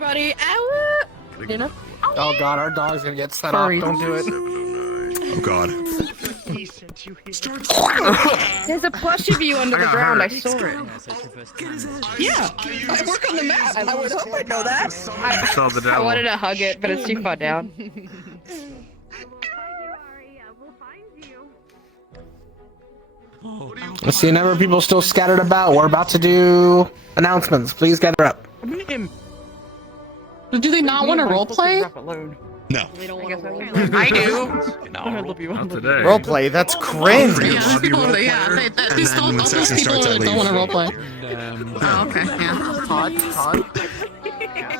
everybody. Ow! You know? Oh god, our dog's gonna get set off. Don't do it. Oh god. There's a plush of you under the ground. I saw it. Yeah, I work on the map. I would hope I know that. I wanted to hug it, but it's too far down. I see a number of people still scattered about. We're about to do announcements. Please gather up. Do they not want to roleplay? No. I do. Not today. Roleplay, that's cringe. Yeah, those people, all those people that don't want to roleplay. Oh, okay, yeah. Todd.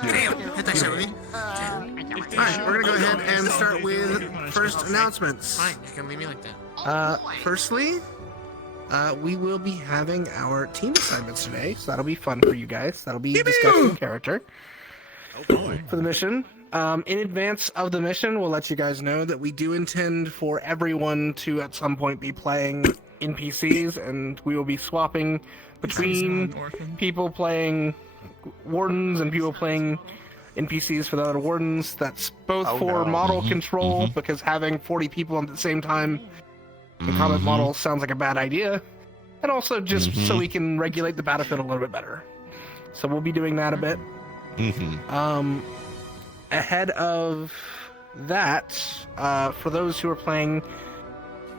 Damn, hit that shit with me. Alright, we're gonna go ahead and start with first announcements. Fine, you can leave me like that. Firstly, we will be having our team assignments today, so that'll be fun for you guys. That'll be discussing character for the mission. In advance of the mission, we'll let you guys know that we do intend for everyone to at some point be playing NPCs, and we will be swapping between people playing wardens and people playing NPCs for the other wardens. That's both for model control, because having 40 people at the same time in combat model sounds like a bad idea, and also just so we can regulate the battlefield a little bit better. So we'll be doing that a bit. Ahead of that, for those who are playing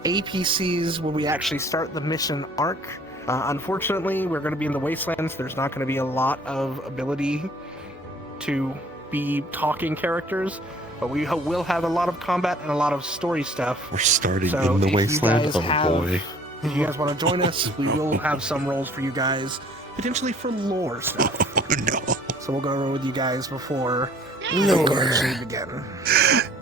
APCs, when we actually start the mission arc, unfortunately, we're going to be in the Wastelands. There's not going to be a lot of ability to be talking characters, but we will have a lot of combat and a lot of story stuff. We're starting So in the if you wasteland. guys Oh boy. If you guys want to join us, we will have some roles for you guys, potentially for lore stuff. No. So we'll go over with you guys before Lore. we actually begin.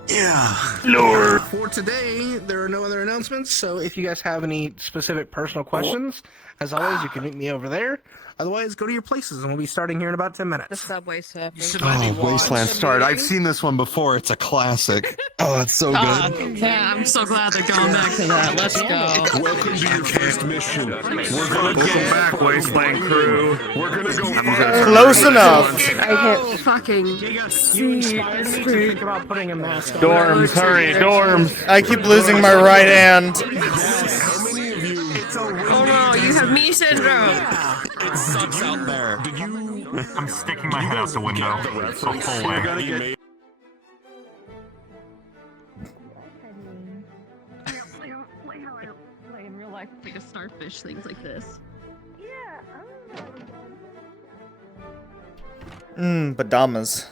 Yeah. Lord. For today, there are no other announcements, so if you guys have any specific personal questions, as always, you can meet me over there. Otherwise, go to your places, and we'll be starting here in about 10 minutes. The subway surfing. Oh, Wasteland Start. I've seen this one before. It's a classic. Oh, it's so good. Yeah, I'm so glad they're going back to that. Let's go. Welcome to your first mission. We're gonna Welcome back, Wasteland crew. We're gonna go Close enough. I hit fucking. You inspired me to think about putting a mask on. Dorms, hurry, dorms. I keep losing my right hand. How many of you? Oh no, you have me syndrome. It sucks out there. Did you? I'm sticking my head out the window. The whole way. Like how I play in real life, like a starfish, things like this. Badamas.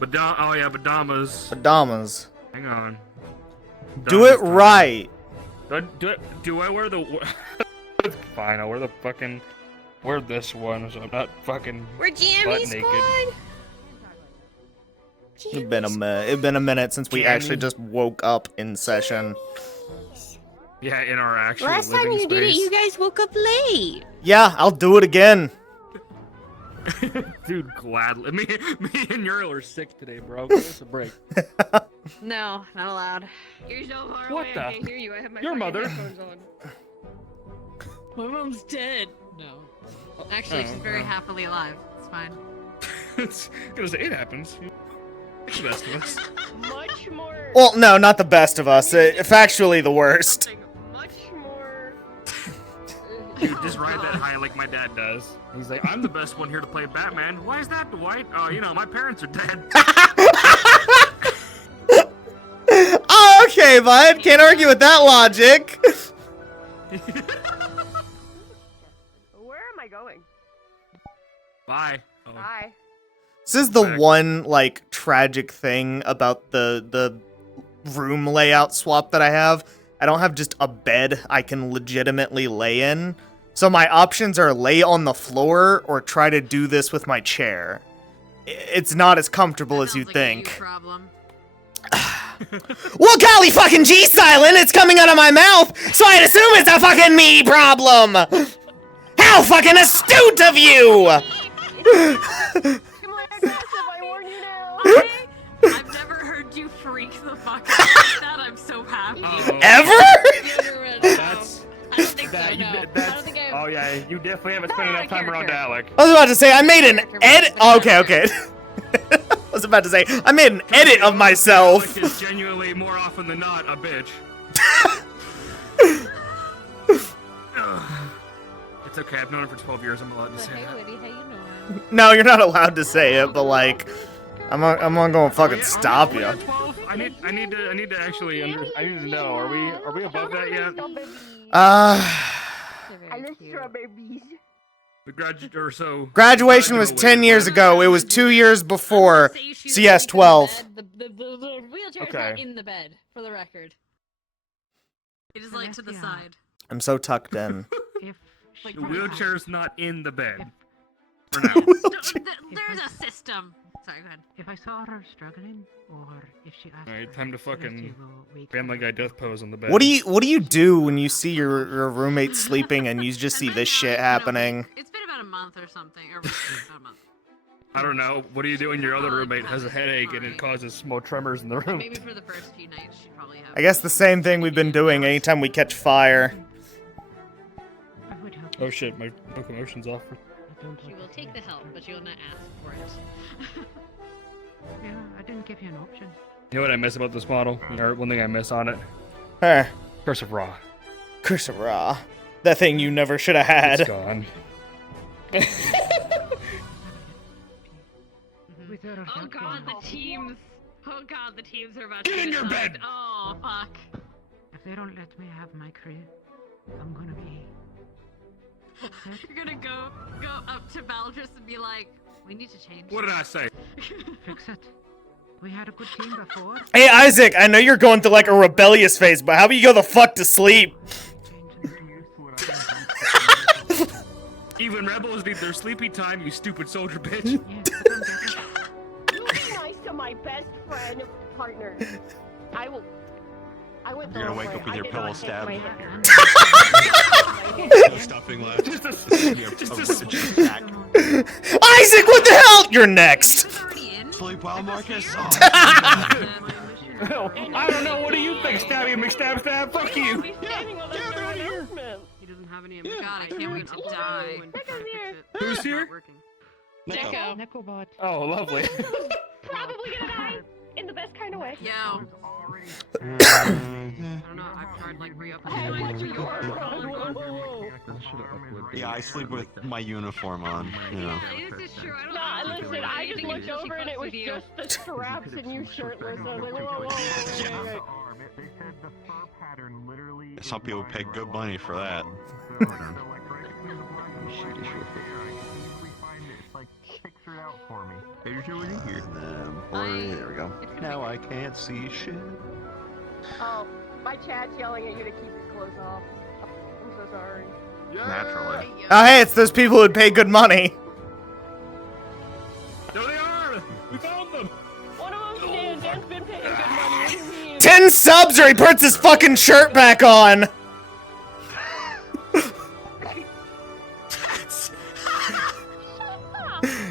Oh yeah, Badamas. Badamas. Hang on. Do it right. Do I wear the? It's fine. I'll wear the fucking. Wear this one, so I'm not fucking. We're jammy butt naked. squad. It's been a minute since we actually just woke up in session. Yeah, in our actual Last time you did it, you guys woke up late. Yeah, I'll do it again. Dude, gladly. Me and Yuriel are sick today, bro. Give us a break. No, not allowed. You're so far What away. the? I can't hear you. I have my Your fucking mother. headphones on. My mom's dead. No. Actually, she's very happily alive. It's fine. It's gonna say it happens. It's the best of us. Much more. Well, no, not the best of us. Factually the worst. Much more. Dude, just ride that high like my dad does. He's like, I'm the best one here to play Batman. Why is that, Dwight? Oh, you know, my parents are dead. Oh, okay, bud. Can't argue with that logic. Where am I going? Bye. Oh. Bye. This is the one, like, tragic thing about the room layout swap that I have. I don't have just a bed I can legitimately lay in. So my options are lay on the floor or try to do this with my chair. It's not as comfortable as you think. Well, golly fucking G silent, it's coming out of my mouth, so I'd assume it's a fucking me problem. How fucking astute of you! I've never heard you freak the fuck out like that. I'm so happy. Ever? That's think so, no. I don't think Oh yeah, you definitely haven't spent enough time around Alec. I was about to say I made an edit. Oh, okay. I was about to say I made an edit of myself. Alec is genuinely more often than not a bitch. It's okay. I've known him for 12 years. I'm allowed to say that. Woody, how you doing? No, you're not allowed to say it, but like, I'm not gonna fucking stop you. I need to actually I need to know. Are we above that yet? Graduation was 10 years ago. It was 2 years before CS12. The wheelchair's Okay. not in the bed, for the record. It is like to the side. I'm so tucked in. The wheelchair's not in the bed. For now. There's a system. Sorry, go ahead. If I saw her struggling, or if she asked Alright, for time to help, fucking she will wake Family up. Guy death pose on the bed. What do you do when you see your roommate sleeping and you just see this shit happening? It's been about a month or something. Or about a month. I don't know. What do you do when your other roommate has a headache and it causes small tremors in the room? Maybe for the first few nights, she'd probably have. I guess the same thing we've been doing anytime we catch fire. I would help Oh you. shit, my locomotion's off. I don't She want will to take the help, but she will not ask for it. Yeah, I didn't give you an option. You know what I miss about this model? Or one thing I miss on it? Huh. Curse of Ra. Curse of Ra. That thing you never should have It's had. gone. With her Oh help, god, yeah. the teams. Oh god, the teams are about Get to in your decide. bed! Oh fuck. If they don't let me have my career, I'm gonna be You're gonna go up to Valdris and be like, we need to change. What did I say? fix it. We had a good team before. Hey Isaac, I know you're going through like a rebellious phase, but how about you go the fuck to sleep? Even rebels need their sleepy time, you stupid soldier bitch. Yes, but I'm getting- You be nice to my best friend partner. I went You're gonna wake up with your pillow stabbed. Stuffing left. Just a Isaac, what the hell? You're next. Sleep well, Marcus. I don't know. What do you think, Stabby McStab Stab? Fuck you. He doesn't have any. God, I can't wait to die. Who's here? Neko. Necobot. Oh, lovely. Probably gonna die in the best kind of way. Yo. I don't know. I've tried like Yeah, I sleep with my uniform on. You know. This is true. I don't Nah, know. listen, I just looked over and it was just the straps and you shirtless. I was like, whoa, wait. Some people pay good money for that. There we go. Now I can't see shit. Oh, my chat's yelling at you to keep your clothes off. I'm so sorry. Naturally. Oh hey, it's those people who'd pay good money. There they are. We found them. One of them's Dan. Dan's been paying good money. What do you mean? 10 subs or he puts his fucking shirt back on.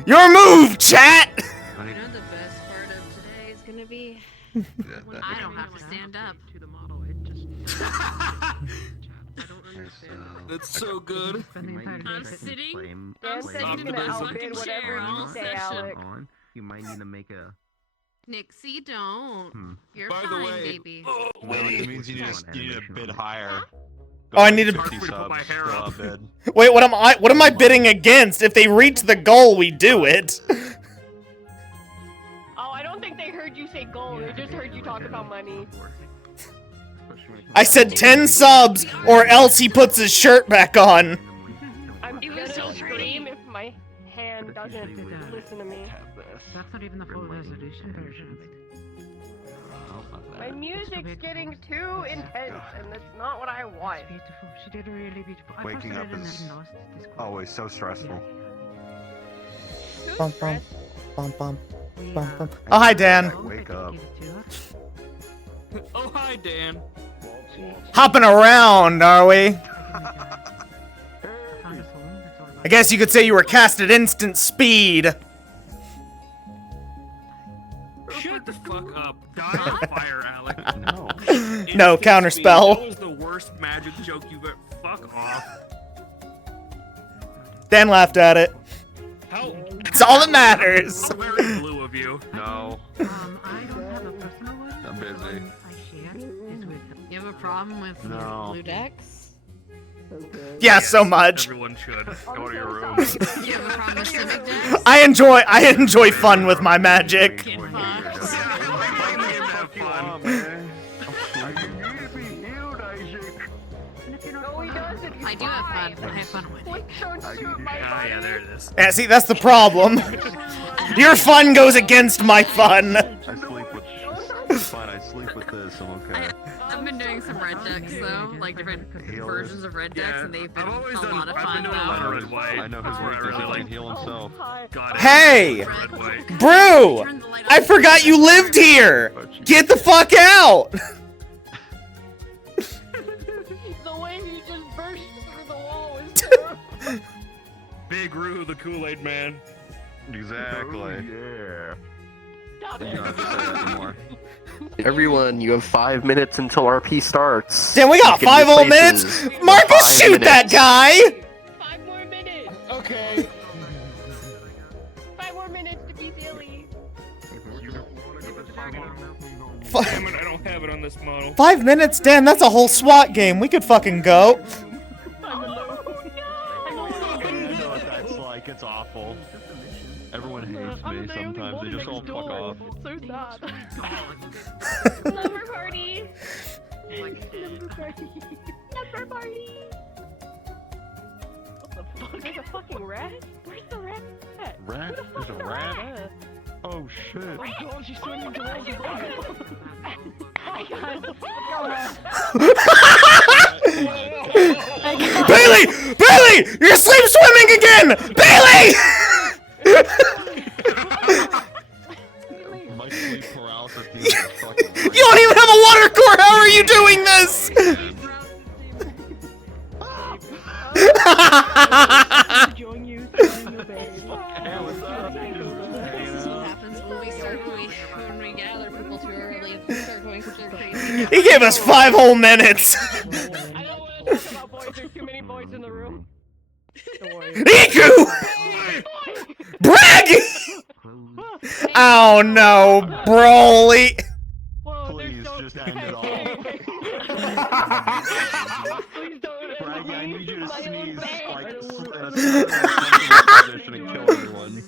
Your move, chat. You know the best part of today is gonna be when I don't have to stand up. To the model, it just. I don't understand. That's so good. Spend the entire day I'm sitting- sitting. Dan I'm said sitting he's in gonna this outbid fucking whatever chair all you say, session. Alec. You might need to make a. Nixie, don't. You're By the fine, way, baby. No, it means you need a bid higher. Oh, I need to- 50 subs, my hair go up. up bid. Wait, what am I bidding against? If they reach the goal, we do it. Oh, I don't think they heard you say gold. They just heard you talk about money. I said 10 subs, or else he puts his shirt back on. I'm It was gonna so pretty. scream if my hand doesn't listen to me. That's not even the full resolution version of it. My music's getting too intense, and that's not what I want. It's beautiful. She did a really beautiful. I Waking posted up it in is the Lost Discord. always so stressful. Who's Bum, bum, stressed? bum, bum, We, bum, bum. Oh, hi, Dan. I Wake up. dedicated to her. Oh, hi, Dan. Hopping around, are we? Found us home, that's all I guess you could say you were cast at instant speed. Shut the fuck up. Die on fire, Alec. No, Instant counterspell. speed. That was the worst magic joke you've ever. Fuck Dan laughed at it. How? It's all that matters. How very blue of you. No. I don't have a personal one. I'm busy. You have a problem with No. blue decks? Yeah, so much. Everyone should. Go to your room. You have a problem with civic decks? I enjoy fun with my magic. Get fucked. No, he doesn't. He's I do have fun. fine. I have fun with it. Please don't shoot my Ah, yeah, buddy. there it is. Yeah, see, that's the problem. Your fun goes against my fun. I sleep with. It's fine. I sleep with this. I'm okay. I've been doing some red decks though, like different versions of red decks, Yeah, and they've been I've always a done. lot of I've fun been doing a lot of though. red white. I know his That's where I weakness. really He like. can heal himself. God, Hey! red white. Brew! I forgot you lived here! Get the fuck out! The way he just burst through the wall was terrible. Big Roo, the Kool-Aid man. Exactly. Yeah. Stop You it. don't have to say that anymore. Everyone, you have 5 minutes until RP starts. Damn, we got Get in 5 your whole minutes! places. Marcus, 5 shoot that minutes. guy! 5 more minutes. Okay. 5 more minutes to be silly. Damn it, I don't have it on this model. 5 minutes? Damn, that's a whole SWAT game. We could fucking go. I'm alone. I know what that's like. It's awful. Everyone hates me sometimes. They just all fuck off. So sad. Slumber party. Slumber party. Slumber party. What the fuck? There's a fucking rat? Where's the rat at? Rat? Who the There's a fuck's rat? Oh shit. Oh god, she's swimming towards the rat. Bailey! Bailey! You're sleep swimming again! Bailey! My sleep paralysis is fucking You don't even have a water core! How are you doing this? Join you in your bed. Happens when we gather people too early and start going crazy. He gave us 5 whole minutes. I don't want to talk about boys. There's too many boys in the room. Don't worry. Iku! Braggy! Oh no, Broly! Whoa, Please, there's so just end it all. Please don't. Braggy, I need you to My own sneeze bed. like in a position and kill everyone.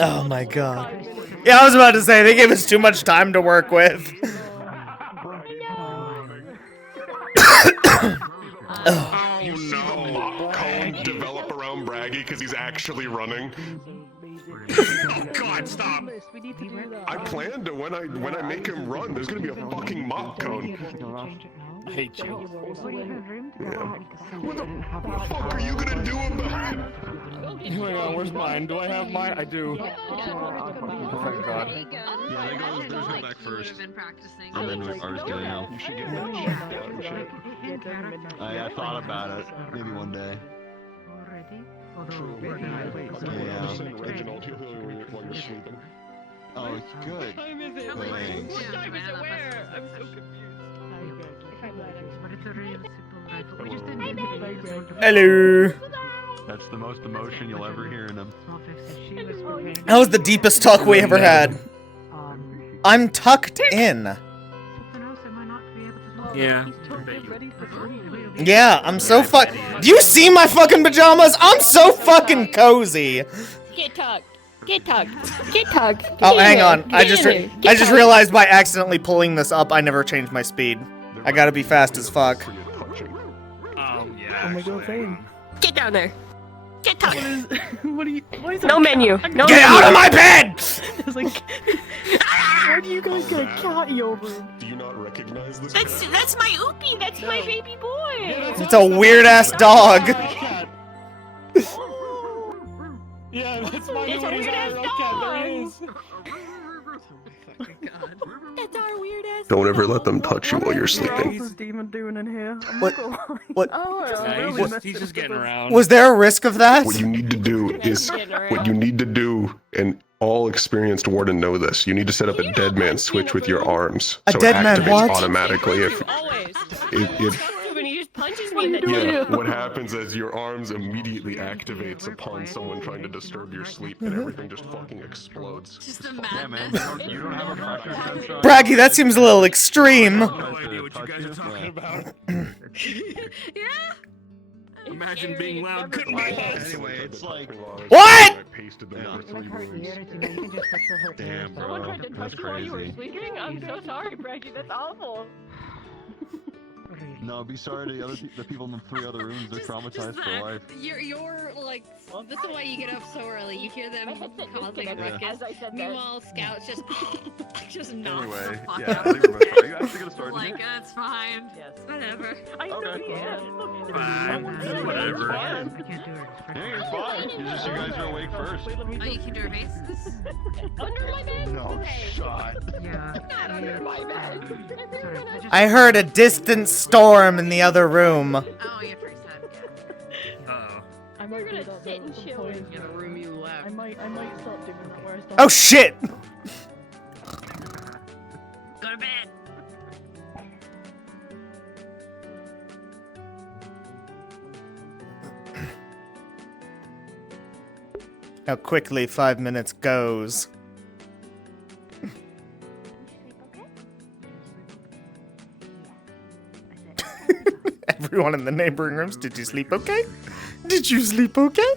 Oh my god. Yeah, I was about to say, they gave us too much time to work with. You see the mock cone develop around Braggy because he's actually running. Oh God, stop! I plan to when I make him run. There's gonna be a fucking mock cone. I hate you. Yeah. What the fuck are you gonna do about it? Oh my God, where's mine? Do I have mine? I do. Oh my God. Yeah, theirs go back first. Been practicing. And then ours go now. You should get that shit down, shit. I thought about it. Maybe one day. Yeah. Reginald while you're sleeping. Oh, it's good. Time is it? Thanks. What time is it? Where? I'm so confused. Hello. That's the most emotion you'll ever hear in him. That was the deepest talk we ever had. I'm tucked in. Yeah. Yeah, I'm so do you see my fucking pajamas? I'm so fucking cozy. Get tucked. Get tucked. Get tucked. Oh, hang on. I just realized by accidentally pulling this up, I never changed my speed. I gotta be fast as fuck. Yeah. Oh my god, same. Get down there. Get tucked. What are you? Why is No menu. No Get out of my bed! It's like, why do you guys get a catty over him? Do you not recognize this? That's my Oopie. That's my baby boy. It's a weird ass dog. Yeah, that's my It's a weird ass There he is. That's our weird ass. Don't ever let them touch you while you're sleeping. What's this demon doing in here? I'm What- not gonna lie. what- Oh, Yeah, he's just getting around. Was there a risk of that? What you need to do is what you need to do, and all experienced warden know this. You need to set up a dead man switch with your arms, A so dead it man activates what? automatically if Always. if When he just punches mean that Yeah, what happens is your arms immediately activates upon someone trying to disturb your sleep, and everything just fucking explodes. Just a Yeah, man, madness. you don't have a pressure sensor on Braggy, your that head? seems a little extreme. I have no idea what you guys are talking about. Yeah. Imagine being loud. Couldn't be us. Anyway, it's like... What? I pasted them over 3 rooms. Damn, Someone bro. tried to That's touch you while you were crazy. sleeping? I'm so sorry, Braggy. That's awful. No, be sorry to the people in the 3 other rooms. They're traumatized for life. You're like, this is why you get up so early. You hear them causing a ruckus. As I said that. Meanwhile, Scout's just knocks Anyway, the fuck yeah, out. I think we're are you actually gonna start in Like, here? it's fine. Yes. Whatever. I know Okay. he is. Look, Fine, whatever. Yeah, you're fine. You guys are awake first. Oh, you can do her face? Under my bed? No shot. Not under my bed. I heard a distant storm in the other room. Oh, you have to reset. Uh-oh. We're gonna sit and chill. In the room you left. I might stop doing that where I stop. Oh shit! Go to bed. How quickly 5 minutes goes. Everyone in the neighboring rooms, did you sleep okay? Did you sleep okay?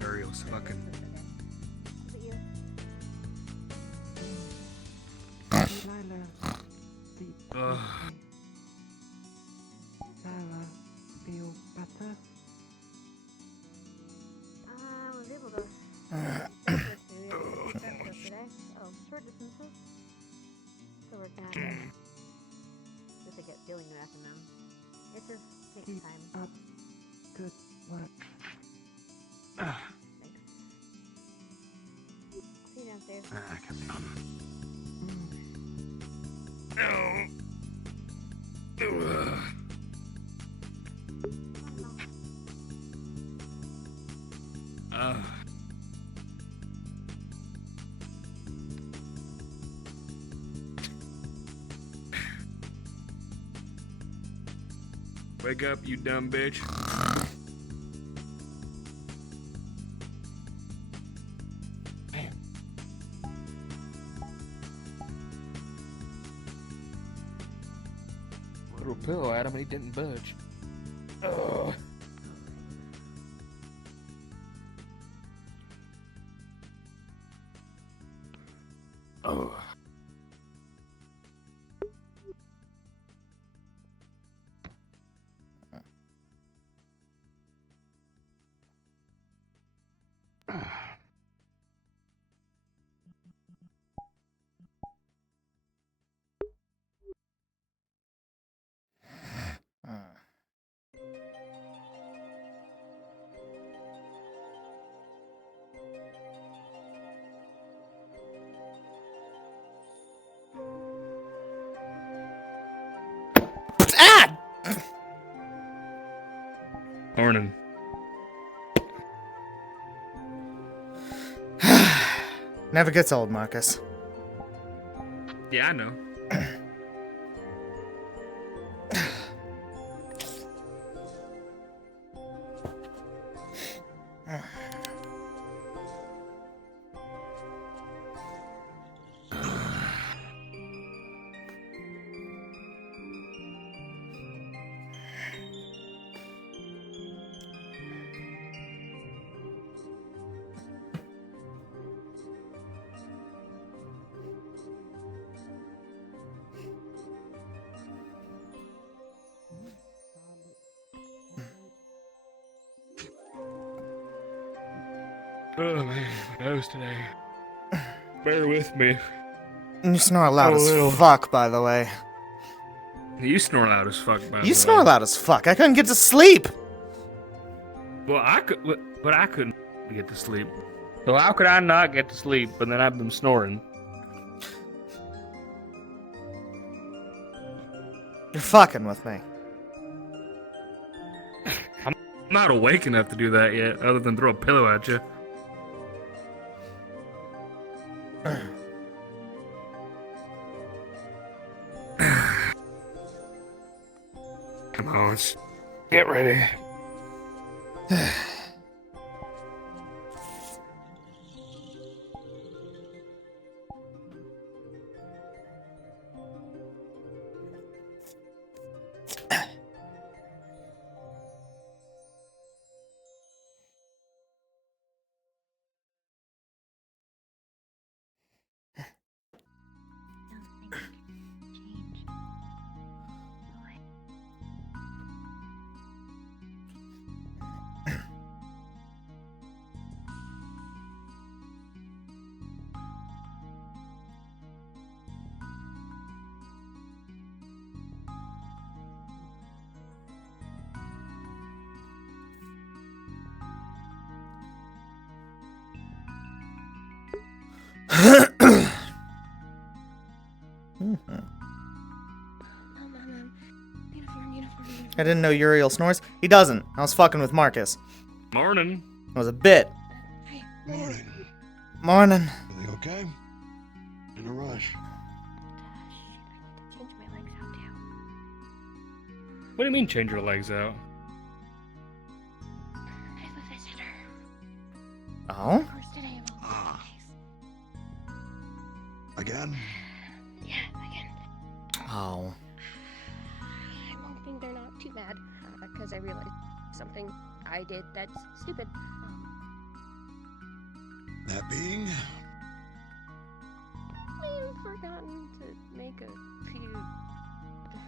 Yuriel's fucking. Ugh. I was able to yesterday. Oh, short distances. Still working on it. Just a gut feeling good afternoon. It just takes time. Up. Good work. Thanks. See you downstairs. Wake up, you dumb bitch. Little pillow at him and he didn't budge. Ugh. Oh. Ah! Morning. Never gets old, Marcus. Yeah, I know. Oh man, my nose today. Bear with me. You snore loud as fuck, by the way. You snore loud as fuck, by the way. You snore loud as fuck. I couldn't get to sleep. Well, but I couldn't get to sleep. So how could I not get to sleep? But then I've been snoring. You're fucking with me. I'm not awake enough to do that yet, other than throw a pillow at you. Come on, let's get ready. I didn't know Yuriel snores. He doesn't. I was fucking with Marcus. Morning. It was a bit. Morning. Morning. Everything okay? In a rush. Change my legs out too. What do you mean change your legs out? I have a visitor. Oh? First today of all Again? Yeah, again. Oh. I'm hoping they're not too mad, because I realized something I did that's stupid. That being? I've forgotten to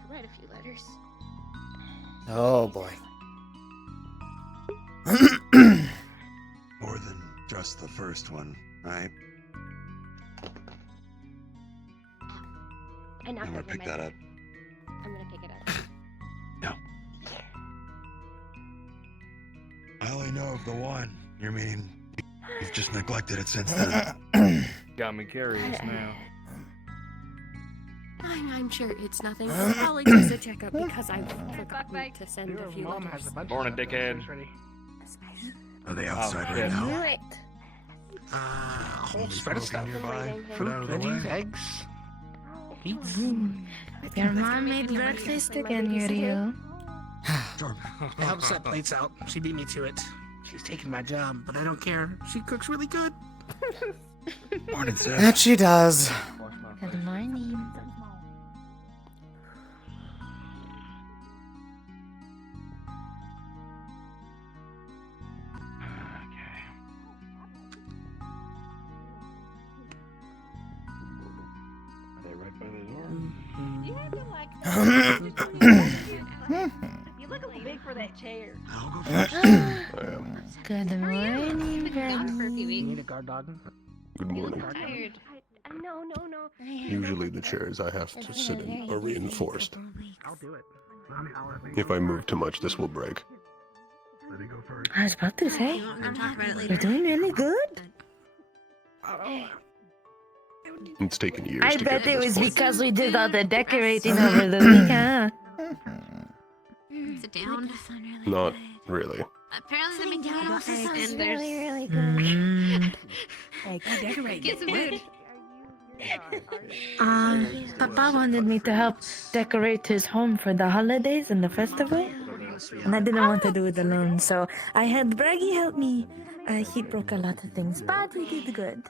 write a few letters. Oh boy. More than just the first one, right? I knocked I'm gonna over pick my that bed. up. I'm gonna pick it up. No. I only know of the one. You mean you've just neglected it since then? Got me curious now. I'm sure it's nothing. It's probably just a checkup because I forgot to send a few letters. Morning, dickhead. Are they outside Oh, right shit. now? Right. Whole spread of stuff. Nearby. Fruit, Out of the veggies, way. eggs, meats. Your mom made breakfast again, Yuriel. I helped set plates out. She beat me to it. She's taking my job, but I don't care. She cooks really good. Morning, Seth. That she does. Good morning. Are they right by the door? You have to like. You look a little big for that chair. I'll go first. Good morning, You need a guard dog? Good morning. No. Usually the chairs I have to sit in are reinforced. I'll do it. If I move too much, this will break. Let me go first. I was about to say, you're doing really good. It's taken years I to bet get it to was this point. because we did all the decorating over the week, huh? Sit down. Not really. Apparently the mechanical system It's and there's really good. get some food. Papa wanted me to help decorate his home for the holidays and the festival. And I didn't want to do it alone, so I had Braggy help me. He broke a lot of things, but he did good.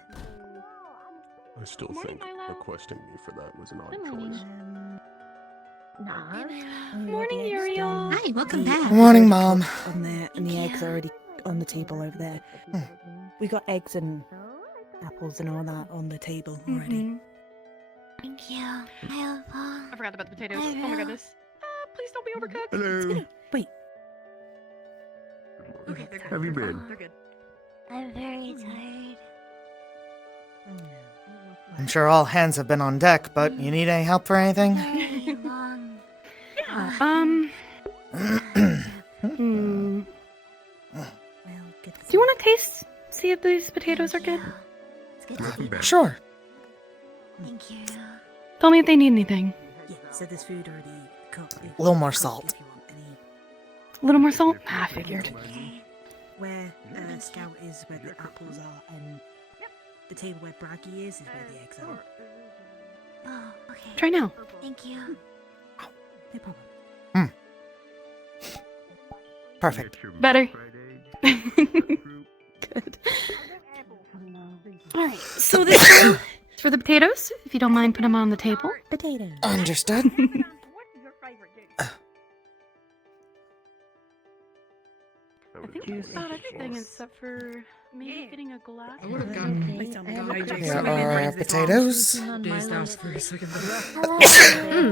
I still think requesting me for that was an odd choice. Morning, Yuriel. Hi, welcome back. Morning, Mom. On there, and the eggs are already on the table over there. We got eggs and apples and all that on the table already. Thank you. I forgot about the potatoes. Oh my goodness. Please don't be overcooked. Hello. Wait. Okay, they're good. Have you been? They're good. I'm very tired. I'm sure all hands have been on deck, but you need any help for anything? Very long. Do you want to taste? See if these potatoes are good? Sure. Thank you. Tell me if they need anything. Yeah, so there's food already cooked. A little more salt. A little more salt? I figured. Where Scout is where the apples are, and the table where Braggy is where the eggs are. Oh, okay. Try now. Thank you. No problem. Perfect. Better. Good. Alright, so this is for the potatoes. If you don't mind, put them on the table. Potatoes. Understood. I think that's about everything except for maybe getting a glass. I would have gotten Here are potatoes.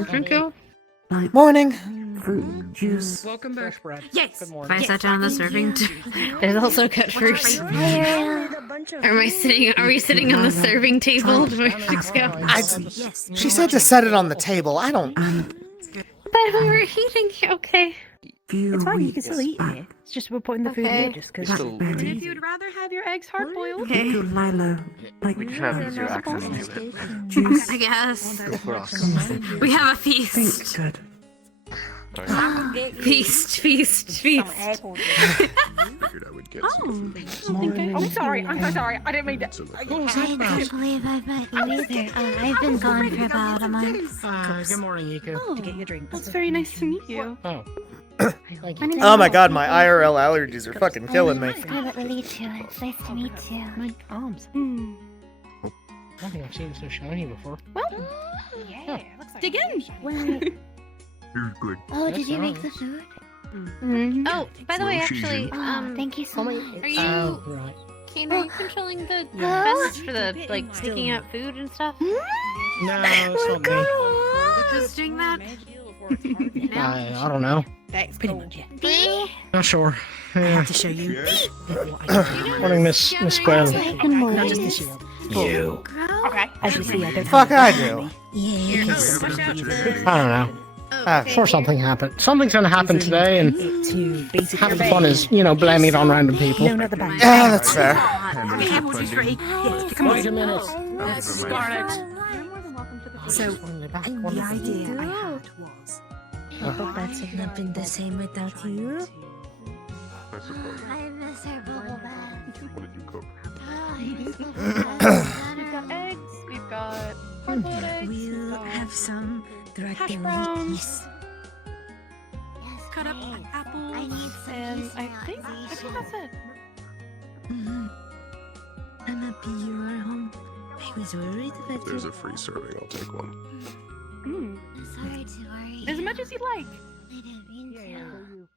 Thank you. Morning. Fruit juice. Welcome back. Yes. Good If morning. I sat down on the serving There's also cut fruit. Are we sitting on the serving table? Do I just go? She said to set it on the table. I don't. But we were eating. Okay. It's fine, you can still eat it. It's just we're putting the food here just because. And if you'd rather have your eggs hard boiled, We just have easier access to it. Juice. I guess. Go for us. We have a feast. Good. Feast. Figured I would get some. I'm sorry. I'm so sorry. I didn't mean to. I can't believe I've met you either. I've been gone for about a month. Good morning, Ika. To get your drink. that's very nice to meet you. Oh. Oh my god, my IRL allergies are fucking killing me. Scarlet Lily too. It's nice to meet you. My arms. I don't think I've seen it so shiny before. Well, Yeah. dig in. Wait. You're good. Oh, did you make the food? Oh, by the way, Well, she's actually, Oh, thank you so much. are you? Oh, right. Kane, are you controlling the Yeah. fence for the like picking up food and stuff? No, it's not me. Just doing that. I don't know. That's pretty much it. Not sure. I Yeah. have to show you. Morning, Miss Squirrel. Good Not morning. just the shield. You. Okay. As you see, I don't Fuck have I it on do. me. Yeah. Watch out for I don't know. Ah, Sure, something happened. Something's gonna happen today, and To basically half the fun is, blaming it on random people. No, not the bank. Yeah, that's fair. Come on. Wait a minute. So, the idea I had was, bubble beds have not been the same without you. I suppose. I miss our bubble bath. What did you cook? We've got eggs. We've got hard-boiled eggs. We've We'll got have some hash browns. Yes. Cut up apples. I need some And peace I think that's it. I'm happy you are home. I was worried about There's you. a free serving. I'll take one. Sorry to worry. As much as you'd like. I didn't mean to.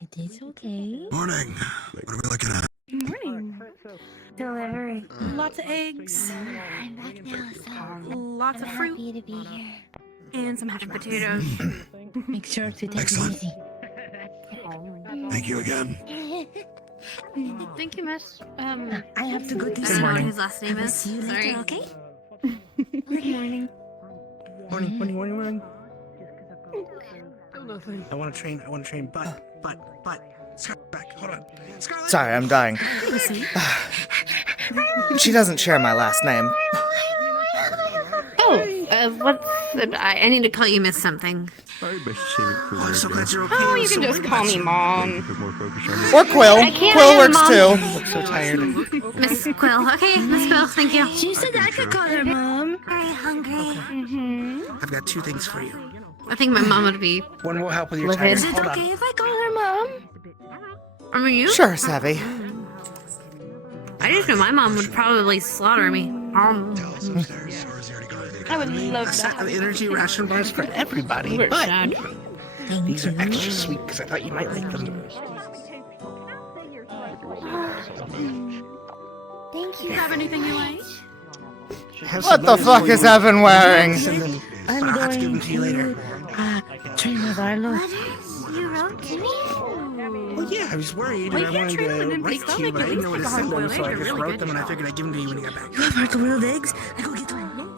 It is okay. Morning. What are we looking at? Morning. Delivery. Lots of eggs. I'm back now, so Lots of I'm fruit. happy to be here. And some mashed potatoes. Make sure to take it Excellent. easy. Thank you again. Thank you, Miss. I have to go I this don't know what morning. his last I name will is. see you Sorry. later, okay? Good morning. Morning. I want to train, but. Scarlet, back, hold on. Scarlet! Sorry, I'm dying. She doesn't share my last name. Oh, what's I need to call you Miss something. I'm so glad you're okay. Oh, I'm you so can just worried call about me you. mom. Or Quill. I can't Quill have works Mom. too. I'm so tired. Miss Quill. Okay, Miss Quill, thank you. She said I could call her mom. Very hungry. I've got 2 things for you. I think my mom would be. One will help with your Livid. tiredness. Is it Hold on. Okay, if I call her mom? I mean, you? Sure, Savvy. I just know my mom would probably slaughter me. I would love A set that. of energy ration bars for everybody, We're but sad. these are extra sweet because I thought you might like them. Thank you. Have anything you like? What the fuck is Evan wearing? I'm I'll have to give them going to you later. train with Arlo. You wrote to me? Well, yeah, I was worried Well, and you I can't wanted train them to in write to you, but I didn't know where to send them, so I just wrote them and I figured I'd give them to you when you got back. You have hard-boiled eggs? I go get them.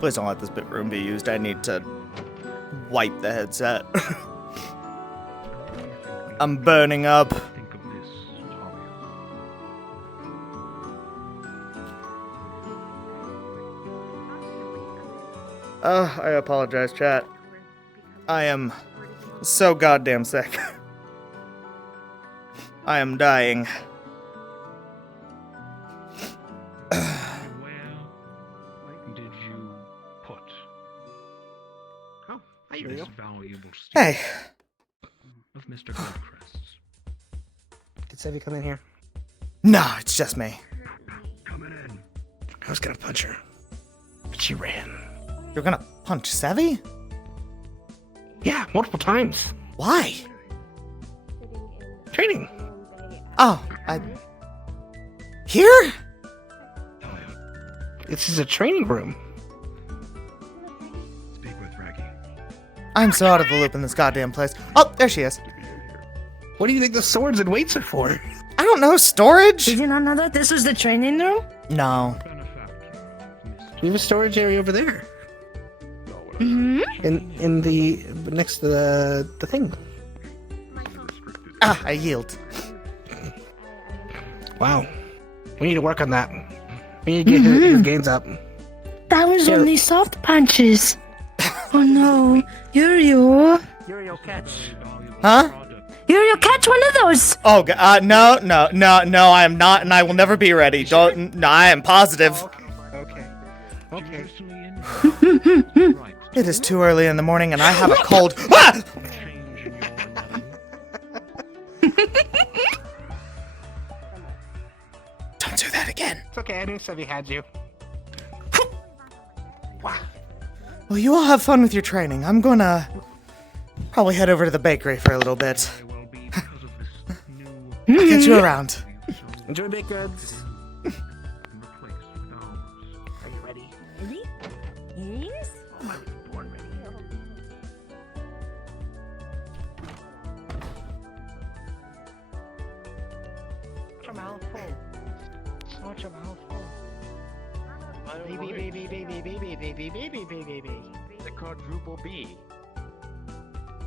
Please don't let this bit room be used. I need to wipe the headset. I'm burning up. I apologize, chat. I am so goddamn sick. I am dying. Did you put this valuable Hey. of Mr. Goldcrest's? Did Sevy come in here? No, it's just me. I was gonna punch her, but she ran. You're gonna punch Savvy? Yeah, multiple times. Why? Training. Oh, Here? This is a training room. Speak with Raggy. I'm so out of the loop in this goddamn place. Oh, there she is. What do you think the swords and weights are for? I don't know, storage? Did you not know that this was the training room? No. We have a storage area over there. Mm-hmm. In the next to the thing. Ah, I yield. Wow. We need to work on that. We need to get his gains up. That was Here. only soft punches. Oh no. Uriel. Yuriel, catch. Huh? Uriel, catch one of those. Oh, no, I am not, and I will never be ready. Don't, no, I am positive. Okay. It is too early in the morning, and I have a cold. Ah! Don't do that again. It's okay, I knew Sevy had you. Well, you all have fun with your training. I'm gonna probably head over to the bakery for a little bit. I'll catch you around. Enjoy baked goods. Are you ready? Ready? Yes. I was born ready. Watch your mouth full. Watch your mouth full. Baby. The quadruple B.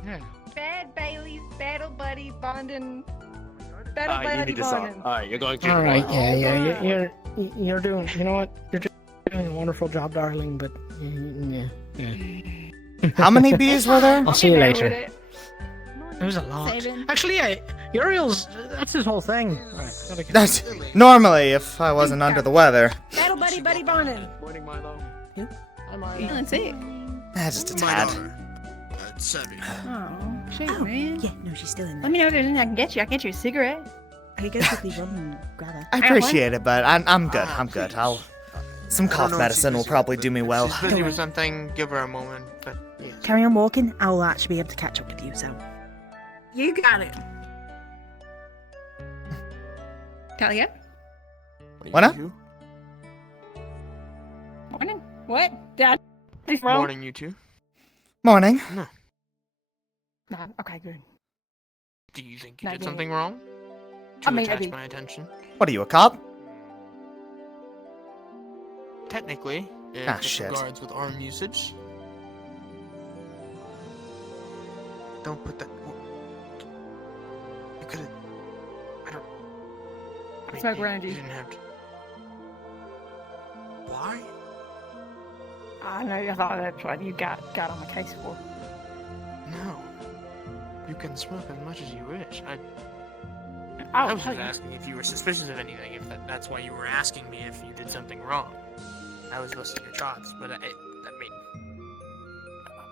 Yeah. Bad Bailey's battle buddy bonding. Battle You buddy need to stop. bonding. Alright, you're going too All right. far. Yeah. You're doing. You know what? You're doing a wonderful job, darling. But yeah. How many bees were there? I'll see you later. It. It was a lot. Saving. Actually, yeah, Uriel's. That's his whole thing. All right, gotta get- That's normally if I wasn't under the weather. Battle buddy bonding. Morning, Milo. Feeling sick. Just a tad. Savvy. Oh, shit, Oh, man. yeah, no, she's still in Let there. me know if there's anything I can get you. I can get you a cigarette. I could go quickly run and grab her. I appreciate it, but I'm good. I'm good. Some cough medicine will probably do me well. She's busy with something. Give her a moment. But yes. Carry on walking. I'll actually be able to catch up with you. So. You got it. Talia? What up? Morning. What? Dad? Morning, you two. Morning. No. Nah, okay, good. Do you think you Not did yet. something wrong? I To mean, attach maybe. my attention? What are you, a cop? Technically, if Ah, it shit. regards with arm usage. Don't put that. You could have. I don't. I mean, Smoke you Randy. didn't have to. why? I know you thought that's what you got on the case for. No. You can smoke as much as you wish. I was just asking if you were suspicious of anything, if that's why you were asking me if you did something wrong. I was listening to your thoughts, but I mean,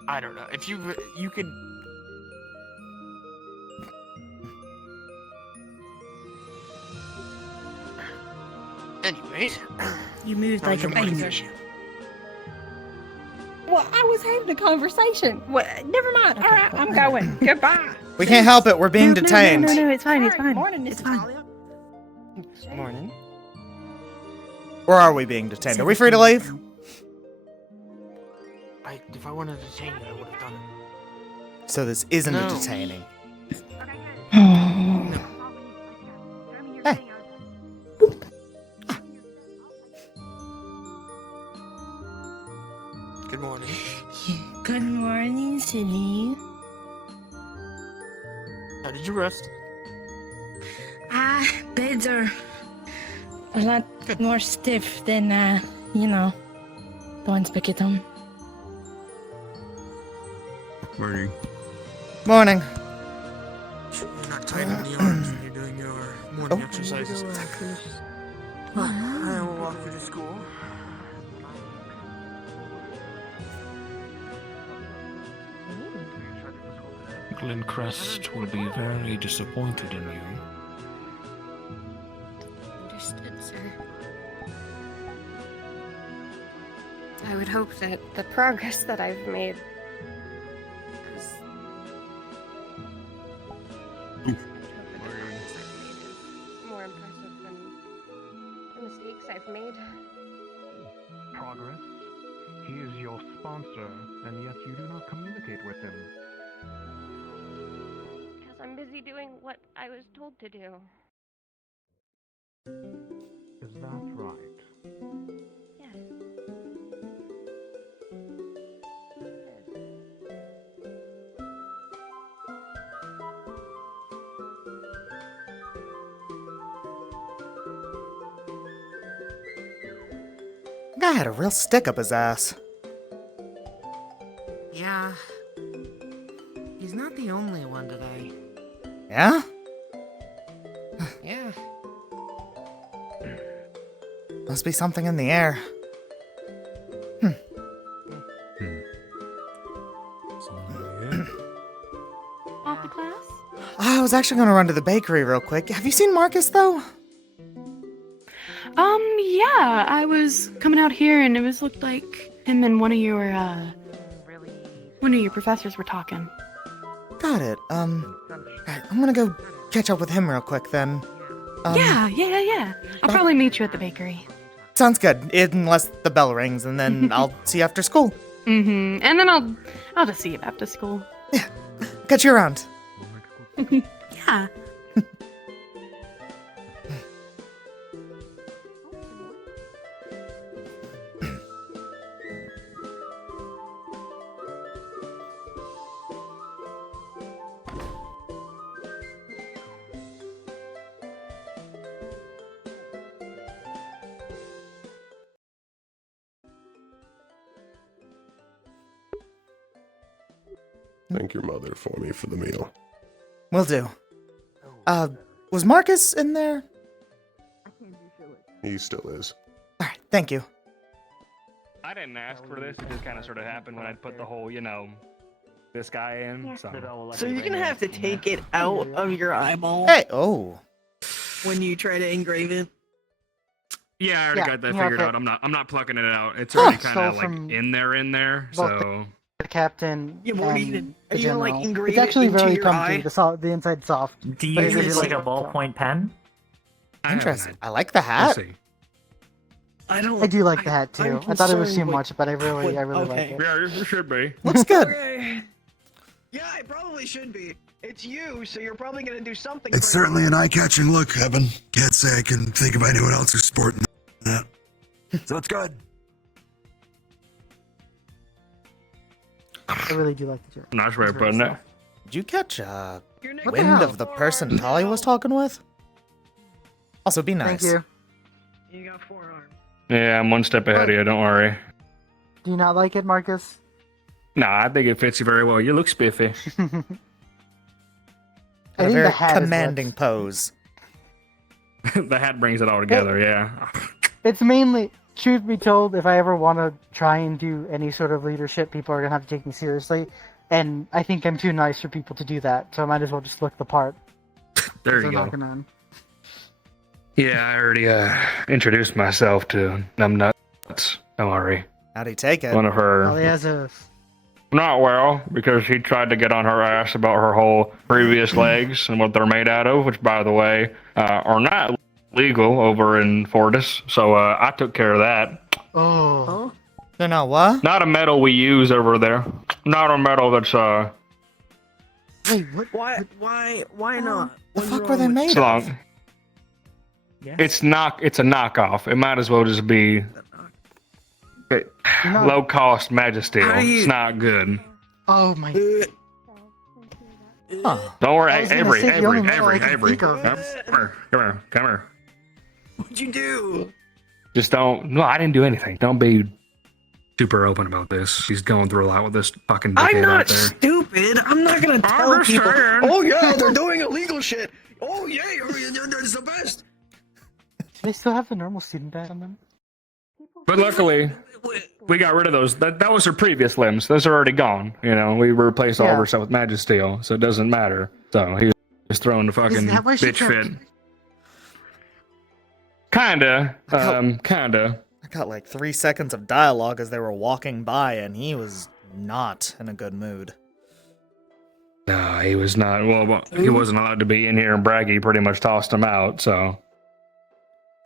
I don't know. If you could. Anyways, You moved like a baby. Well, I was having a conversation. Well, never mind. All right, I'm going. Goodbye. We can't help it. We're being detained. No, it's fine. It's fine. Morning, It's Mrs. fine. Talia. Morning. Or are we being detained? Are we free to leave? If I wanted to detain you, I would have done it. So this isn't a No. detaining. Hey. Good morning. Good morning, silly. How did you rest? Beds are a lot more stiff than, the ones back at home. Morning. Morning. You're not tight in the arms when you're doing your morning exercises. I will walk you to school. Glen Crest will be very disappointed in you. Understood, sir. I would hope that the progress that I've made is more impressive than the mistakes I've made. Progress? He is your sponsor, and yet you do not communicate with him. Because I'm busy doing what I was told to do. Is that right? Yes. The guy had a real stick up his ass. Yeah. He's not the only one today. Yeah? Yeah. Must be something in the air. Off the class? I was actually gonna run to the bakery real quick. Have you seen Marcus though? Yeah. I was coming out here and looked like him and one of your professors were talking. Got it. Alright, I'm gonna go catch up with him real quick then. Yeah. I'll probably meet you at the bakery. Sounds good. Unless the bell rings, and then I'll see you after school. Mm-hmm. And then I'll just see you after school. Catch you around. Yeah. Thank your mother for me for the meal. Will do. Was Marcus in there? He still is. Alright, thank you. I didn't ask for this. It just kind of sort of happened when I put the whole, this guy in. So you're gonna have to take it out of your eyeball Hey, oh. when you try to engrave it. Yeah, I already Yeah, got that you have figured it. out. I'm not plucking it out. It's already kind So of like from in there. both So The captain. Yeah, but what are you and gonna- the are you gonna, like, general. engrave It's actually it into very your comfy. eye? The inside's soft. Do you but it use is like a soft. ballpoint pen? Interesting. I like the hat. I don't. I do like the hat too. I'm I thought it was too concerned with much, but I really like okay. it. Yeah, you should be. Looks good. Okay. Yeah, it probably should be. It's you, so you're probably gonna do something. It's for it. certainly an eye-catching look, Evan. Can't say I can think of anyone else who's sporting that. So it's good. I really do like the jerk. Nice way of putting it. Did you catch What the wind hell? of the person Talia was talking with? Also, be nice. Thank you. You got 4 arms. Yeah, I'm one step ahead of you. Don't worry. Do you not like it, Marcus? Nah, I think it fits you very well. You look spiffy. A the very hat is commanding pose. The hat brings it all together. Yeah. It's mainly, truth be told, if I ever want to try and do any sort of leadership, people are gonna have to take me seriously, and I think I'm too nice for people to do that. So I might as well just look the part. There you go. Yeah, I already introduced myself to Numbnuts. Don't worry. How'd he take it? One of her. Well, he has a. Not well, because he tried to get on her ass about her whole previous legs and what they're made out of, which, by the way, are not legal over in Fortis. So I took care of that. Oh. They're not what? Not a metal we use over there. Not a metal that's Wait, what? Why not? The fuck were they made It's of? long. It's a knockoff. It might as well just be low cost Magisteel. It's not good. Oh my. Don't worry, I was gonna Avery. say the only metal I can Come think of. here. What'd you do? Just don't. No, I didn't do anything. Don't be super open about this. She's going through a lot with this fucking dickhead I'm out not there. stupid. I'm not gonna tell just people. saying. Oh yeah, they're doing illegal shit. Oh yeah, that's the best. Do they still have the normal student badge on them? But luckily, we got rid of those. That was her previous limbs. Those are already gone. You know, we replaced all of her stuff with Magisteel, so it doesn't matter. So he was throwing the fucking that why she bitch kept- fit. Kinda. Kinda. I got like 3 seconds of dialogue as they were walking by, and he was not in a good mood. No, he was not. Well, he wasn't allowed to be in here, and Braggy pretty much tossed him out. So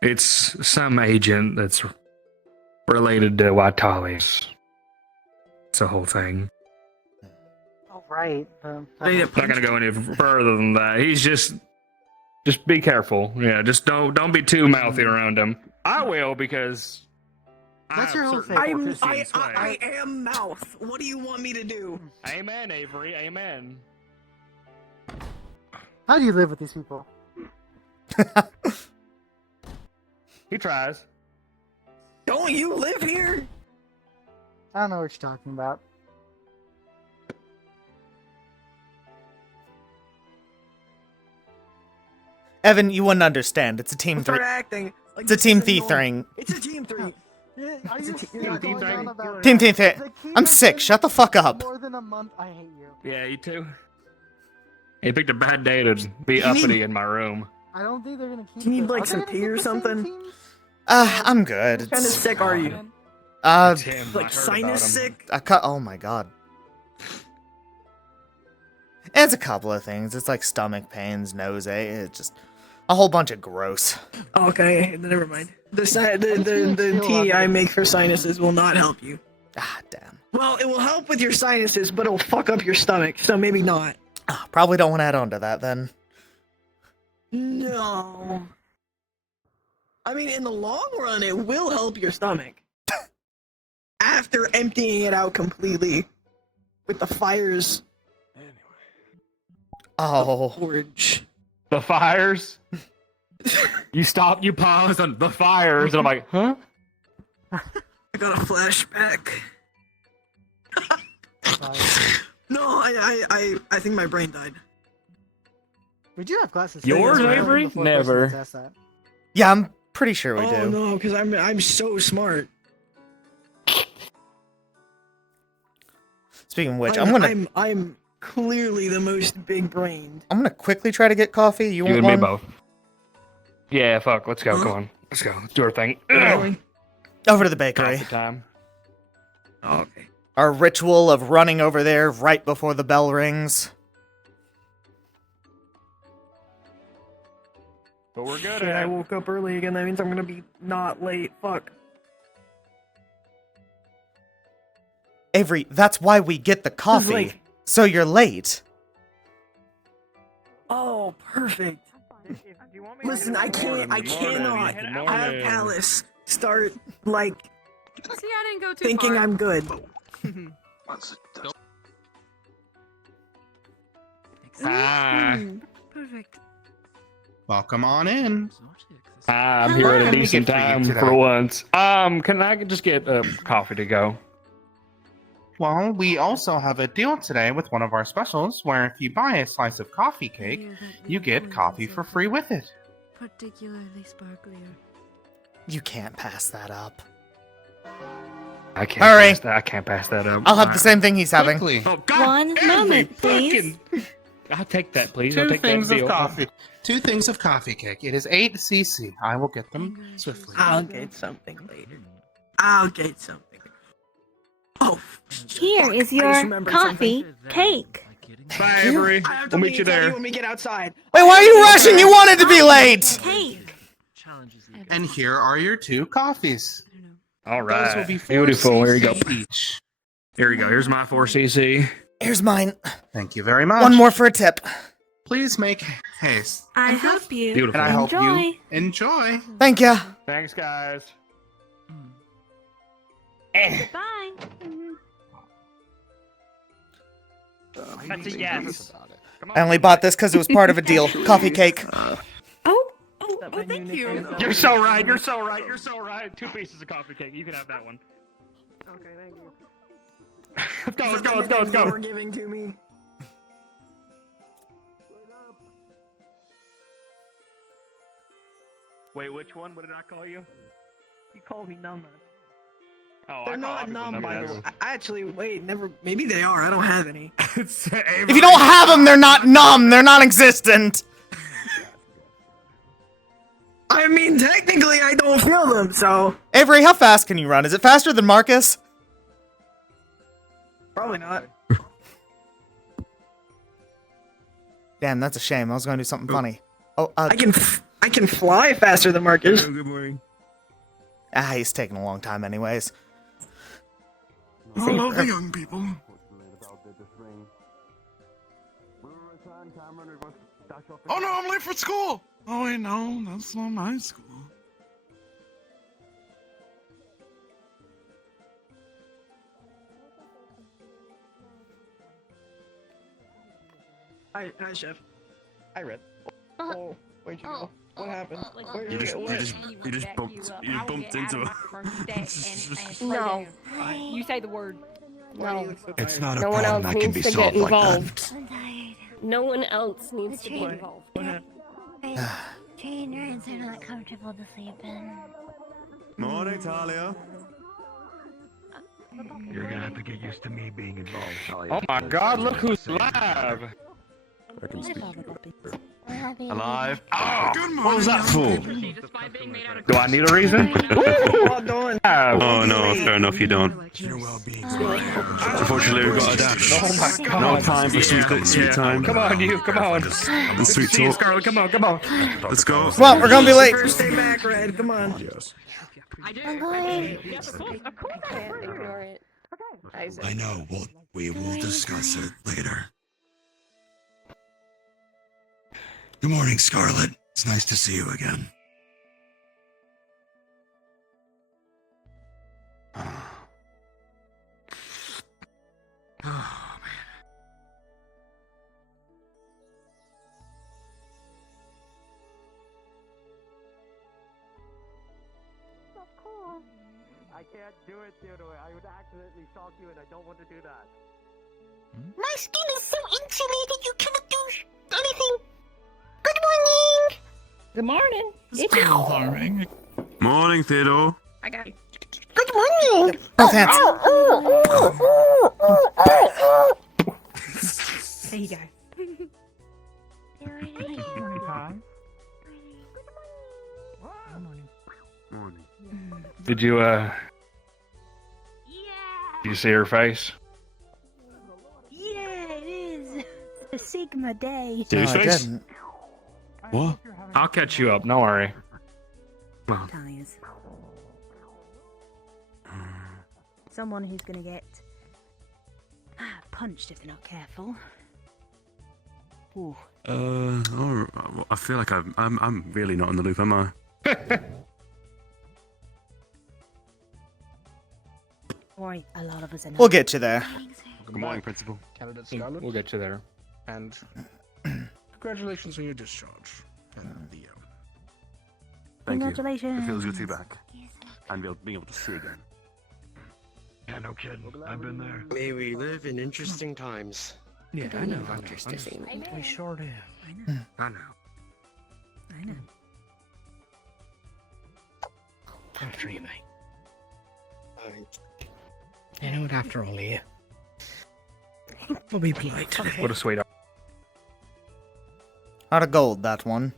it's some agent that's related to Watali's. It's a whole thing. Oh right. I'm not gonna go any further than that. He's just be careful. Yeah, just don't be too mouthy around him. I will because That's your whole thing. I am mouth. What do you want me to do? Amen, Avery. Amen. How do you live with these people? He tries. Don't you live here? I don't know what you're talking about. Evan, you wouldn't understand. It's a team Start three. acting. Like It's a this team is thief annoying. thing. It's a team three. Team thief thing. I'm sick. Shut the fuck up. More than a month, I hate you. Yeah, you too. He picked a bad day to be uppity in my room. I don't think they're gonna keep. Do you need it. like Are they some gonna tea keep or the same something? teams? I'm good. What kind of sick are you? Sinus sick? Oh my god. It's a couple of things. It's like stomach pains, nose ache. It's just a whole bunch of gross. Okay, never mind. The tea I make for sinuses will not help you. Ah, damn. Well, it will help with your sinuses, but it will fuck up your stomach, so maybe not. Probably don't want to add on to that then. No. I mean, in the long run, it will help your stomach. After emptying it out completely with the fires. Oh. Forge. The fires? You stopped, you paused on the fires, and I'm like, huh? I got a flashback. No, I think my brain died. We do have glasses. Yours, Avery? Never. Yeah, I'm pretty sure we Oh do. no, because I'm so smart. Speaking of which, I'm clearly the most big-brained. I'm gonna quickly try to get coffee. You want and one? me both. Yeah, fuck. Let's go. Come on. Let's go. Let's do our thing. Over to the bakery. Coffee time. Oh, okay. Our ritual of running over there right before the bell rings. But we're good Shit, at I it. woke up early again. That means I'm gonna be not late. Fuck. Avery, that's why we get the coffee. like- So you're late. Oh, perfect. Listen, I cannot have Palace start, like, See, I didn't go too thinking far. I'm good. Ah. Perfect. Welcome on in. I'm here at a decent time for once. Can I just get coffee to go? Well, we also have a deal today with one of our specials where if you buy a slice of coffee cake, you get coffee for free with it. Particularly sparklier. You can't pass that up. I can't. Hurry. I can't pass that up. I'll have the same thing he's having. Oh, God, One moment, please. I'll take that, please. I'll Two take things that of deal. coffee. 2 things of coffee cake. It is 8 cc. I will get them swiftly. I'll get something later. I'll get something. Oh, Here is I just your remembered coffee something. cake. Bye, Avery. I have to We'll meet you there. when we get outside. Wait, why are you rushing? You wanted to be late. Cake. And here are your 2 coffees. All Those right. will be 4 Beautiful. Here you go. cc each. Here you go. Here's my 4cc. Here's mine. Thank you very much. One more for a tip. Please make haste. I hope you Beautiful. And I hope enjoy. you enjoy. Thank you. Thanks, guys. Bye. That's a yes. I only bought this because it was part of a deal. Coffee cake. Oh, thank you. You're so right. You're so right. You're so right. 2 pieces of coffee cake. You can have that one. Okay, thank you. Let's go. Let's go. Let's go. Let's go. You're giving to me. Wait, which one? What did I call you? You called me numb. Oh, They're I call not people numb, by the way. numbers. Actually, wait, never. Maybe they are. I don't have any. If you don't have them, they're not numb. They're non-existent. I mean, technically, I don't feel them, so. Avery, how fast can you run? Is it faster than Marcus? Probably not. Damn, that's a shame. I was going to do something funny. Oh, I can fly faster than Marcus. Good morning. He's taking a long time anyways. I love the young people. Oh no, I'm late for school! Oh wait, no, that's not my school. Hi, Chef. I read. Oh, where'd you go? What happened? You just bumped into her. No. You say the word. No. It's not a No one problem else that can needs be to get solved like that. involved. No one else needs to be involved. Trainers are not comfortable to sleep in. Morning, Talia. You're gonna have to get used to me being involved, Talia. Oh my God! Look who's live. Alive. Oh, what was that for? Do I need a reason? Well done. Oh no, fair enough, you don't. Your well-being. Unfortunately, we've got to dash. Oh my God! No time for sweet time. Come on, you. Come on. And sweet See you, talk. Scarlet. Come on. Come on. Let's go. Well, we're gonna be late. First day back, Red. Come on. Yes. I do. Of course I can't ignore it. I know. We will discuss it later. Good morning, Scarlet. It's nice to see you again. Oh, man. I can't do it, Theodore. I would accidentally shock you, and I don't want to do that. My skin is so insulated you cannot do anything. Good morning. Good morning. It's pretty alarming. Morning, Theodore. I got you. Good morning. Both hands. There you go. Did you Did you see her face? Yeah, it is. It's a Sigma day. See his No, I face? didn't. What? I'll catch you up. Don't worry. Come on. Tires. Someone who's gonna get punched if they're not careful. Ooh. I feel like I'm really not in the loop, am I? Worry, a lot of us are not. We'll get you there. Good morning, Principal. Candidate Scarlet. We'll get you there. And congratulations on your discharge. And the Thank Congratulations. you. It feels good to be back. And being able to see again. Yeah, no kidding. I've been there. May we live in interesting times. Yeah, I I know. don't vouchers to say that. We sure do. I know. I know. I know. I'm dreaming. You know what, after all, Leah, we'll be polite today. What a sweetheart. Out of gold, that one.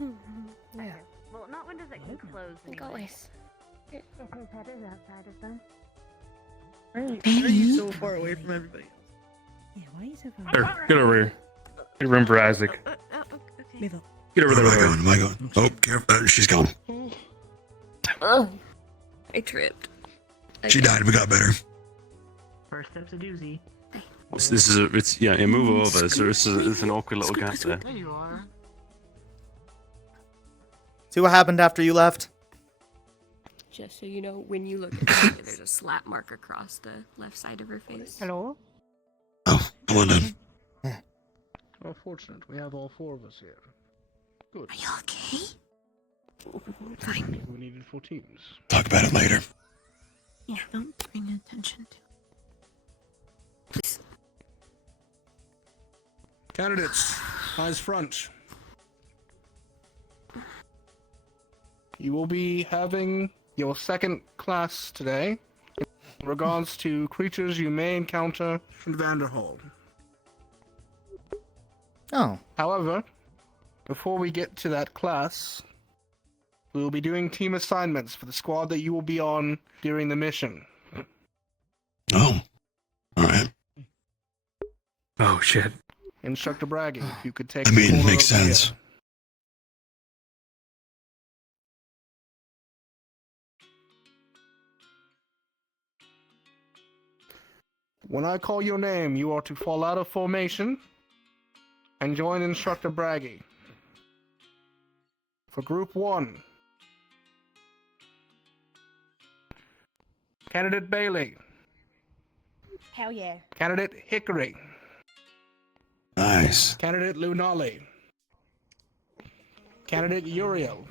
Okay. Well, not when does it close? Go away. Because Head is outside of them. Why are you so far away from everybody? Yeah, why are you so far? Here, get over here. Get room for Isaac. Move up. Get over there. Am I going? Oh, careful. She's gone. I tripped. She died. We got better. First step's a doozy. This is move over. So it's an awkward little gap there. There you are. See what happened after you left? Just so you know, when you look at her, there's a slap mark across the left side of her face. Hello? Oh, well done. Well, fortunate. We have all four of us here. Good. Are you okay? Fine. We needed 4 teams. Talk about it later. Yeah, don't bring attention to. Please. Candidates, eyes front. You will be having your second class today in regards to creatures you may encounter in Vanderhall. Oh. However, before we get to that class, we will be doing team assignments for the squad that you will be on during the mission. Oh, all right. Oh, shit. Instructor Braggy, if you could take I the mean, corner makes over here. sense. When I call your name, you are to fall out of formation and join Instructor Braggy. For Group 1, Candidate Bailey, Hell yeah. Candidate Hickory, Nice. Candidate Lunali, Candidate Uriel,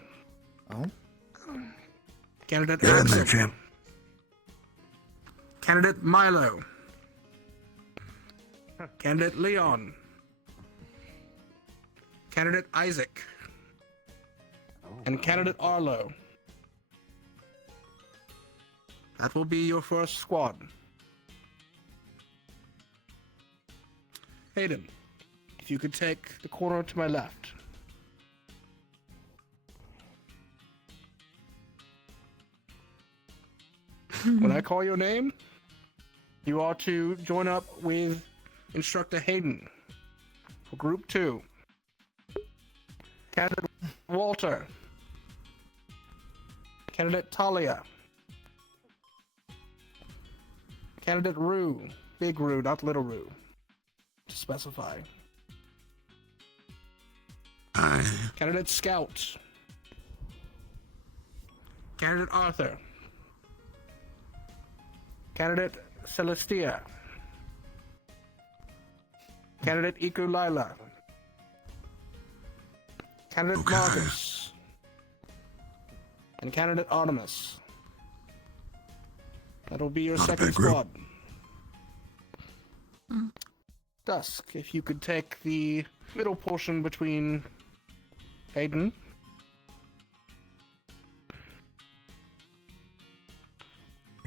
Candidate Get in there, Axel, champ. Candidate Milo, Candidate Leon, Candidate Isaac, and Candidate Arlo. That will be your first squad. Hayden, if you could take the corner to my left. When I call your name, you are to join up with Instructor Hayden for Group 2. Candidate Walter. Candidate Talia. Candidate Rue. Big Rue, not Little Rue. To specify. Candidate Scout. Candidate Arthur. Candidate Celestia. Candidate Iku Lila. Candidate Marcus. And Candidate Artemis. That'll be your Not a second big group. squad. Dusk, if you could take the middle portion between Hayden.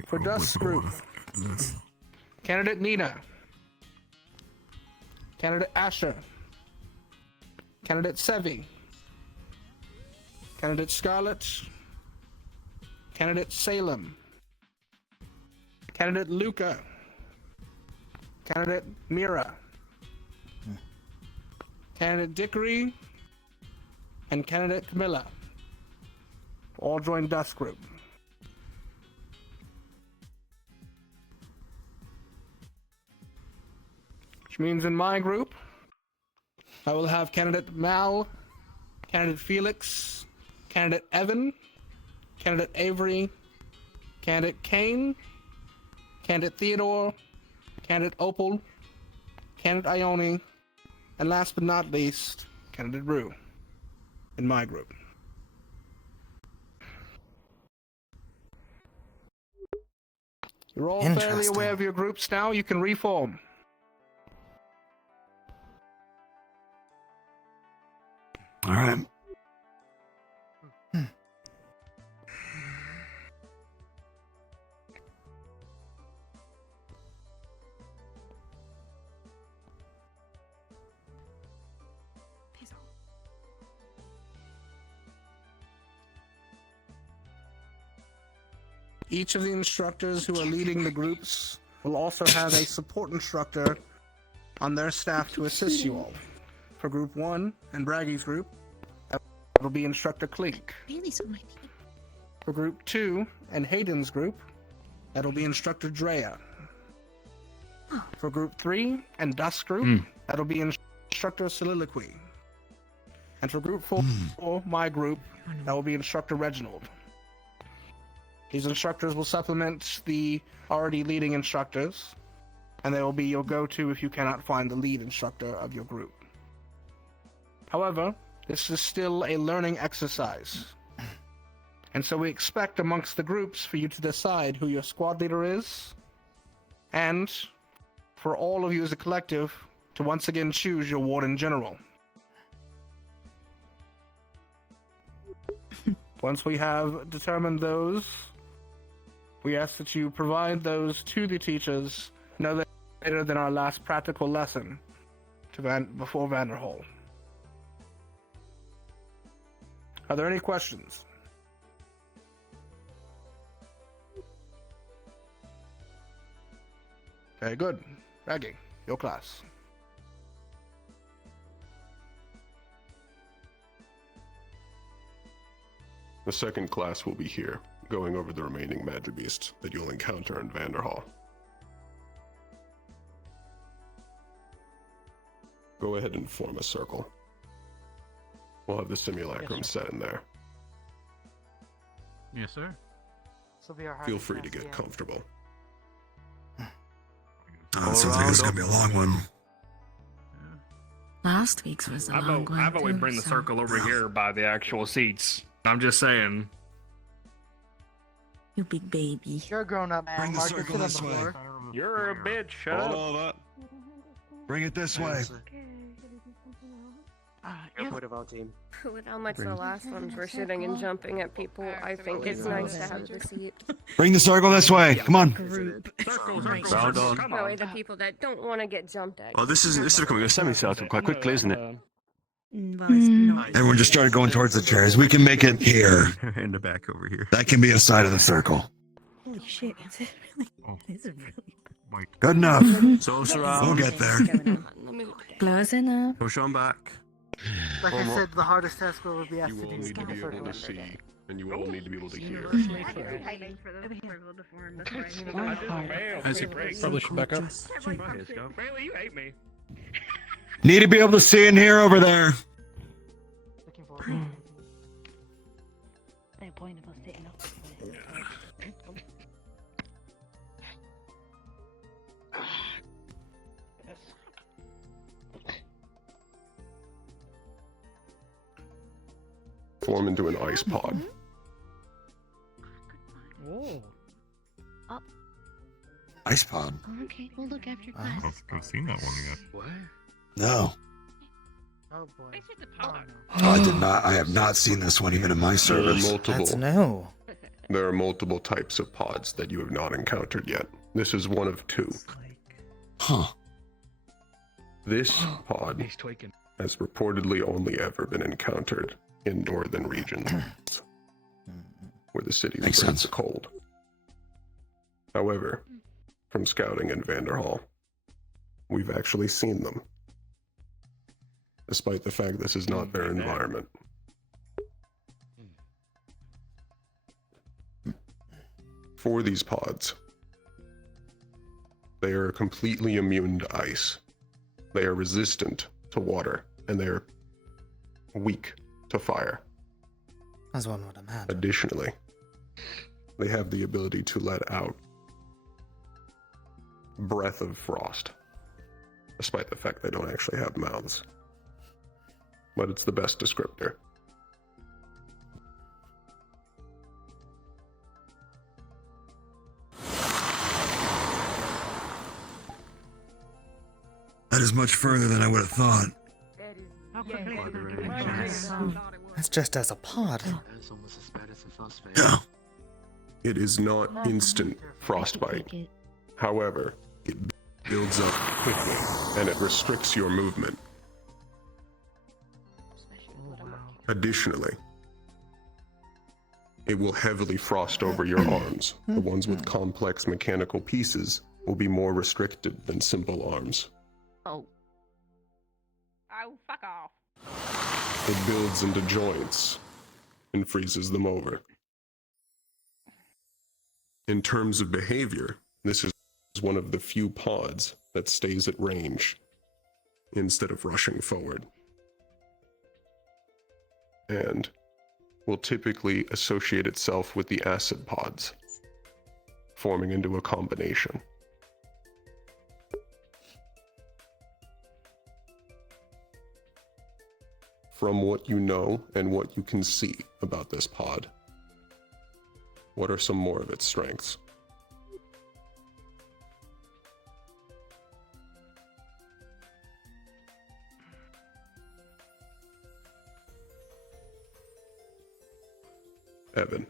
For Dusk's group, Candidate Nina, Candidate Asher, Candidate Sevi, Candidate Scarlet, Candidate Salem, Candidate Luca, Candidate Mira, Candidate Dickory, and Candidate Camilla. All join Dusk Group. Which means in my group, I will have Candidate Mal, Candidate Felix, Candidate Evan, Candidate Avery, Candidate Kane, Candidate Theodore, Candidate Opal, Candidate Ione, and last but not least, Candidate Rue. in my group. You're all fairly Interesting. aware of your groups now. You can reform. All right. Each of the instructors who are leading the groups will also have a support instructor on their staff to assist you all. For Group 1 and Braggy's group, that'll be Instructor Clink. Bailey's on my team. For Group 2 and Hayden's group, that'll be Instructor Drea. For Group 3 and Dusk group, that'll be Instructor Soliloquy. And for Group 4, my group, that will be Instructor Reginald. These instructors will supplement the already leading instructors, and they will be your go-to if you cannot find the lead instructor of your group. However, this is still a learning exercise, and so we expect amongst the groups for you to decide who your squad leader is, and for all of you as a collective to once again choose your warden general. Once we have determined those, we ask that you provide those to the teachers no later than our last practical lesson before Vanderhall. Are there any questions? Very good. Raggy, your class. The second class will be here, going over the remaining magic beasts that you'll encounter in Vanderhall. Go ahead and form a circle. We'll have the simulacrum set in there. Yes, sir. Feel free to get comfortable. Oh, it sounds like it's gonna be a long one. Last week's was a long one. How about we too, bring the so- circle over here by the actual seats? I'm just saying. You big baby. You're a grown up man. Bring the Marcus, circle sit on this the way. floor. You're a bitch. Shut Hold up. all that. Bring it this way. What about team? With how much the last ones were shooting and jumping at people, I think it's nice to have the seat. Bring the circle this way. Come on. That way the people that don't want to get jumped at. Oh, this is becoming a semicircle quite quickly, isn't it? Everyone just started going towards the chairs. We can make it here. In the back over here. That can be a side of the circle. Holy shit, is it really? Is it really? Good enough. So We'll get there. Close enough. Push on back. Like I said, the hardest task will be asked You to will do is need to keep the be able circle. to see, and you will all need to be able to hear. Probably should back up. Bailey, you hate me. Need to be able to see and hear over there. Looking forward. No point of us sitting up. Form into an ice pod. Oh. Ice pod. Okay, we'll look after class. I've seen that one yet. What? No. Oh boy. I did not. I have not seen this one even in my There are service. That's new. There are multiple types of pods that you have not encountered yet. This is one of two. Huh. This pod He's tweaking. has reportedly only ever been encountered in northern regions, where the cities Makes bring sense. the cold. However, from scouting in Vanderhall, we've actually seen them, despite the fact this is not their environment. For these pods, they are completely immune to ice. They are resistant to water, and they are weak to fire. As one would imagine. Additionally, they have the ability to let out breath of frost, despite the fact they don't actually have mouths. But it's the best descriptor. That is much further than I would have thought. That's just as a pod. Yeah. It is not instant frostbite. However, it builds up quickly and it restricts your movement. Additionally, it will heavily frost over your arms. The ones with complex mechanical pieces will be more restricted than simple arms. Oh. Oh, fuck off. It builds into joints and freezes them over. In terms of behavior, this is one of the few pods that stays at range instead of rushing forward, and will typically associate itself with the acid pods, forming into a combination. From what you know and what you can see about this pod, what are some more of its strengths? Evan.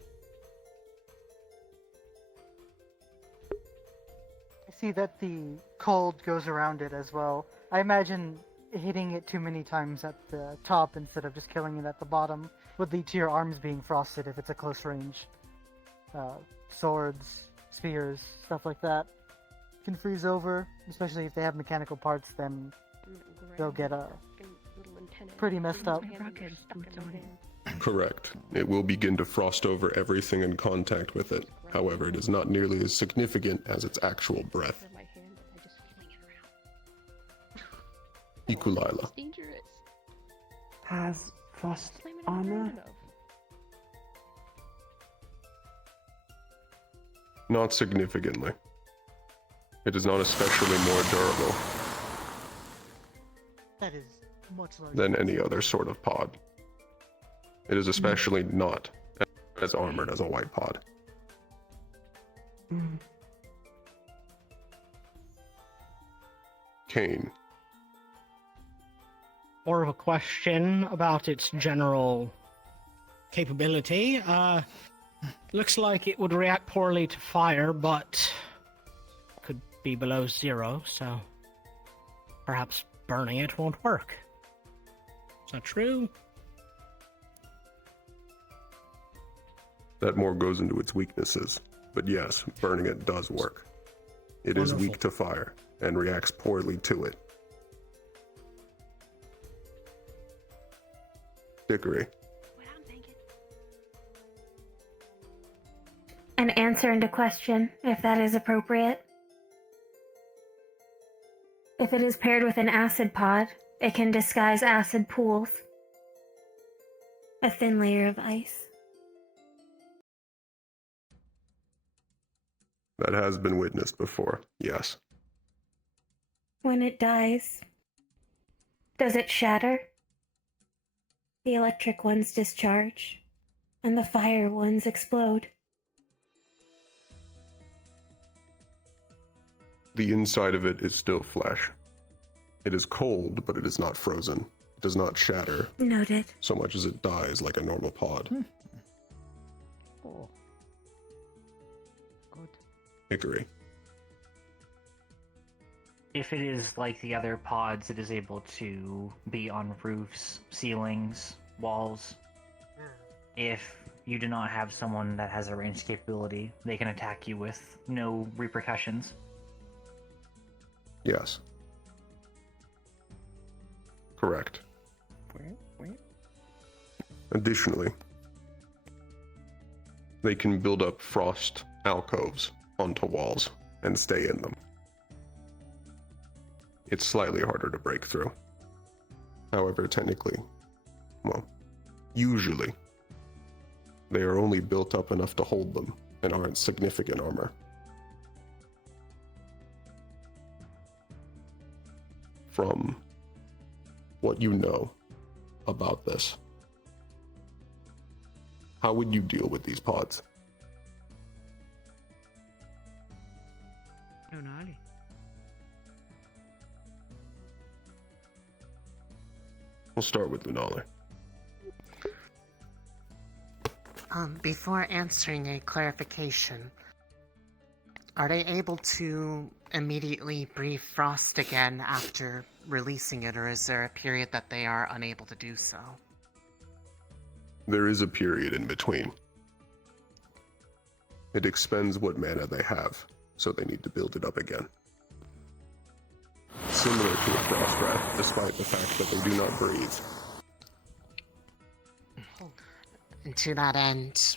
I see that the cold goes around it as well. I imagine hitting it too many times at the top instead of just killing it at the bottom would lead to your arms being frosted if it's a close range. Swords, spears, stuff like that can freeze over, especially if they have mechanical parts, then they'll get pretty messed up. Correct. It will begin to frost over everything in contact with it. However, it is not nearly as significant as its actual breath. Ikulila. Has frost armor? Not significantly. It is not especially more durable That is much larger than any other sort of pod. It is especially not as armored as a white pod. Kane. More of a question about its general capability. Looks like it would react poorly to fire, but could be below 0, so perhaps burning it won't work. Is that true? That more goes into its weaknesses, but yes, burning it does work. It is weak to fire and reacts poorly to it. Dickory. An answer and a question, if that is appropriate. If it is paired with an acid pod, it can disguise acid pools. A thin layer of ice. That has been witnessed before, yes. When it dies, does it shatter? The electric ones discharge, and the fire ones explode. The inside of it is still flesh. It is cold, but it is not frozen. It does not shatter. Noted. So much as it dies like a normal pod. Oh. Good. Hickory. If it is like the other pods, it is able to be on roofs, ceilings, walls. If you do not have someone that has a ranged capability, they can attack you with no repercussions. Yes. Correct. Additionally, they can build up frost alcoves onto walls and stay in them. It's slightly harder to break through. However, technically, well, usually, they are only built up enough to hold them and aren't significant armor. From what you know about this, how would you deal with these pods? We'll start with Lunala. Before answering a clarification, are they able to immediately breathe frost again after releasing it, or is there a period that they are unable to do so? There is a period in between. It expends what mana they have, so they need to build it up again. Similar to a frost breath, despite the fact that they do not breathe. And to that end,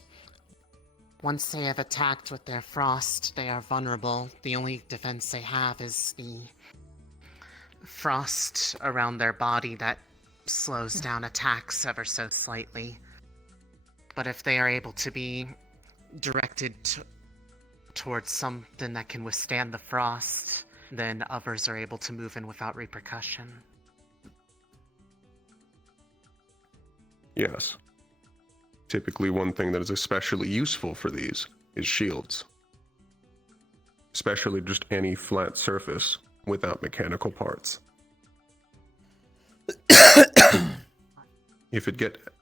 once they have attacked with their frost, they are vulnerable. The only defense they have is the frost around their body that slows down attacks ever so slightly. But if they are able to be directed towards something that can withstand the frost, then others are able to move in without repercussion. Yes. Typically, one thing that is especially useful for these is shields. Especially just any flat surface without mechanical parts. If it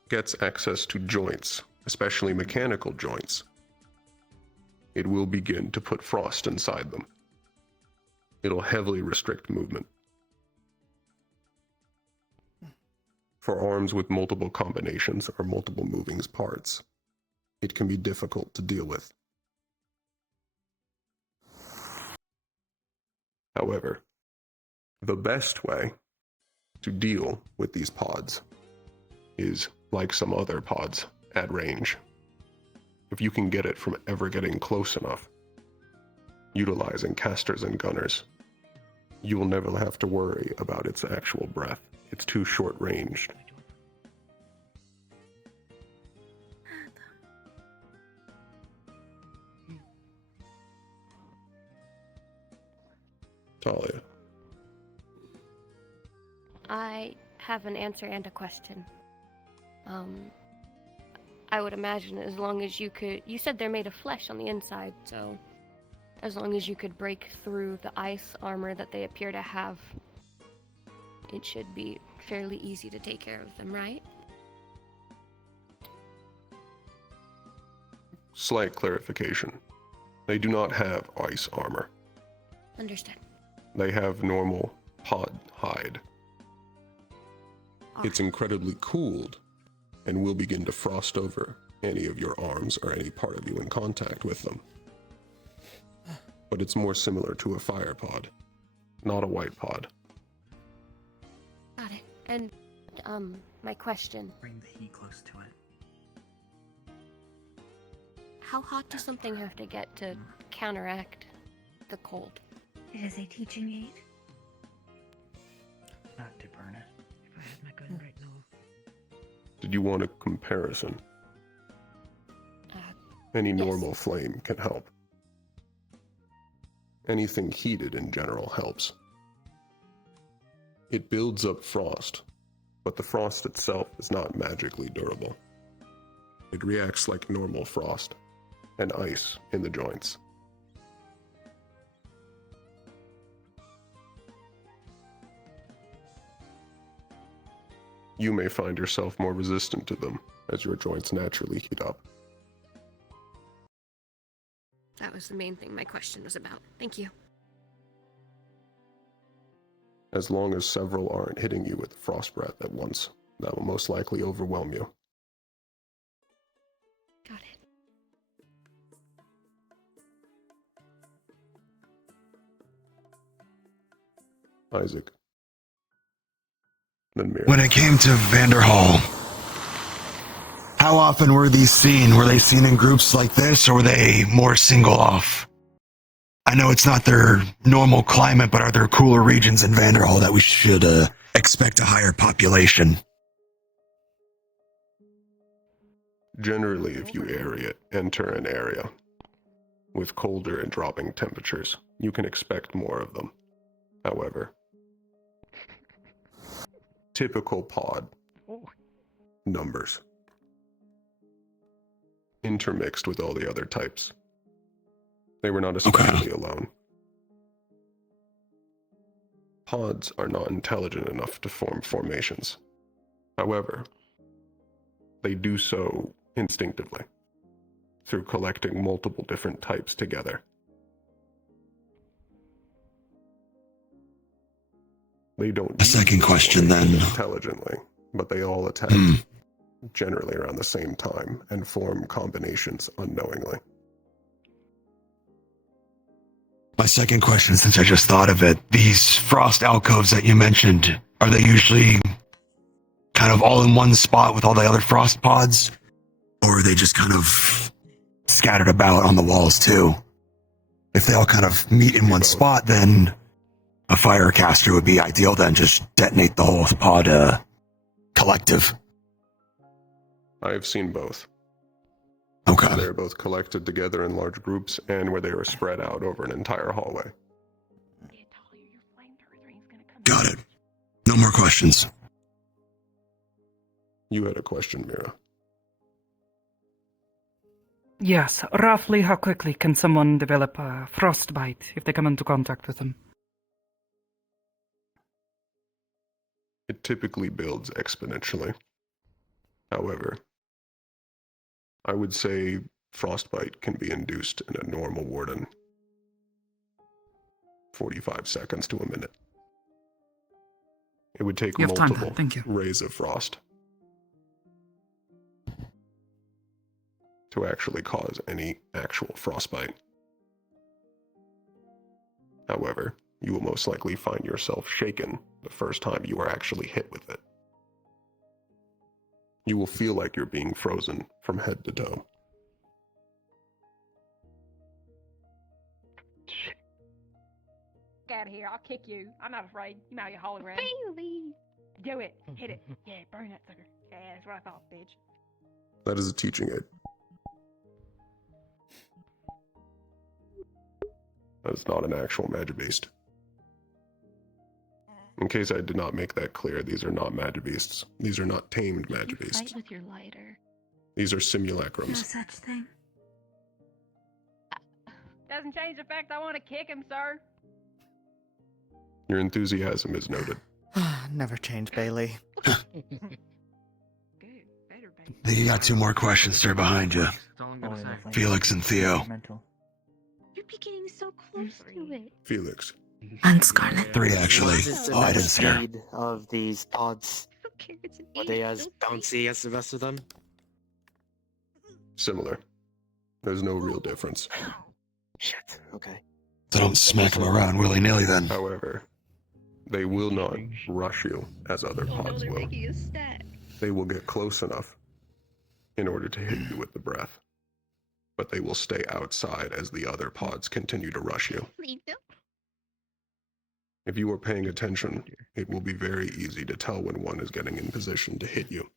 gets access to joints, especially mechanical joints, it will begin to put frost inside them. It'll heavily restrict movement. For arms with multiple combinations or multiple moving parts, it can be difficult to deal with. However, the best way to deal with these pods is like some other pods at range. If you can get it from ever getting close enough, utilizing casters and gunners, you will never have to worry about its actual breath. It's too short-ranged. Talia. I have an answer and a question. I would imagine as long as you said they're made of flesh on the inside, so as long as you could break through the ice armor that they appear to have, it should be fairly easy to take care of them, right? Slight clarification. They do not have ice armor. Understood. They have normal pod hide. It's incredibly cooled and will begin to frost over any of your arms or any part of you in contact with them. But it's more similar to a fire pod, not a white pod. Got it. And, my question. Bring the heat close to it. How hot does something have to get to counteract the cold? It is a teaching aid. Not to burn it. If I had my gun right now. Did you want a comparison? Any normal flame can help. Anything heated in general helps. It builds up frost, but the frost itself is not magically durable. It reacts like normal frost and ice in the joints. You may find yourself more resistant to them as your joints naturally heat up. That was the main thing my question was about. Thank you. As long as several aren't hitting you with frost breath at once, that will most likely overwhelm you. Got it. Isaac. Then Mira. When it came to Vanderhall, how often were these seen? Were they seen in groups like this, or were they more single off? I know it's not their normal climate, but are there cooler regions in Vanderhall that we should expect a higher population? Generally, if you enter an area with colder and dropping temperatures, you can expect more of them. However, typical pod numbers intermixed with all the other types. They were not especially alone. Pods are not intelligent enough to form formations. However, they do so instinctively, through collecting multiple different types together. They don't A second use question then. intelligently, but they all attack generally around the same time and form combinations unknowingly. My second question, since I just thought of it, these frost alcoves that you mentioned, are they usually kind of all in one spot with all the other frost pods? Or are they just kind of scattered about on the walls too? If they all kind of meet in one spot, then a firecaster would be ideal, then just detonate the whole pod collective. I have seen both. Okay. They're both collected together in large groups and where they are spread out over an entire hallway. Got it. No more questions. You had a question, Mira. Yes, roughly how quickly can someone develop a frostbite if they come into contact with them? It typically builds exponentially. However, I would say frostbite can be induced in a normal ward in 45 seconds to a minute. It would take You have time then, multiple thank you. rays of frost to actually cause any actual frostbite. However, you will most likely find yourself shaken the first time you are actually hit with it. You will feel like you're being frozen from head to toe. Get out of here. I'll kick you. I'm not afraid. You know, you hologram. Bailey! Do it. Hit it. Yeah, burn that sucker. Yeah, that's what I thought, bitch. That is a teaching aid. That is not an actual Magibeast. In case I did not make that clear, these are not Magibeasts. These are not tamed Magibeasts. Fight with your lighter. These are simulacrums. No such thing. Doesn't change the fact I want to kick him, sir. Your enthusiasm is noted. Never change, Bailey. You got two more questions there behind you. Felix and Theo. You're getting so close to it. Felix. And Scarlet. 3 actually. What is the Oh, I net didn't see her. speed of these pods? Are they as bouncy as the rest of them? Similar. There's no real difference. Shit. Okay. So don't smack them around willy-nilly then. However, they will not rush you as other pods will. They will get close enough in order to hit you with the breath, but they will stay outside as the other pods continue to rush you. If you are paying attention, it will be very easy to tell when one is getting in position to hit you.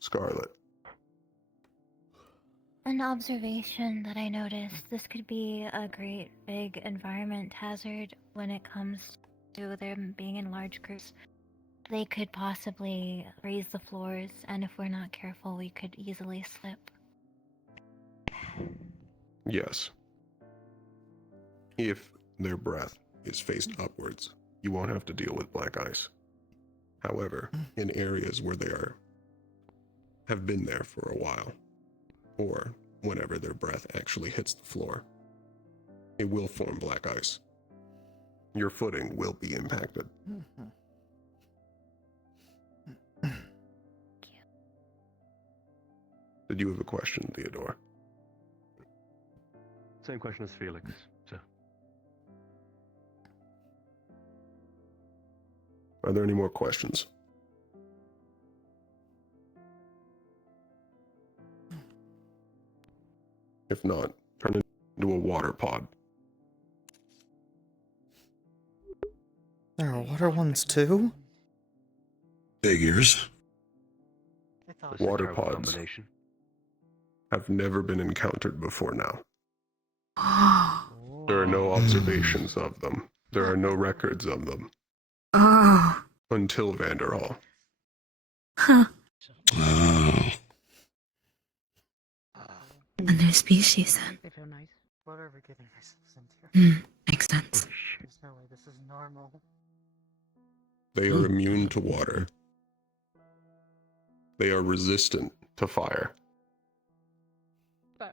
Scarlet. An observation that I noticed, this could be a great big environment hazard when it comes to them being in large groups. They could possibly raise the floors, and if we're not careful, we could easily slip. Yes. If their breath is faced upwards, you won't have to deal with black ice. However, in areas where they have been there for a while, or whenever their breath actually hits the floor, it will form black ice. Your footing will be impacted. Did you have a question, Theodore? Same question as Felix. So. Are there any more questions? If not, turn it into a water pod. There are water ones too? Figures. Water pods have never been encountered before now. There are no observations of them. There are no records of them. Until Vanderhall. Huh. Oh. A new species then. They feel nice. Whatever getting ourselves into. I Makes sense. There's no way this is normal. They are immune to water. They are resistant to fire.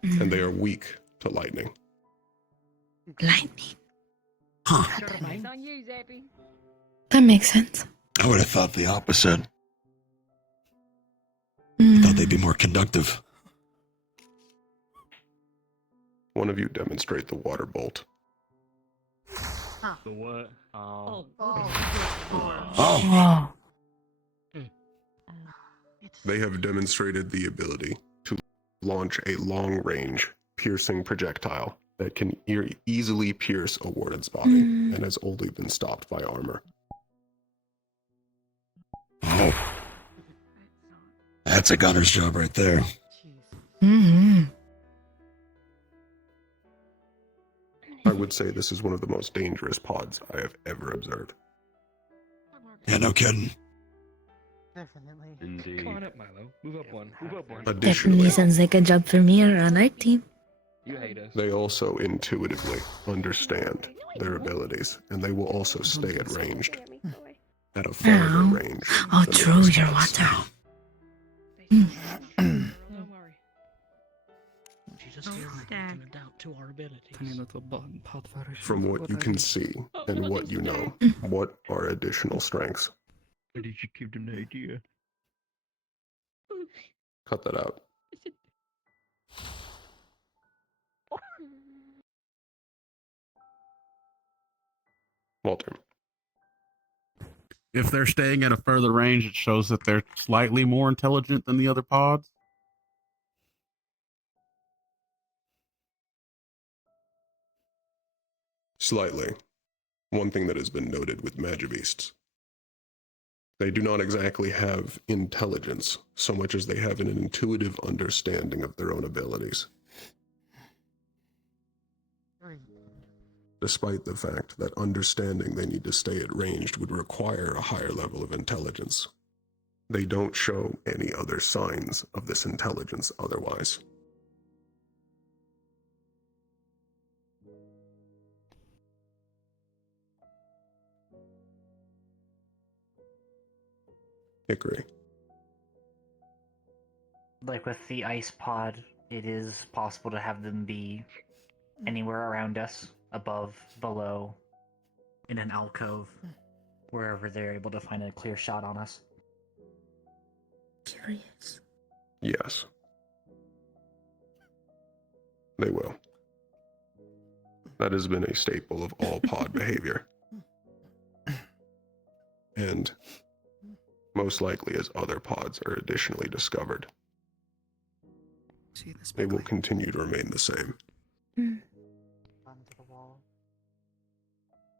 And they are weak to lightning. Lightning. Huh. On you, Zappy. That makes sense. I would have thought the opposite. I thought they'd be more conductive. One of you demonstrate the water bolt. The what? Oh. Oh. They have demonstrated the ability to launch a long-range piercing projectile that can easily pierce a warden's body and has only been stopped by armor. Oh. That's a gunner's job right there. Mm-hmm. I would say this is one of the most dangerous pods I have ever observed. Yeah, no kidding. Definitely. Indeed. Come on up, Milo. Move up one. Move up one. Additionally, Definitely sounds like a job for me or on our team. You hate us. they also intuitively understand their abilities, and they will also stay at ranged, at a farther Ow. range. Oh, than true, most your pods. water. Don't worry. She's just here making a doubt to our abilities. Tiny little pod variation. From what you can see and what you know, what are additional strengths? Where did you give them the idea? Cut that out. Walter. If they're staying at a further range, it shows that they're slightly more intelligent than the other pods. Slightly. One thing that has been noted with Magibeasts. They do not exactly have intelligence so much as they have an intuitive understanding of their own abilities. Despite the fact that understanding they need to stay at ranged would require a higher level of intelligence. They don't show any other signs of this intelligence otherwise. Hickory. Like with the ice pod, it is possible to have them be anywhere around us, above, below, in an alcove, wherever they're able to find a clear shot on us. Curious. Yes. They will. That has been a staple of all pod behavior. And most likely as other pods are additionally discovered, they will continue to remain the same.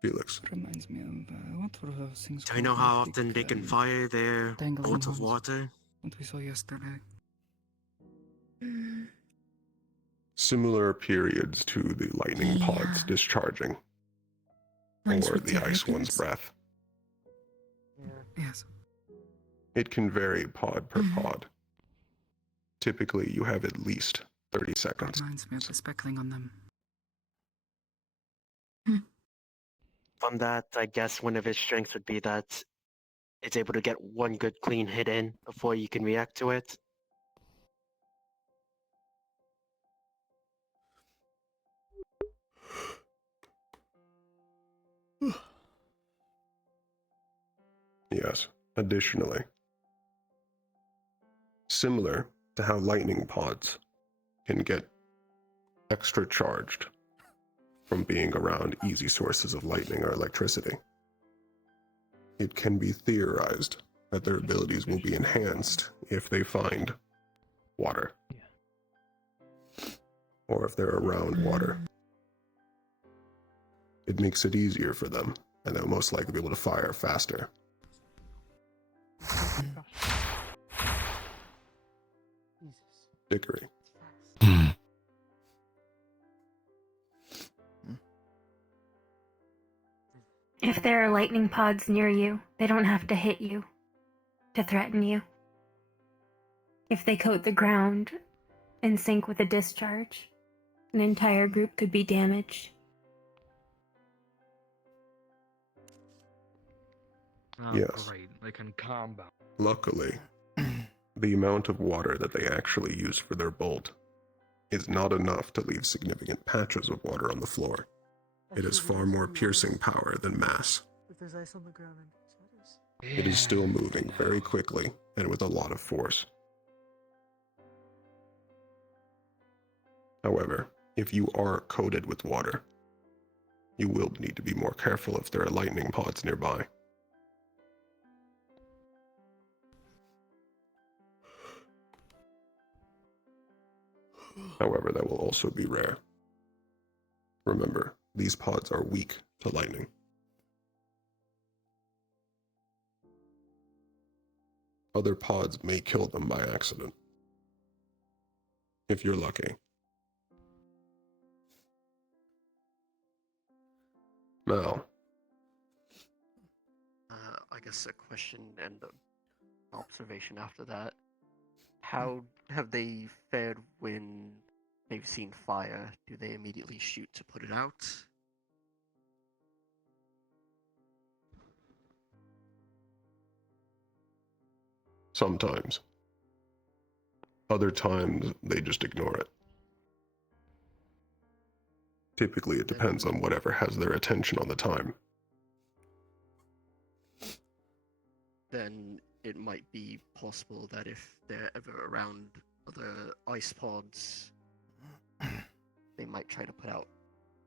Felix. Reminds me of what were those things? Do you know how often they can fire their dangling bolts of horns. water? What we saw yesterday. Similar periods to the lightning pods discharging, Once or with the ice one's breath. Yes. It can vary pod per pod. Typically, you have at least 30 seconds. Reminds me of the speckling on them. From that, I guess one of his strengths would be that it's able to get one good clean hit in before you can react to it. Yes. Additionally, similar to how lightning pods can get extra charged from being around easy sources of lightning or electricity, it can be theorized that their abilities will be enhanced if they find water. Or if they're around water. It makes it easier for them, and they'll most likely be able to fire faster. Dickory. If there are lightning pods near you, they don't have to hit you to threaten you. If they coat the ground and sink with a discharge, an entire group could be damaged. Oh, Yes. great. They can combo. Luckily, the amount of water that they actually use for their bolt is not enough to leave significant patches of water on the floor. It has far more piercing power than mass. If there's ice on the ground, It is still moving very quickly and with a lot of force. However, if you are coated with water, you will need to be more careful if there are lightning pods nearby. However, that will also be rare. Remember, these pods are weak to lightning. Other pods may kill them by accident. If you're lucky. Now, I guess a question and an observation after that. How have they fared when they've seen fire? Do they immediately shoot to put it out? sometimes. Other times, they just ignore it. Typically, it depends on whatever has their attention on the time. Then it might be possible that if they're ever around other ice pods, they might try to put out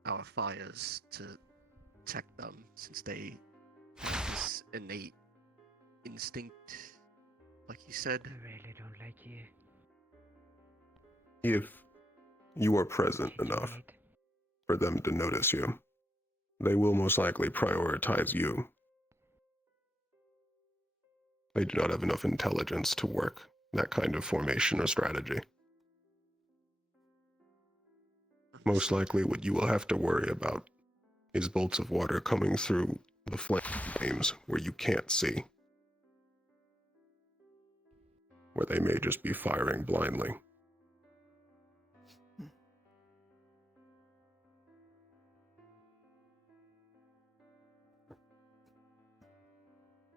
our fires to protect them, since they have this innate instinct, like you said. I really don't like you. If you are present enough for them to notice you, they will most likely prioritize you. They do not have enough intelligence to work that kind of formation or strategy. Most likely what you will have to worry about is bolts of water coming through the flames where you can't see, where they may just be firing blindly.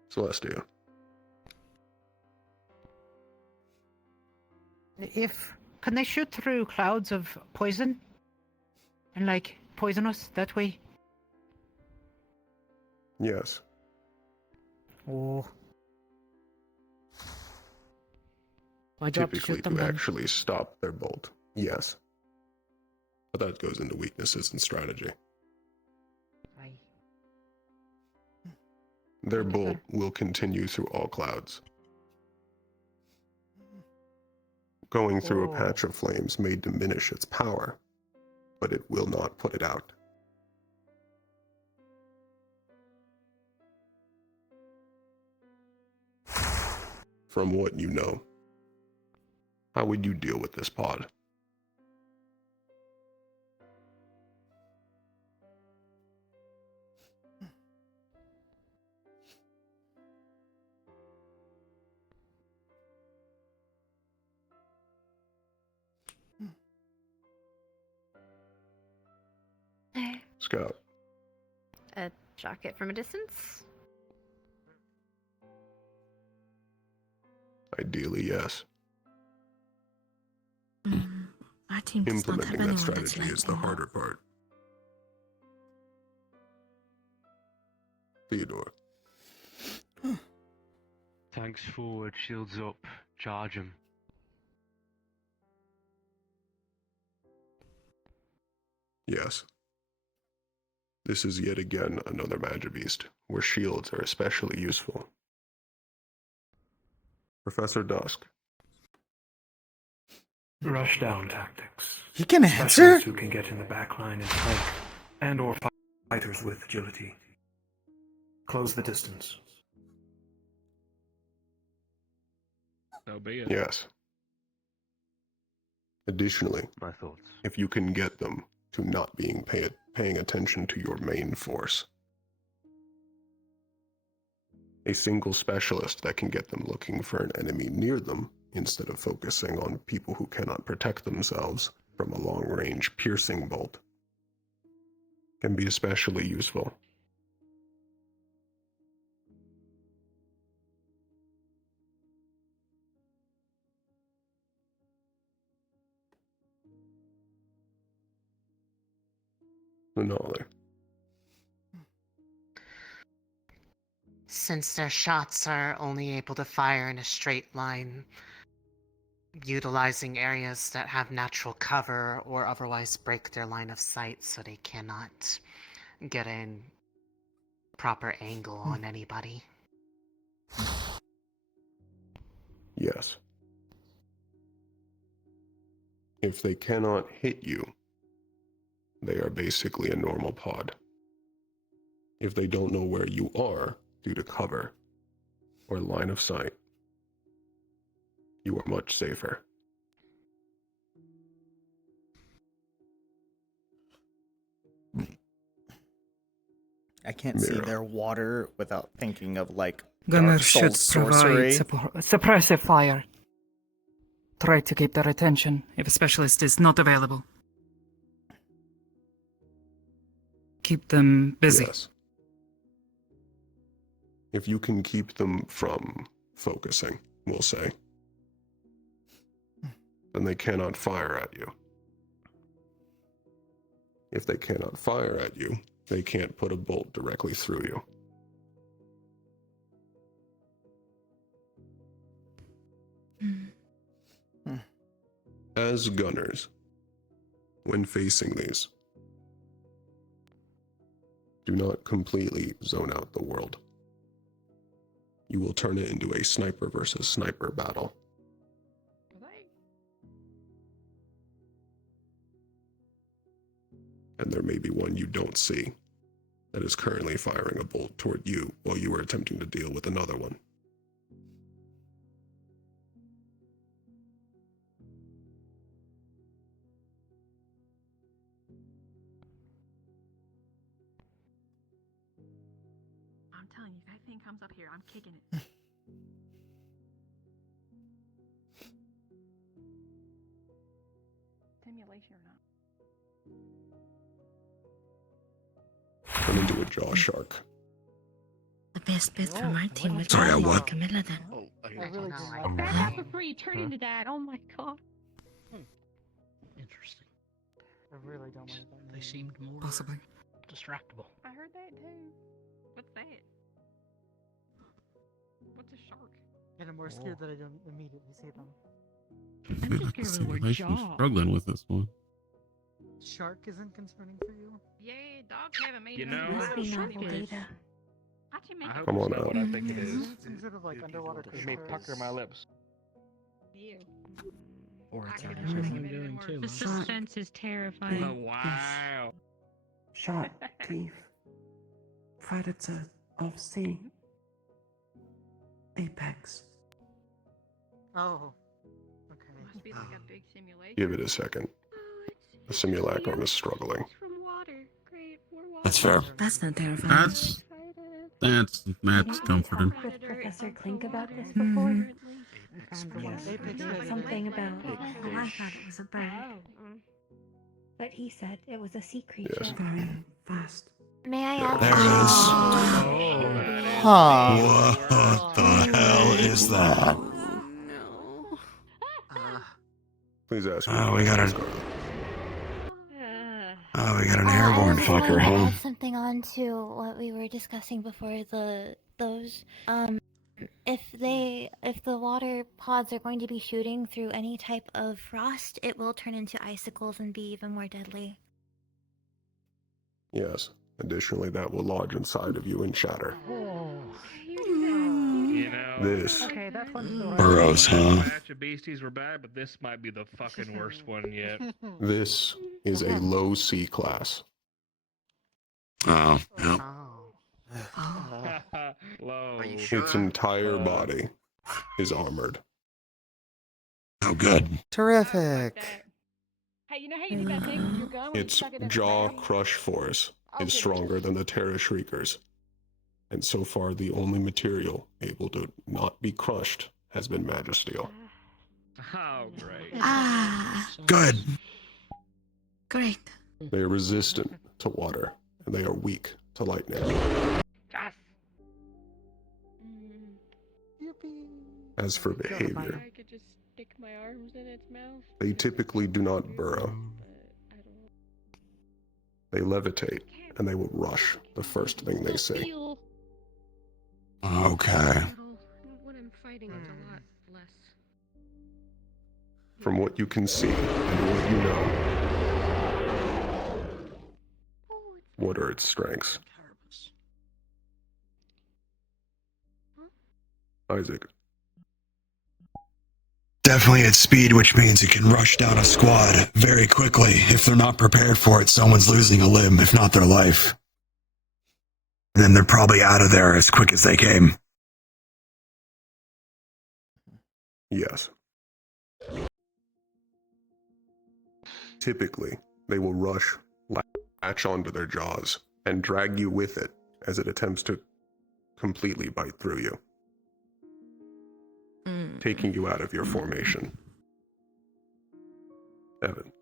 Celestia. Can they shoot through clouds of poison? And like poison us that way? Yes. Oh. My job to Typically shoot them to then. actually stop their bolt. Yes. But that goes into weaknesses and strategy. Aye. Their bolt will continue through all clouds. Going through a patch of flames may diminish its power, but it will not put it out. From what you know, how would you deal with this pod? Scout. Shock it from a distance? Ideally, yes. Our team does not have Implementing that anyone that's strategy like is the me. harder part. Theodore. Tanks forward, shields up, charge them. Yes. This is yet again another Magibeast, where shields are especially useful. Professor Dusk. Rushdown tactics. He can Specialists answer? who can get in the back line and flank, and or fighters with agility. Close the distance. So be it. Yes. Additionally, my thoughts. If you can get them to not being paying attention to your main force, a single specialist that can get them looking for an enemy near them instead of focusing on people who cannot protect themselves from a long-range piercing bolt can be especially useful. Manali. Since their shots are only able to fire in a straight line, utilizing areas that have natural cover or otherwise break their line of sight so they cannot get a proper angle on anybody. Yes. If they cannot hit you, they are basically a normal pod. If they don't know where you are due to cover or line of sight, you are much safer. I can't see Mira. their water without thinking of like Gunner Dark Souls should provide sorcery. suppressive fire. Try to keep their attention if a specialist is not available. Keep them busy. Yes. If you can keep them from focusing, we'll say, then they cannot fire at you. If they cannot fire at you, they can't put a bolt directly through you. As gunners, when facing these, do not completely zone out the world. You will turn it into a sniper versus sniper battle. And there may be one you don't see that is currently firing a bolt toward you while you are attempting to deal with another one. I'm telling you, if that thing comes up here, I'm kicking it. Simulation or not? Turn into a jaw shark. The best bet for my team would Sorry, be what? Camilla then. I found out before you turn into that. Oh my god. Interesting. I really don't like that. They seemed more Possibly. distractible. I heard that too. What's that? What's a shark? And I'm more scared that I don't immediately see them. I'm just scared of the word Simulation's jaw. struggling with this one. Shark isn't concerning for you? Yeah, dogs haven't made You it. know, Must be Shark novel is. data. How'd you make I it? hope Come it's on not out. what I think it is. Some sort of like underwater It may pucker my lips. You. Or I it's couldn't actually- think of anything worse. The suspense is terrifying. Oh, wow. Shot, thief, predator of sea, apex. Oh. Okay. Must be like a big simulation. Give it a second. The simulacrum is struggling. From water. Great. More water. That's fair. That's not terrifying. That's comforting. With Professor Clink about this before? Yes. Something about. Oh, I thought it was a bird. But he said it was a sea creature. Yes. Going fast. May I There ask? it is. Huh. What the hell is that? Please ask me. Oh, we got an I airborne just wanted fucker, to huh? add something on to what we were discussing before those. If the water pods are going to be shooting through any type of frost, it will turn into icicles and be even more deadly. Yes. Additionally, that will lodge inside of you and shatter. You know, This Okay, that one's the Burrows, huh? batch of beasties were bad, but this might be the fucking worst one yet. This is a low C class. Oh, yep. Low. Its entire body is armored. Oh, good. Terrific. Hey, you know how you do that thing with your gun when you Its stuck it in the jaw ground? crush force Oh, is good. stronger than the Terra Shriekers. And so far, the only material able to not be crushed has been Magisteel. Oh, great. Ah, Good. great. They are resistant to water, and they are weak to lightning. Yes. As for behavior, I could just stick my arms in its mouth. they typically do not burrow. They levitate, and they will rush the first thing they see. Okay. When I'm fighting, it's a lot less. From what you can see and what you know, what are its strengths? Isaac. Definitely at speed, which means it can rush down a squad very quickly. If they're not prepared for it, someone's losing a limb, if not their life. And then they're probably out of there as quick as they came. Yes. Typically, they will rush, latch onto their jaws, and drag you with it as it attempts to completely bite through you, taking you out of your formation. Evan.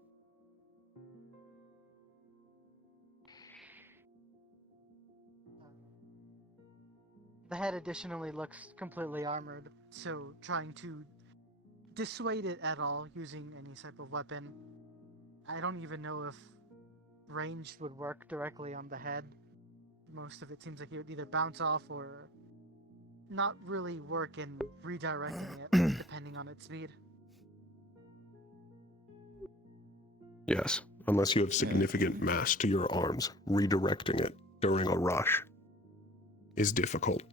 The head additionally looks completely armored, so trying to dissuade it at all using any type of weapon, I don't even know if ranged would work directly on the head. Most of it seems like it would either bounce off or not really work in redirecting it, depending on its speed. Yes, unless you have significant mass to your arms, redirecting it during a rush is difficult.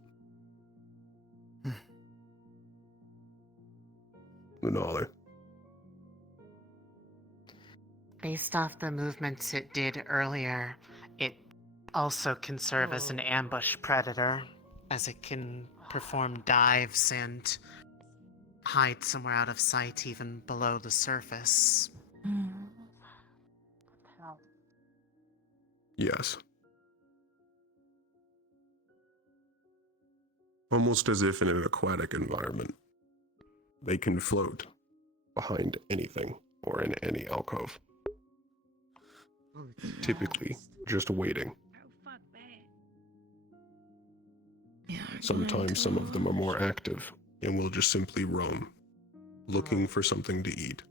Lunale. Based off the movements it did earlier, it also can serve as an ambush predator, as it can perform dives and hide somewhere out of sight, even below the surface. Yes. Almost as if in an aquatic environment, they can float behind anything or in any alcove. Typically, just waiting. Sometimes some of them are more active and will just simply roam, looking for something to eat.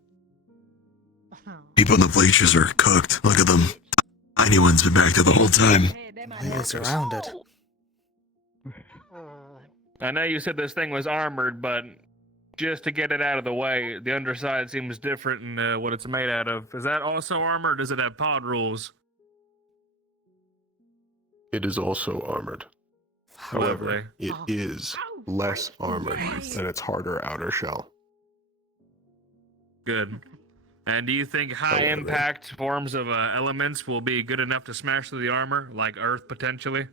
People in the bleachers are cooked. Look at them. Anyone's been back there the whole time. He's surrounded. I know you said this thing was armored, but just to get it out of the way, the underside seems different in what it's made out of. Is that also armored, or does it have pod rules? It is also armored. However, Lovely. it is less armored than its harder outer shell. Good. And do you think high impact forms of elements will be good enough to smash through the armor, like Earth potentially?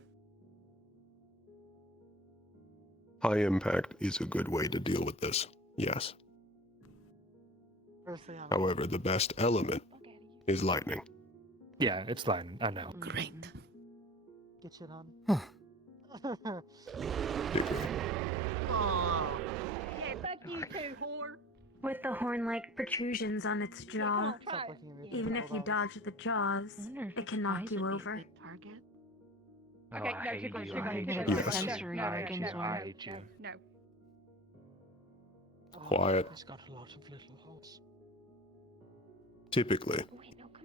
High impact is a good way to deal with this, yes. However, the best element is lightning. Yeah, it's lightning. I know. Great. Get shit on. Yeah, fuck you too, whore. With the horn-like protrusions on its jaw, even if you dodge the jaws, it can knock you over. Okay, no, too close, too close. No. Quiet. Typically,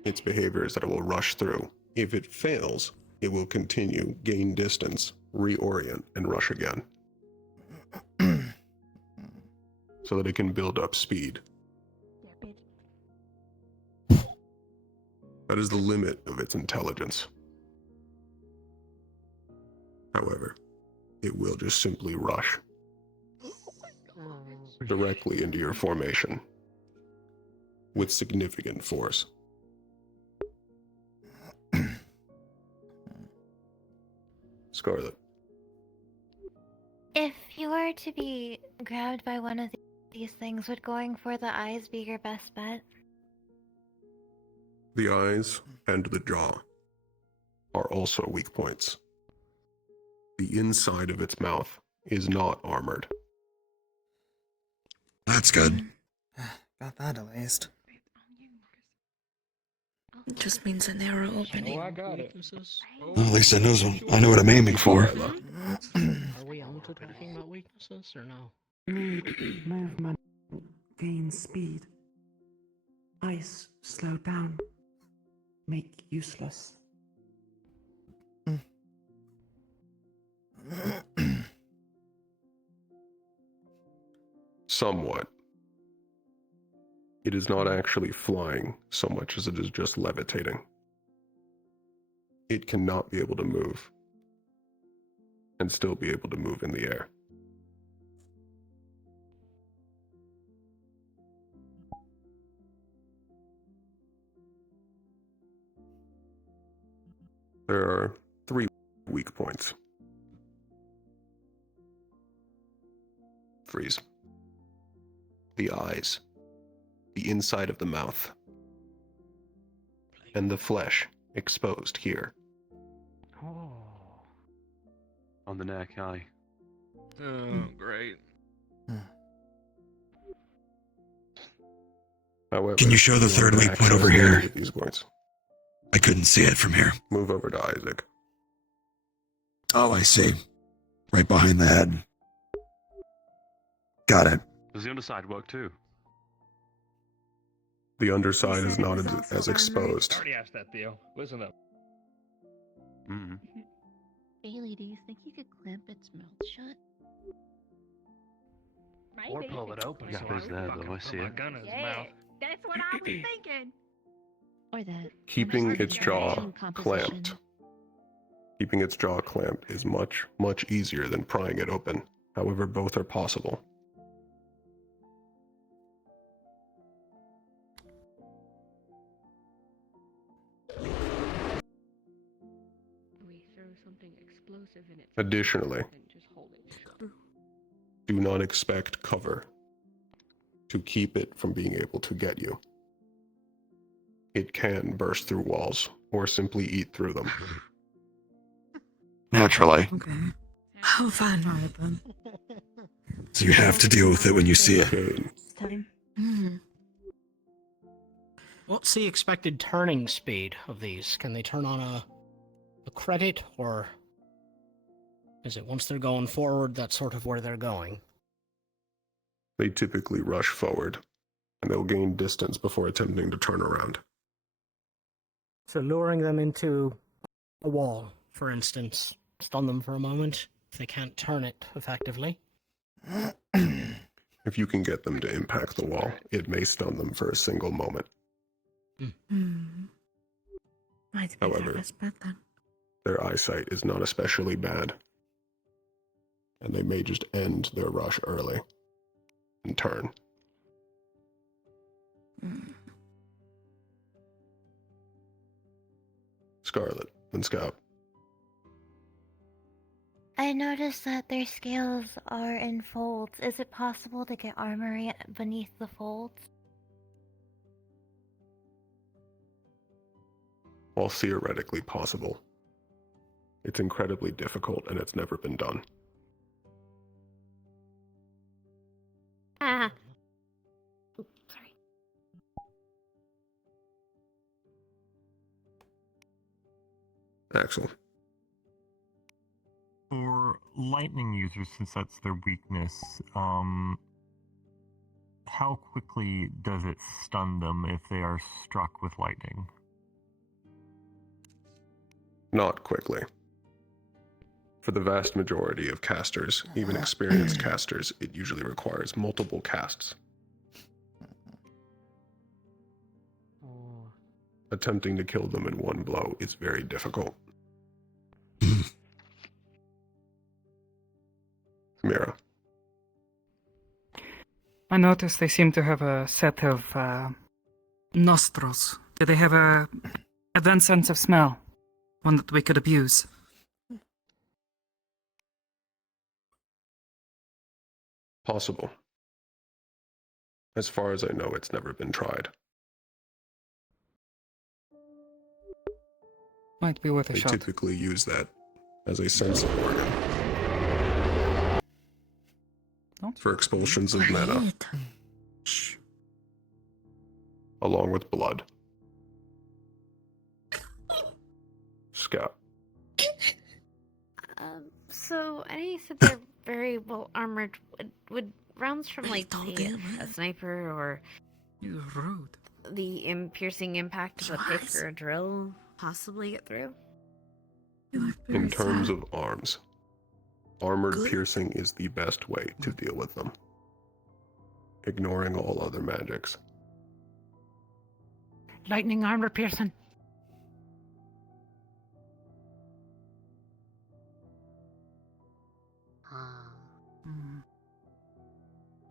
its behavior is that it will rush through. If it fails, it will continue, gain distance, reorient, and rush again. So that it can build up speed. That is the limit of its intelligence. However, it will just simply rush directly into your formation with significant force. Scarlet. If you were to be grabbed by one of these things, would going for the eyes be your best bet? The eyes and the jaw are also weak points. The inside of its mouth is not armored. That's good. Got that at least. It just means a narrow opening. Oh, I got it. Well, at least I know what I'm aiming for. Are we on to talking about weaknesses or no? Movement gains speed. Ice slow down. Make useless. Somewhat. It is not actually flying so much as it is just levitating. It cannot be able to move and still be able to move in the air. There are 3 weak points. Freeze. The eyes, the inside of the mouth, and the flesh exposed here. Oh. On the neck, aye. Oh, great. However, Can you show the in third order to weak point over access here? any of these points, I couldn't see it from here. move over to Isaac. Oh, I see. Right behind the head. Got it. Does the underside work too? The underside You is said it not was as also exposed. I already asked that, Theo. Listen up. Mm. Bailey, do you think you could clamp its mouth shut? Maybe. Or pull it open Yeah, so there's I there, fucking though, I put see my it. gun in his Yeah, mouth. that's what I was thinking. Or that? Keeping Never its seen jaw human composition. clamped. Keeping its jaw clamped is much, much easier than prying it open. However, both are possible. We throw something explosive in its Additionally, and just hold it. do not expect cover to keep it from being able to get you. It can burst through walls or simply eat through them. Naturally. Okay. I'll find out then. So you have to deal with it when you see it. It's time. What's the expected turning speed of these? Can they turn on a credit, or is it once they're going forward, that's sort of where they're going? They typically rush forward, and they'll gain distance before attempting to turn around. So luring them into a wall, for instance, stun them for a moment if they can't turn it effectively. If you can get them to impact the wall, it may stun them for a single moment. Might be However, their best bet then. their eyesight is not especially bad, and they may just end their rush early and turn. Scarlet and Scout. I noticed that their scales are in folds. Is it possible to get armory beneath the folds? While theoretically possible, it's incredibly difficult and it's never been done. Ah. Oops, sorry. Axel. For lightning users, since that's their weakness, how quickly does it stun them if they are struck with lightning? Not quickly. For the vast majority of casters, even experienced casters, it usually requires multiple casts. Attempting to kill them in one blow is very difficult. Mira. I noticed they seem to have a set of nostrils. Do they have a advanced sense of smell? One that we could abuse? Possible. As far as I know, it's never been tried. Might be worth a They shot. typically use that as a sensing organ. For expulsions of mana. Along with blood. Scout. So I know you said they're very well armored. Would rounds from like say, a sniper or You're rude. the piercing impact of a pick or a drill possibly get through? In terms of arms, Armored piercing is the best way to deal with them, ignoring all other magics. Lightning armor piercing.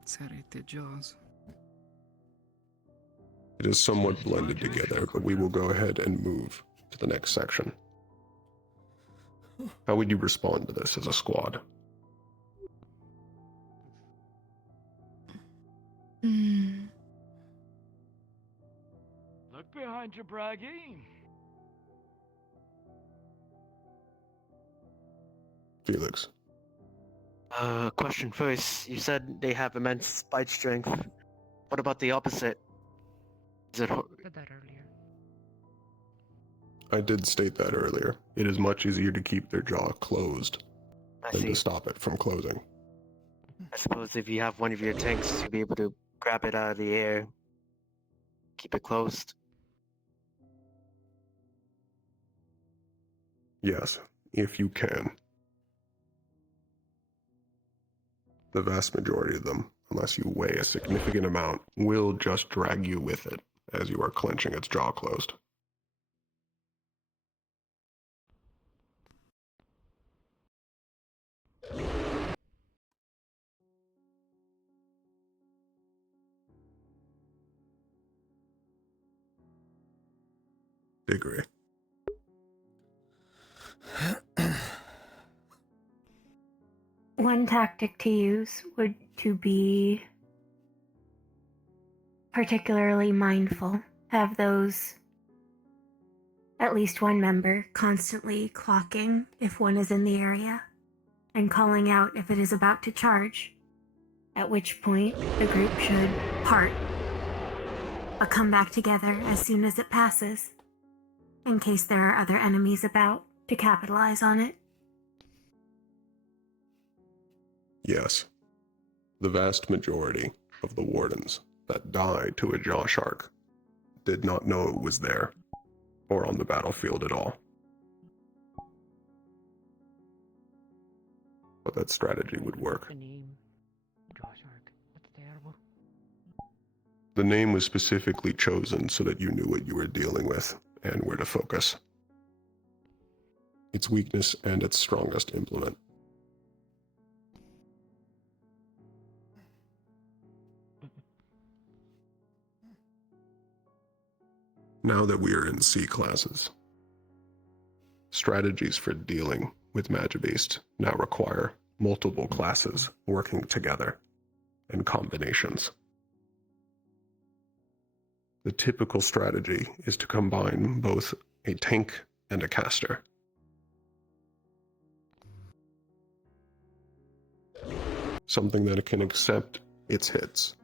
Serrated jaws. It is somewhat blended together, but we will go ahead and move to the next section. How would you respond to this as a squad? Look behind you, Braggy. Felix. Question first. You said they have immense bite strength. What about the opposite? Is it Said that earlier. I did state that earlier. It is much easier to keep their jaw closed than to stop it from closing. I suppose if you have one of your tanks, you'll be able to grab it out of the air, keep it closed. Yes, if you can. The vast majority of them, unless you weigh a significant amount, will just drag you with it as you are clenching its jaw closed. Agree. One tactic to use would to be particularly mindful. Have those, at least one member, constantly clocking if one is in the area and calling out if it is about to charge, at which point the group should part, but come back together as soon as it passes, in case there are other enemies about to capitalize on it. Yes. The vast majority of the wardens that died to a jaw shark did not know it was there or on the battlefield at all. But that strategy would work. The name, jaw shark. That's terrible. The name was specifically chosen so that you knew what you were dealing with and where to focus. Its weakness and its strongest implement. Now that we are in C classes, strategies for dealing with Magibeast now require multiple classes working together in combinations. The typical strategy is to combine both a tank and a caster. Something that can accept its hits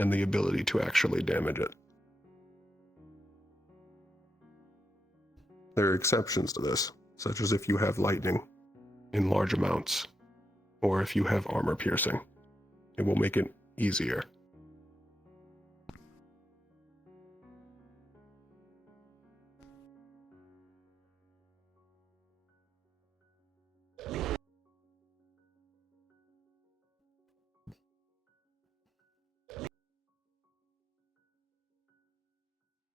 and the ability to actually damage it. There are exceptions to this, such as if you have lightning in large amounts, or if you have armor piercing. It will make it easier.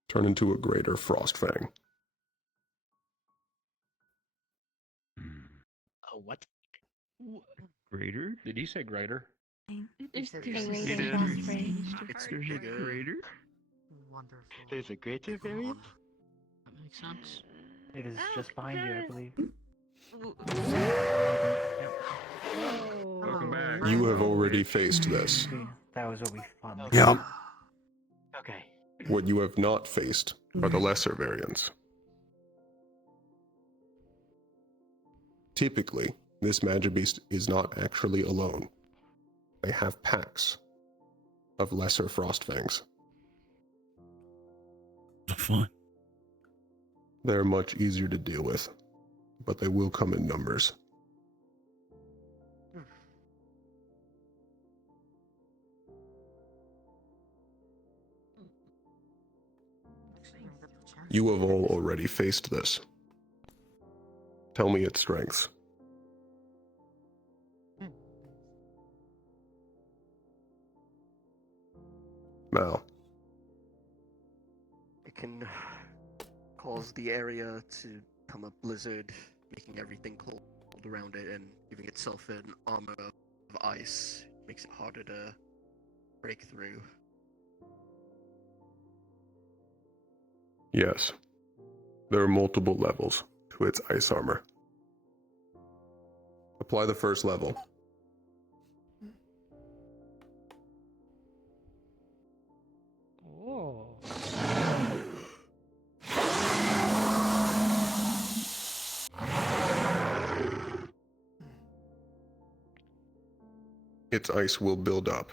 Turn into a greater Frostfang. What? Greater? Did he say greater? There's The there's rate It of is. frost rage. It's There's a bigger. greater? Wonderful. There's a greater variant? That makes sense. It is just behind you, I believe. Welcome back. You have already faced this. That was what we fought. Yep. Okay. What you have not faced are the lesser variants. Typically, this Magibeast is not actually alone. They have packs of lesser Frostfangs. Fun. They're much easier to deal with, but they will come in numbers. You have all already faced this. Tell me its strengths. Mal. It can cause the area to become a blizzard, making everything cold around it and giving itself an armor of ice. Makes it harder to break through. Yes. There are multiple levels to its ice armor. Apply the first level. Oh. Its ice will build up.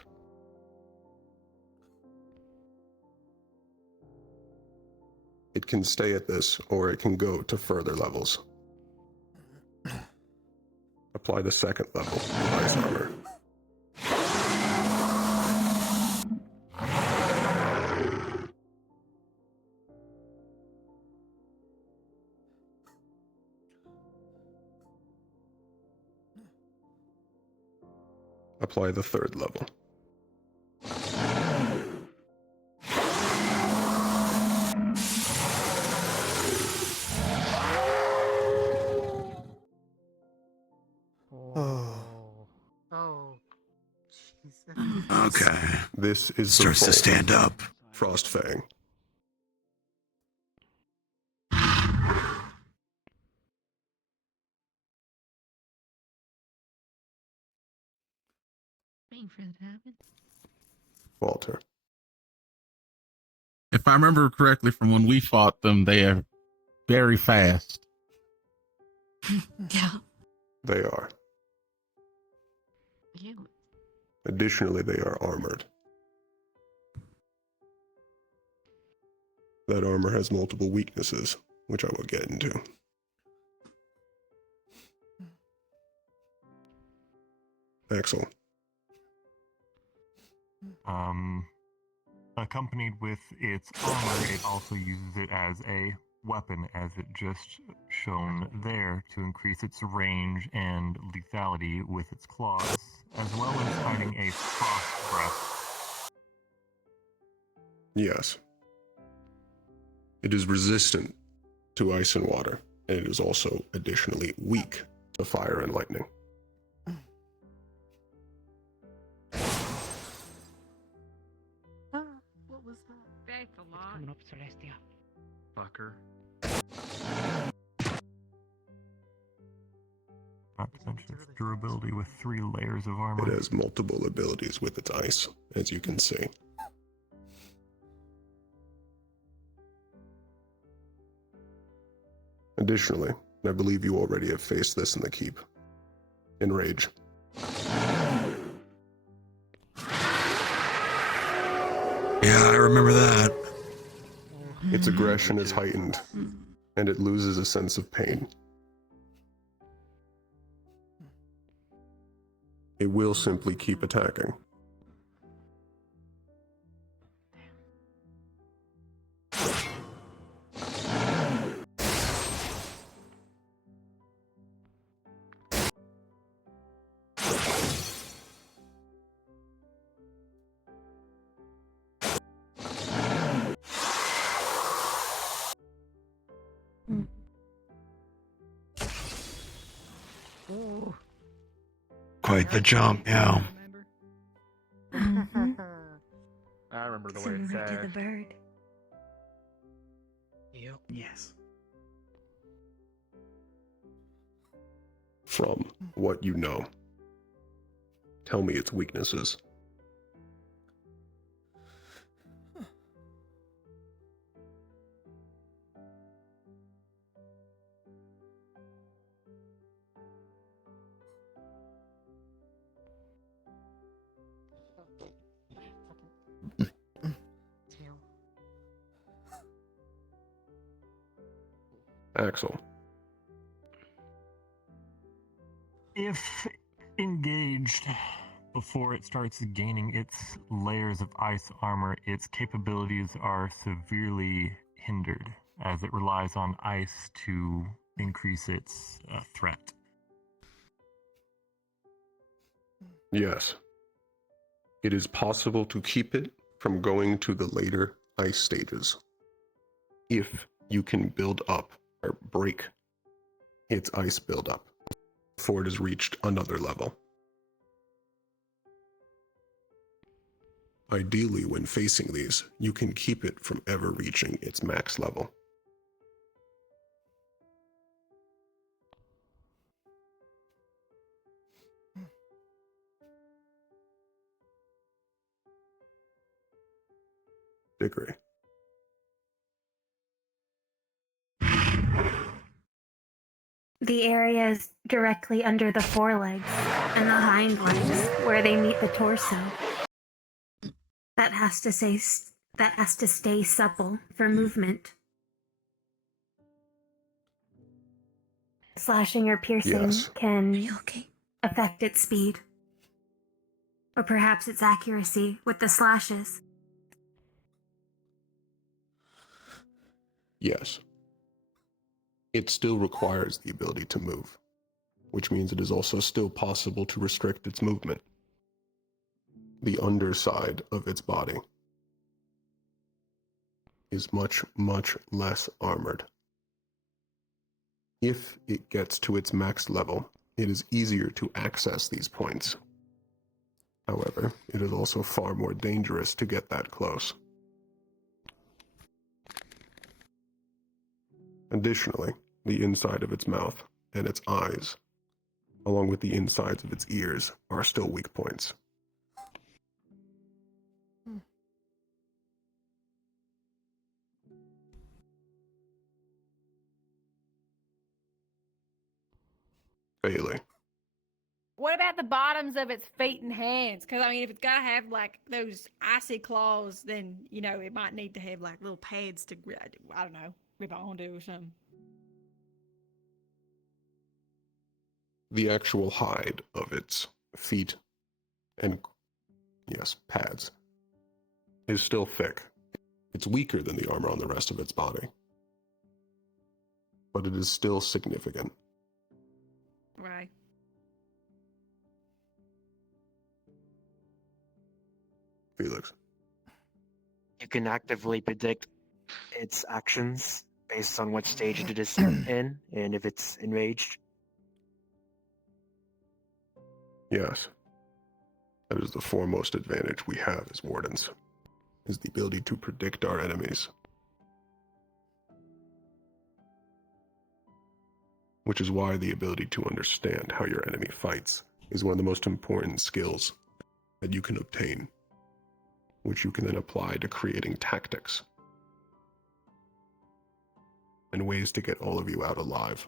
It can stay at this, or it can go to further levels. Apply the second level of ice armor. Apply the third level. Oh. Jesus. Okay. This is Starts the to stand up. Frostfang. Waiting for that to happen. Walter. If I remember correctly from when we fought them, they are very fast. Yeah. They are. You. Additionally, they are armored. That armor has multiple weaknesses, which I will get into. Axel. Accompanied with its armor, it also uses it as a weapon, as it just shown there, to increase its range and lethality with its claws, as well as hiding a frost breath. Yes. It is resistant to ice and water, and it is also additionally weak to fire and lightning. What was that? Thanks a lot. Coming up, Celestia. Fucker. Not to mention its durability with 3 layers of armor. It has multiple abilities with its ice, as you can see. Additionally, I believe you already have faced this in the keep. Enrage. Yeah, I remember that. Its aggression is heightened, and it loses a sense of pain. It will simply keep attacking. Quite the jump, yeah. Mhm. I remember the way Similar it's to the said. bird. Yep. Yes. From what you know, tell me its weaknesses. Axel. If engaged before it starts gaining its layers of ice armor, its capabilities are severely hindered, as it relies on ice to increase its threat. Yes. It is possible to keep it from going to the later ice stages if you can build up or break its ice buildup before it has reached another level. Ideally, when facing these, you can keep it from ever reaching its max level. Degree. The areas directly under the forelegs and the hind legs where they meet the torso. That has to stay supple for movement. Slashing or piercing can affect its speed. Or perhaps its accuracy with the slashes. Yes. It still requires the ability to move, which means it is also still possible to restrict its movement. The underside of its body is much, much less armored. If it gets to its max level, it is easier to access these points. However, it is also far more dangerous to get that close. Additionally, the inside of its mouth and its eyes, along with the insides of its ears, are still weak points. Bailey. What about the bottoms of its feet and hands? Because, I mean, if it's got to have, like, those icy claws, then, you know, it might need to have, like, little pads to, I don't know, grip onto or something. The actual hide of its feet and, yes, pads is still thick. It's weaker than the armor on the rest of its body, but it is still significant. Right. Felix. You can actively predict its actions based on what stage it is in and if it's enraged. Yes. That is the foremost advantage we have as wardens, is the ability to predict our enemies. Which is why the ability to understand how your enemy fights is one of the most important skills that you can obtain, which you can then apply to creating tactics and ways to get all of you out alive.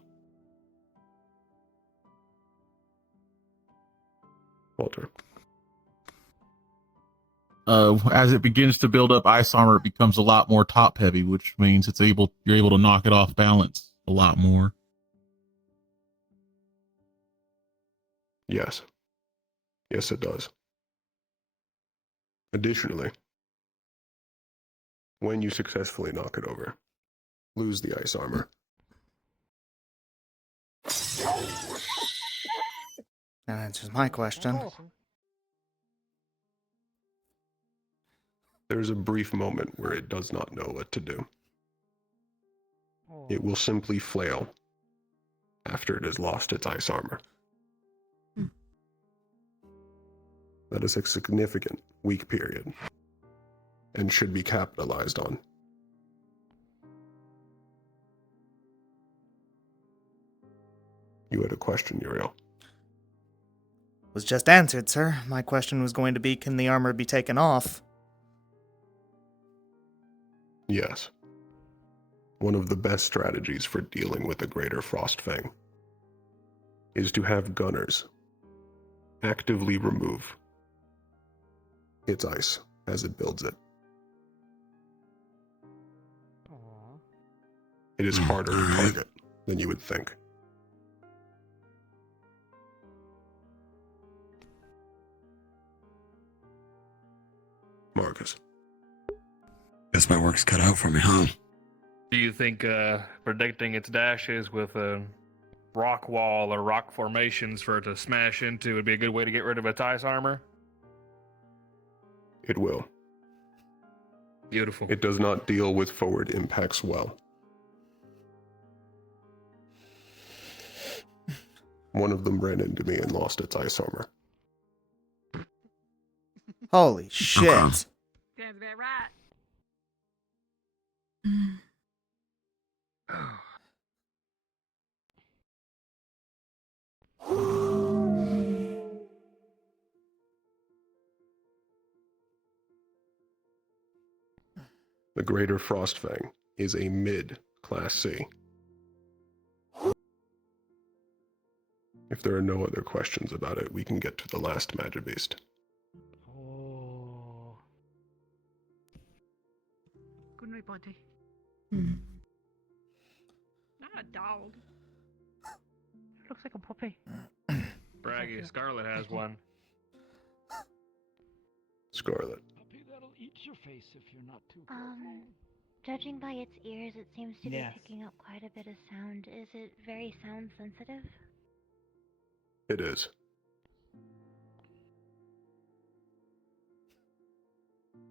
Walter. As it begins to build up ice armor, it becomes a lot more top heavy, which means you're able to knock it off balance a lot more. Yes. Yes, it does. Additionally, when you successfully knock it over, lose the ice armor. That answers my question. There is a brief moment where it does not know what to do. It will simply flail after it has lost its ice armor. That is a significant weak period and should be capitalized on. You had a question, Yuriel. Was just answered, sir. My question was going to be, can the armor be taken off? Yes. One of the best strategies for dealing with the Greater Frostfang is to have gunners actively remove its ice as it builds it. It is harder to target than you would think. Marcus. Guess my work's cut out for me, huh? Do you think predicting its dashes with a rock wall or rock formations for it to smash into would be a good way to get rid of its ice armor? It will. Beautiful. It does not deal with forward impacts well. One of them ran into me and lost its ice armor. Holy shit. Sounds about right. The Greater Frostfang is a mid-class C. If there are no other questions about it, we can get to the last Magibeast. Oh. Good night, buddy. Not a dog. Looks like a puppy. Braggy, Scarlet has one. Scarlet. Puppy that'll eat your face if you're not too Judging by its ears, it seems to Yes. be picking up quite a bit of sound. Is it very sound sensitive? It is.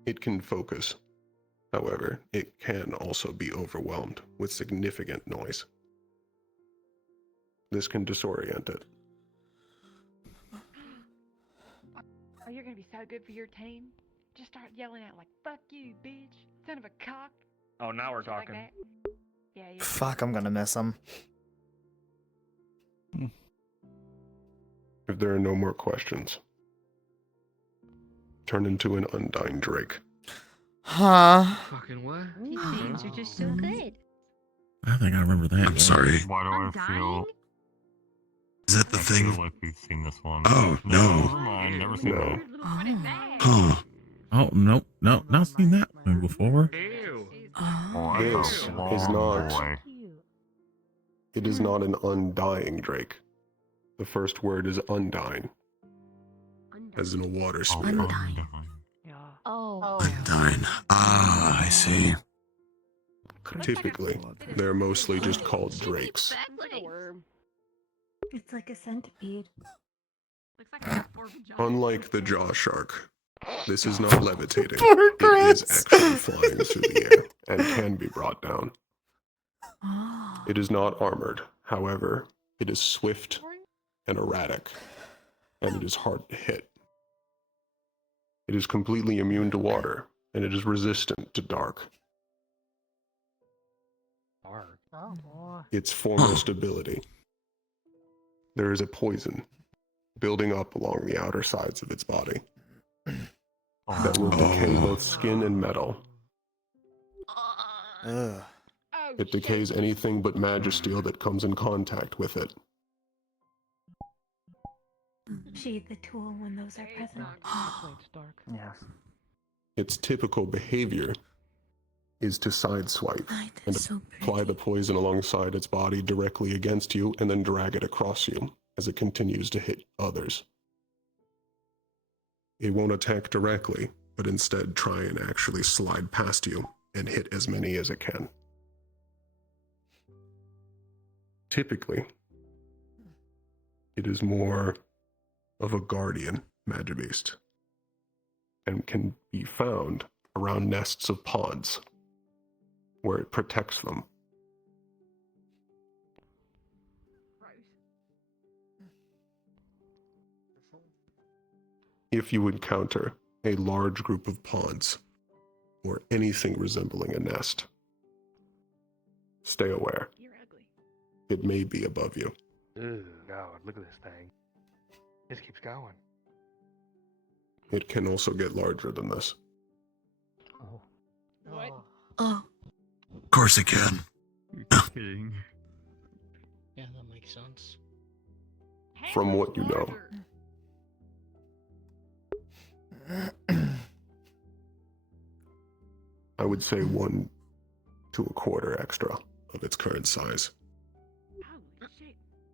It can focus. However, it can also be overwhelmed with significant noise. This can disorient it. Oh, you're gonna be so good for your team. Just start yelling out like "fuck you, bitch," son of a cock. Oh, now we're Shit like talking. that. Yeah, yeah. Fuck, I'm gonna miss him. If there are no more questions, turn into an undying drake. Huh? Fucking what? These names are just so good. I think I remember that. I'm sorry. Why do I feel? Is that the I feel thing? like we've seen this one. Oh, Never no. mind. Never seen that. Huh. Oh, nope, nope, not seen that one before. Ew. Oh, This that's a is long not. boy. It is not an undying drake. The first word is undying, as in a water sphere. Oh. Undyne. Ah, I see. Typically, they're mostly just called drakes. It's like a centipede. Unlike the jaw shark, this is not levitating. It is actually flying through the air and can be brought down. It is not armored. However, it is swift and erratic, and it is hard to hit. It is completely immune to water, and it is resistant to dark. Its foremost ability. There is a poison building up along the outer sides of its body that will decay both skin and metal. Ugh. It decays anything but magisteel that comes in contact with it. Sheath the tool when those are present. Yes. Its typical behavior is to sideswipe and apply the poison alongside its body directly against you and then drag it across you as it continues to hit others. It won't attack directly, but instead try and actually slide past you and hit as many as it can. Typically, it is more of a guardian Magibeast and can be found around nests of pods where it protects them. If you encounter a large group of pods or anything resembling a nest, stay aware. It may be above you. Ew, God, look at this thing. Just keeps going. It can also get larger than this. What? Of course it can. Kidding. Yeah, that makes sense. From what you know. I would say 1 to a quarter extra of its current size.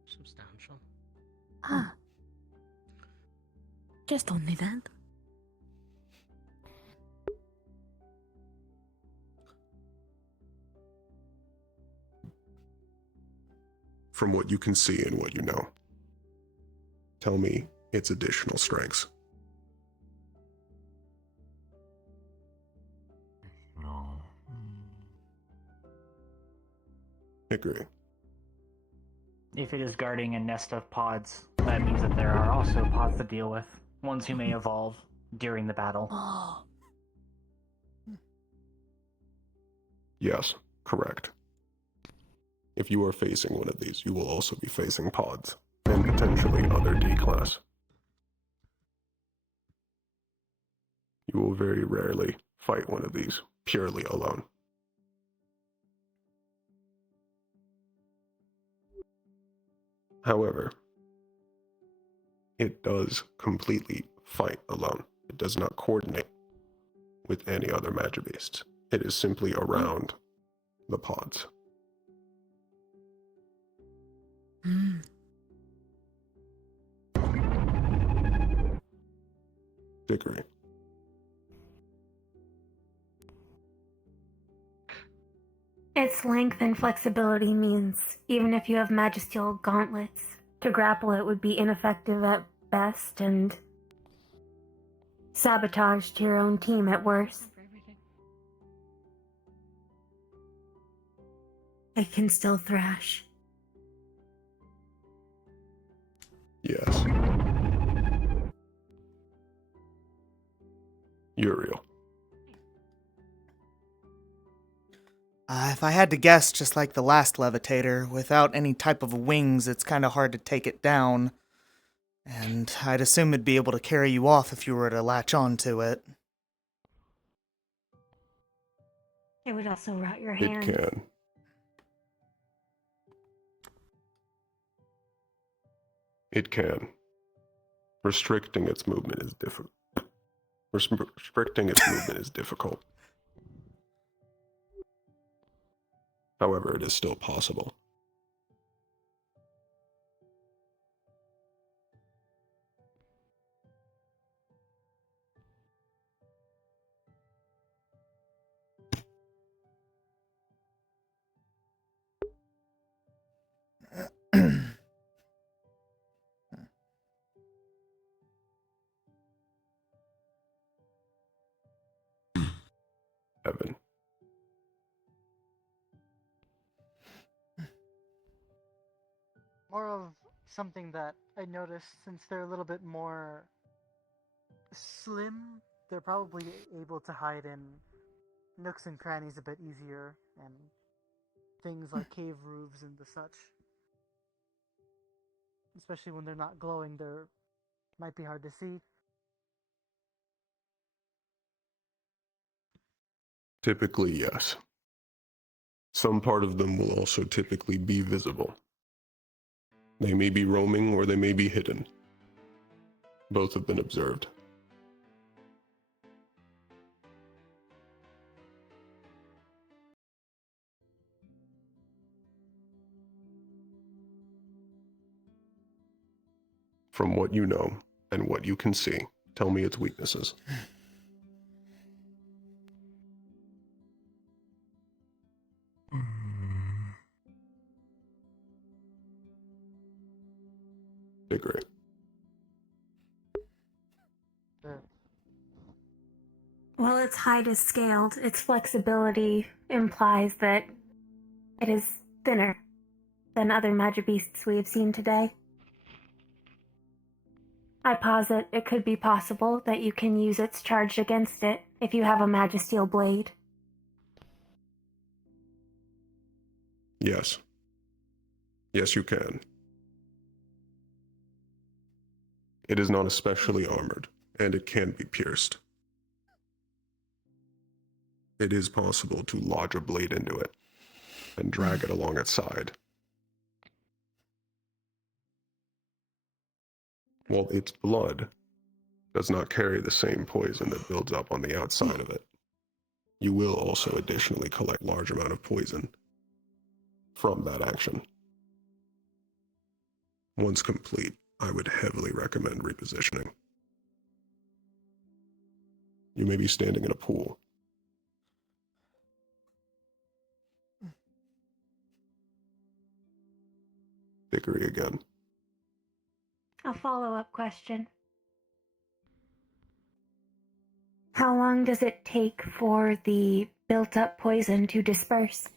Substantial. Ah. Just only that. From what you can see and what you know. Tell me its additional strengths. Hickory. If it is guarding a nest of pods, that means that there are also pods to deal with, ones who may evolve during the battle. Yes, correct. If you are facing one of these, you will also be facing pods, and potentially other D-class. You will very rarely fight one of these purely alone. However, it does completely fight alone. It does not coordinate with any other Magibeasts. It is simply around the pods. Hickory. Its length and flexibility means even if you have Magisteel gauntlets, to grapple it would be ineffective at best and sabotage to your own team at worst. It can still thrash. Yes. Yuriel. If I had to guess, just like the last levitator, without any type of wings, it's kind of hard to take it down. And I'd assume it'd be able to carry you off if you were to latch onto it. It would also rot your It hand. can. It can. Restricting its movement is difficult. Restricting its movement is difficult. However, it is still possible. Evan. More of something that I noticed since they're a little bit more slim, they're probably able to hide in nooks and crannies a bit easier, and things like cave roofs and the such. Especially when they're not glowing, they're might be hard to see. Typically, yes. Some part of them will also typically be visible. They may be roaming or they may be hidden. Both have been observed. From what you know and what you can see, tell me its weaknesses. Agree. While its height is scaled, its flexibility implies that it is thinner than other Magibeasts we have seen today. I posit it could be possible that you can use its charge against it if you have a Magisteel blade. Yes. Yes, you can. It is not especially armored, and it can be pierced. It is possible to lodge a blade into it and drag it along its side. While its blood does not carry the same poison that builds up on the outside of it, you will also additionally collect large amount of poison from that action. Once complete, I would heavily recommend repositioning. You may be standing in a pool. Hickory again. A follow-up question. How long does it take for the built-up poison to disperse?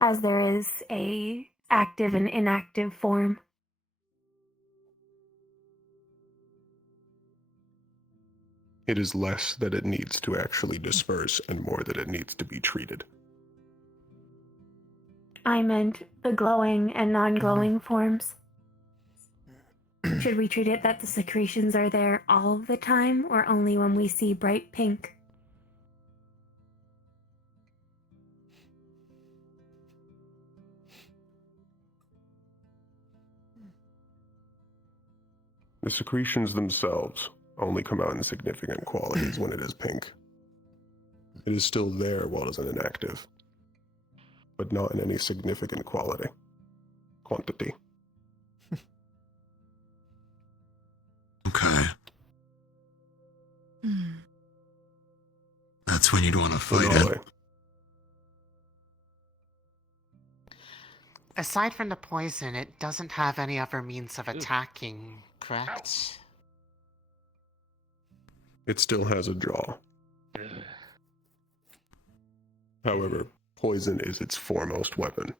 as there is a active and inactive form. It is less that it needs to actually disperse and more that it needs to be treated. I meant the glowing and non-glowing forms. Should we treat it that the secretions are there all the time, or only when we see bright pink? The secretions themselves only come out in significant qualities when it is pink. It is still there while it is inactive, but not in any significant quantity. Okay. That's when you'd want to fight it. Aside from the poison, it doesn't have any other means of attacking, correct? It still has a jaw. However, poison is its foremost weapon.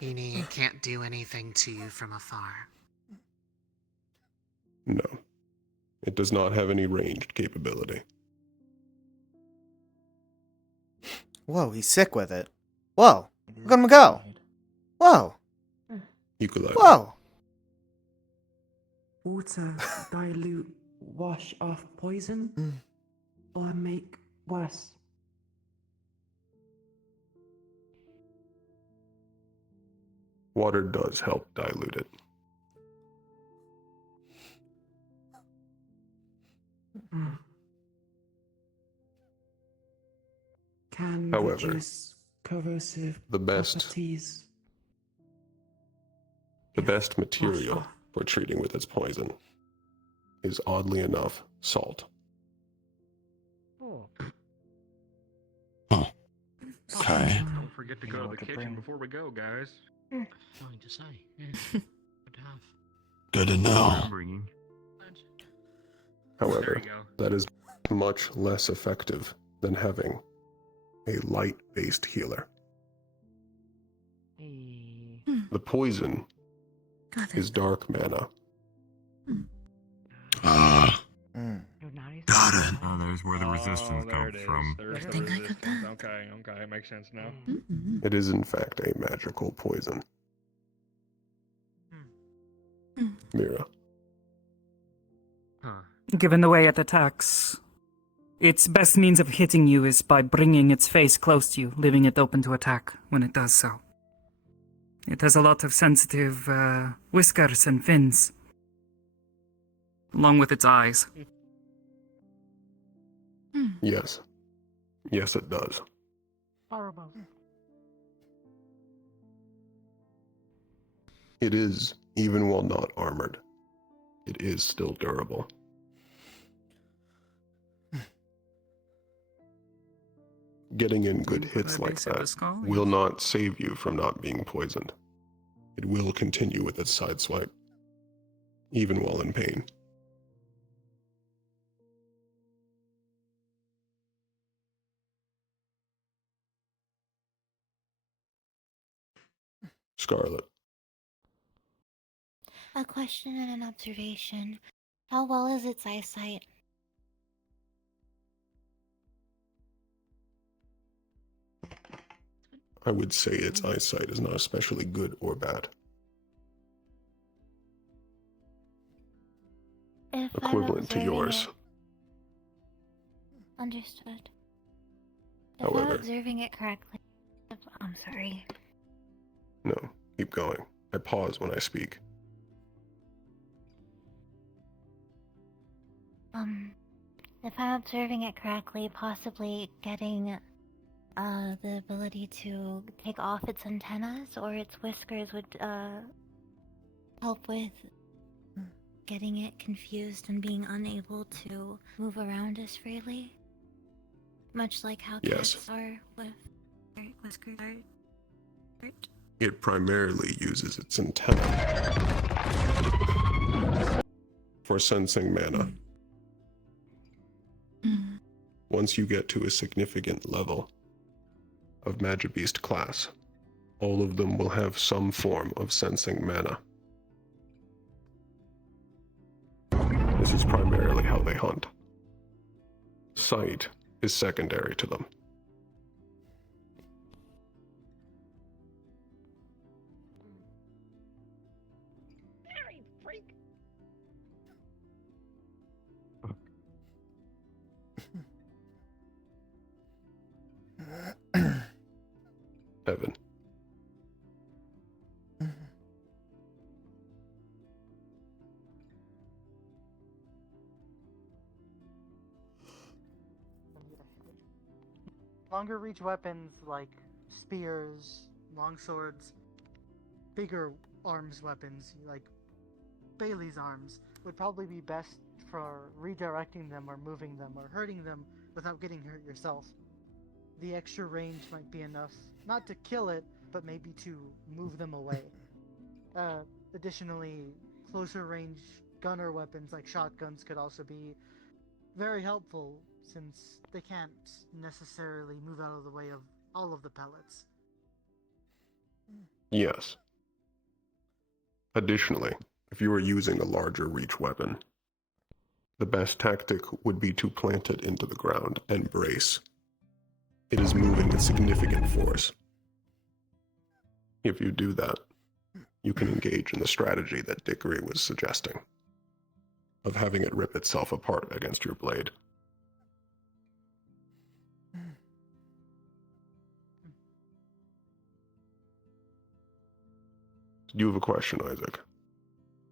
Meaning it can't do anything to you from afar. No. It does not have any ranged capability. Whoa, he's sick with it. Whoa, look at him go. Whoa. Equalizer. Whoa. Water dilute wash off poison or make worse? Water does help dilute it. Can However, reduce corrosive the best properties. The best material for treating with its poison is, oddly enough, salt. Okay. Don't forget to go to the kitchen before we go, guys. Going to say, yeah. Good to have. Good to know. However, that is much less effective than having a light-based healer. The poison is dark mana. Got it. Oh, there's where the resistance comes from. There's the resistance. Okay, it makes sense now. It is, in fact, a magical poison. Mira. Given the way it attacks, its best means of hitting you is by bringing its face close to you, leaving it open to attack when it does so. It has a lot of sensitive whiskers and fins, along with its eyes. Yes. Yes, it does. Horrible. It is, even while not armored, it is still durable. Getting in good hits like that will not save you from not being poisoned. It will continue with its sideswipe, even while in pain. Scarlet. A question and an observation. How well is its eyesight? I would say its eyesight is not especially good or bad. If I'm Equivalent to observing yours. it- Understood. If I'm However, observing it correctly, I'm sorry. no, keep going. I pause when I speak. If I'm observing it correctly, possibly getting the ability to take off its antennas or its whiskers would help with getting it confused and being unable to move around as freely. Much like how Yes. cats are with their whiskers. Right? It primarily uses its antenna for sensing mana Once you get to a significant level of Magibeast class, all of them will have some form of sensing mana. This is primarily how they hunt. Sight is secondary to them. Evan. Longer reach weapons like spears, long swords, bigger arms weapons like Bailey's arms would probably be best for redirecting them or moving them or hurting them without getting hurt yourself. The extra range might be enough, not to kill it, but maybe to move them away. Additionally, closer range gunner weapons like shotguns could also be very helpful since they can't necessarily move out of the way of all of the pellets. Yes. Additionally, if you are using a larger reach weapon, the best tactic would be to plant it into the ground and brace. It is moving at significant force. If you do that, you can engage in the strategy that Dickory was suggesting, of having it rip itself apart against your blade. Do you have a question, Isaac?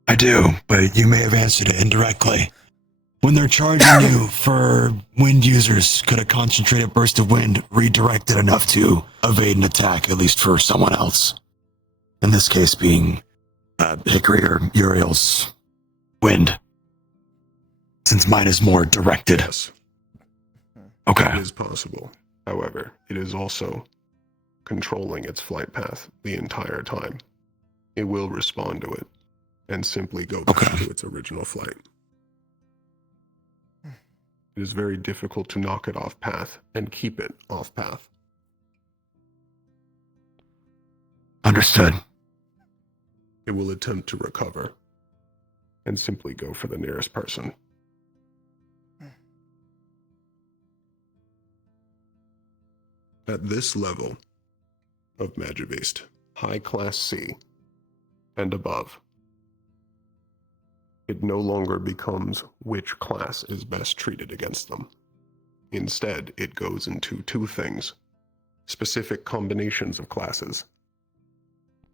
I do, but you may have answered it indirectly. When they're charging you for wind users, could a concentrated burst of wind redirect it enough to evade an attack, at least for someone else? In this case being Hickory or Uriel's wind. Since mine is more directed. Yes. Okay. It is possible. However, it is also controlling its flight path the entire time. It will respond to it and simply go back to its original flight. It is very difficult to knock it off path and keep it off path. Understood. It will attempt to recover and simply go for the nearest person. At this level of Magibeast, high class C and above, it no longer becomes which class is best treated against them. Instead, it goes into two things: specific combinations of classes,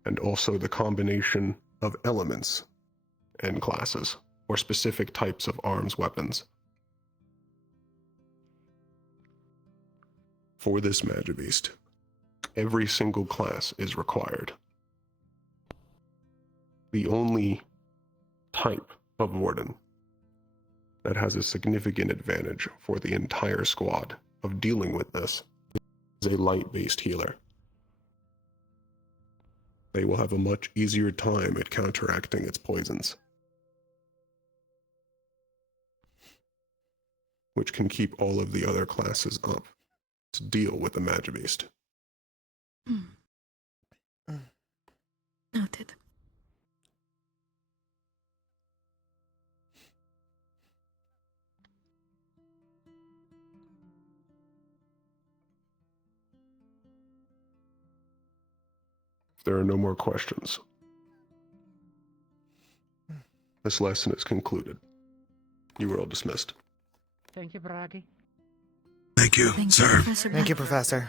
and also the combination of elements and classes, or specific types of arms weapons. For this Magibeast, every single class is required. The only type of Warden that has a significant advantage for the entire squad of dealing with this is a light-based healer. They will have a much easier time at counteracting its poisons, which can keep all of the other classes up to deal with the Magibeast. Noted. If there are no more questions, this lesson is concluded. You are all dismissed. Thank you, Bragi. Thank you, sir. Thank you, Professor.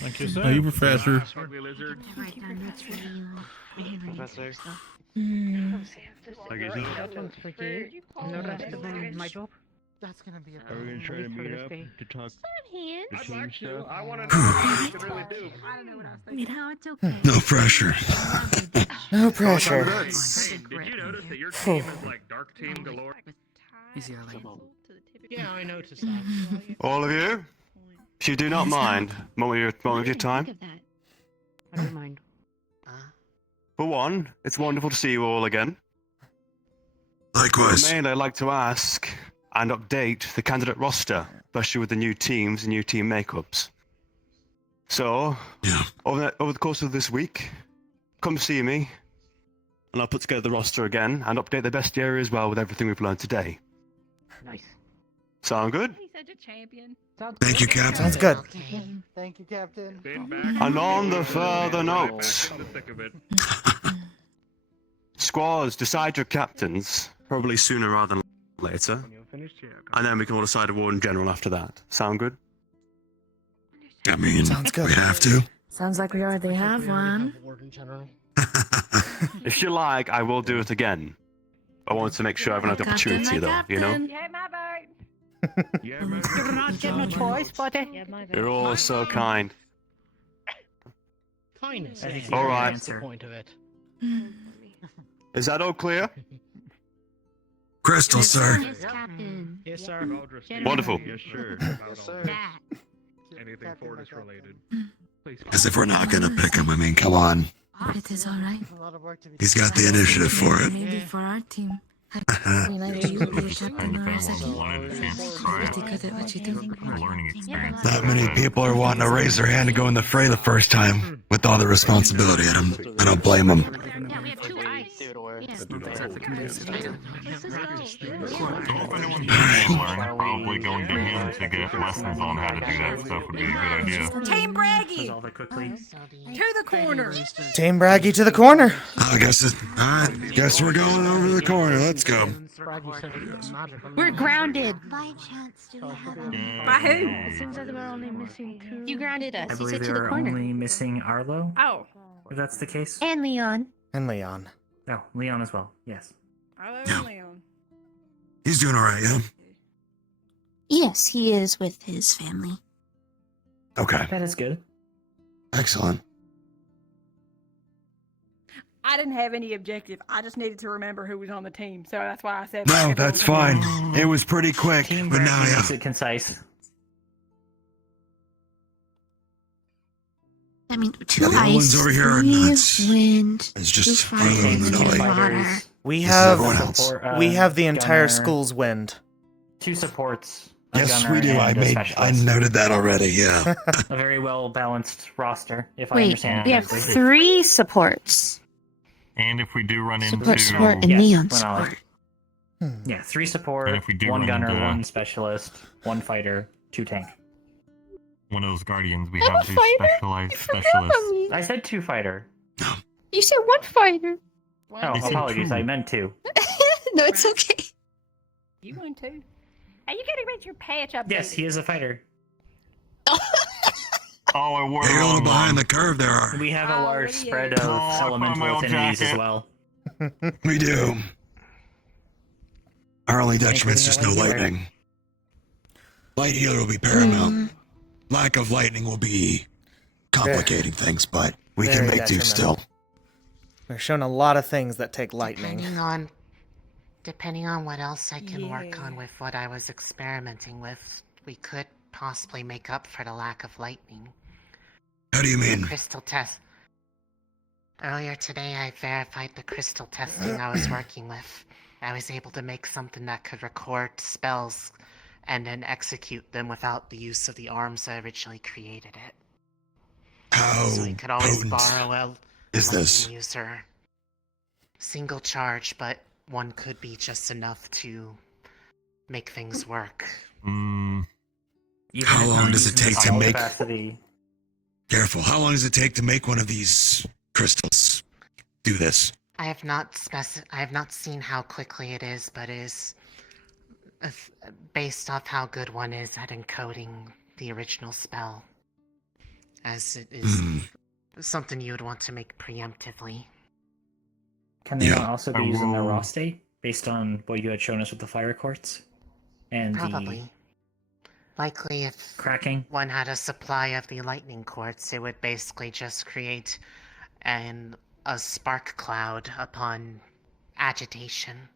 Thank you, sir. Thank you, Professor. Ugly lizard. Professor. That one's for you. And the rest of them, my job. That's gonna be a Are we gonna try to meet up to talk I'd the team stuff? I want to know what you can really do. It's okay. No pressure. No pressure. Hey, did you notice that your team is like dark team galore? Easy, Ellie. Yeah, I noticed that. All of you, if you do not mind, moment of your time. I don't mind. For one, it's wonderful to see you all again. Likewise. Mainly, I'd like to ask, and update the candidate roster, especially with the new teams and new team makeups. So, over the course of this week, come see me, and I'll put together the roster again and update the bestiary as well with everything we've learned today. Nice. Sound good? He's such a champion. Thank you, Captain. Sounds good. Thank you, Captain. And on the further notes, squads, decide your captains, probably sooner rather than later. And then we can all decide a warden general after that. Sound good? I mean, Sounds good. we have to. Sounds like we already have one. If you like, I will do it again. I want to make sure everyone has the opportunity, though, you know? You had my vote. Yeah, man. You're not getting a choice, buddy. You're all so kind. Kindness. All right. That's the point of it. Is that all clear? Crystal, sir. Yes, Captain. Yes, sir. Wonderful. Yes, sure. Yes, sir. Anything Fortis related. Please. As if we're not gonna pick him. I mean, come on. It is alright. A lot of work to be He's got the initiative for it. Maybe for our team. I mean, either you be a captain or a second. Pretty good at what you do. Learning experience. Not many people are wanting to raise their hand to go in the fray the first time with all the responsibility. I don't blame them. Yeah, we have two eyes. Probably going to him to get lessons on how to do that stuff would be a good idea. Team Braggy! Resolve it quickly. To the corner! Team Braggy to the corner. I guess it. All right. Guess we're going over the corner. Let's go. We're grounded. By chance, do we have By who? It seems like we're only missing two. You grounded us. I You believe said to the they're corner. only missing Arlo, Oh. if that's the case. And Leon. And Leon. Oh, Leon as well, yes. Arlo Leon. He's doing all right, yeah? Yes, he is with his family. Okay. That is good. Excellent. I didn't have any objective. I just needed to remember who was on the team, so that's why I said. No, that's fine. It was pretty quick, Team but now, Braggy yeah. makes it concise. I mean, Yeah, two the other ones ice, over here are three nuts. wind, It's two just fire, Arlo and two Manoli. water. We This is have everyone else. Support, we have the entire gunner, school's wind. 2 supports. A Yes, gunner we do. and I a made. I specialist. noted that already. Yeah. A very well balanced roster, if I Wait, understand we it have correctly. 3 supports. And if we do run Support, into support, and Yes, Leon when I'll- support. Yeah, 3 support, And if we do 1 run gunner, into- 1 specialist, 1 fighter, 2 tank. one of those guardians, we have these specialized specialists. I said 2 fighter. You said 1 fighter. Oh, You said apologies, 2. I meant 2. No, it's okay. You won too. Hey, you gotta get your patch up. Yes, he is a fighter. Oh, I wore Hey, the you're wrong behind one. the curve there are. We have a large really? spread of Oh, I found my elemental old affinities as jacket. well. We do. Our only detriment's just no Including a light lightning. Light healer will be paramount. Lack of lightning will be complicating things, but we can Very make do detrimental. still. We're shown a lot of things that take lightning. Depending on what else I can work Yeah. on with what I was experimenting with, we could possibly make up for the lack of lightning. How do you mean? Crystal test. Earlier today, I verified the crystal testing I was working with. I was able to make something that could record spells and then execute them without the use of the arms that originally created it. How So we could always potent borrow a is this? lightning user. Single charge, but one could be just enough to make things work. How long does it take to make? Careful. How long does it take to make one of these crystals? Do this. I have not seen how quickly it is, but it is based off how good one is at encoding the original spell, as it is something you would want to make preemptively. Can they Yeah. not also be I used in the will- raw state, based on what you had shown us with the fire quartz? And Probably. Likely if cracking? one had a supply of the lightning quartz, it would basically just create a spark cloud upon agitation.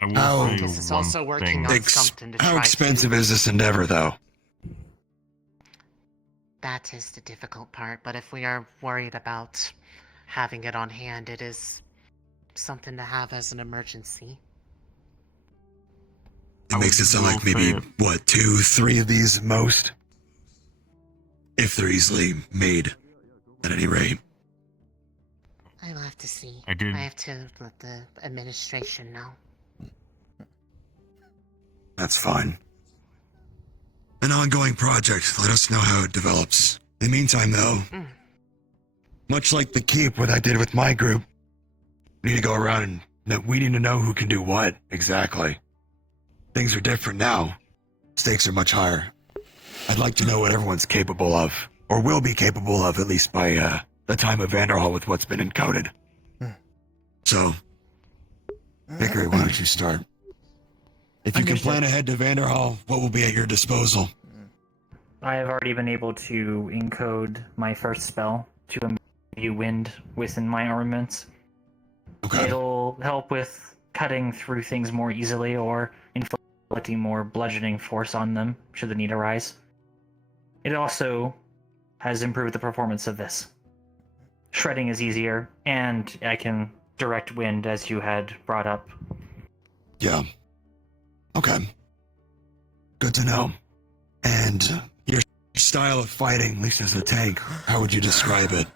I will How, say This is one also working thing. on something to how try expensive to... is this endeavor, though? That is the difficult part, but if we are worried about having it on hand, it is something to have as an emergency. It makes it sound like maybe, what, 2, 3 of these at most? If they're easily made, at any rate. I'll have to see. I did. I have to let the administration know. That's fine. An ongoing project. Let us know how it develops. In the meantime, though, much like the keep, what I did with my group, we need to go around and we need to know who can do what, exactly. Things are different now. Stakes are much higher. I'd like to know what everyone's capable of, or will be capable of, at least by the time of Vanderhall with what's been encoded. So, Hickory, why don't you start? If you can plan ahead to Vanderhall, what will be at your disposal? I have already been able to encode my first spell to imbue wind within my armaments. Okay. It'll help with cutting through things more easily or inflicting more bludgeoning force on them should the need arise. It also has improved the performance of this. Shredding is easier, and I can direct wind as you had brought up. Yeah. Okay. Good to know. And your style of fighting, at least as a tank, how would you describe it?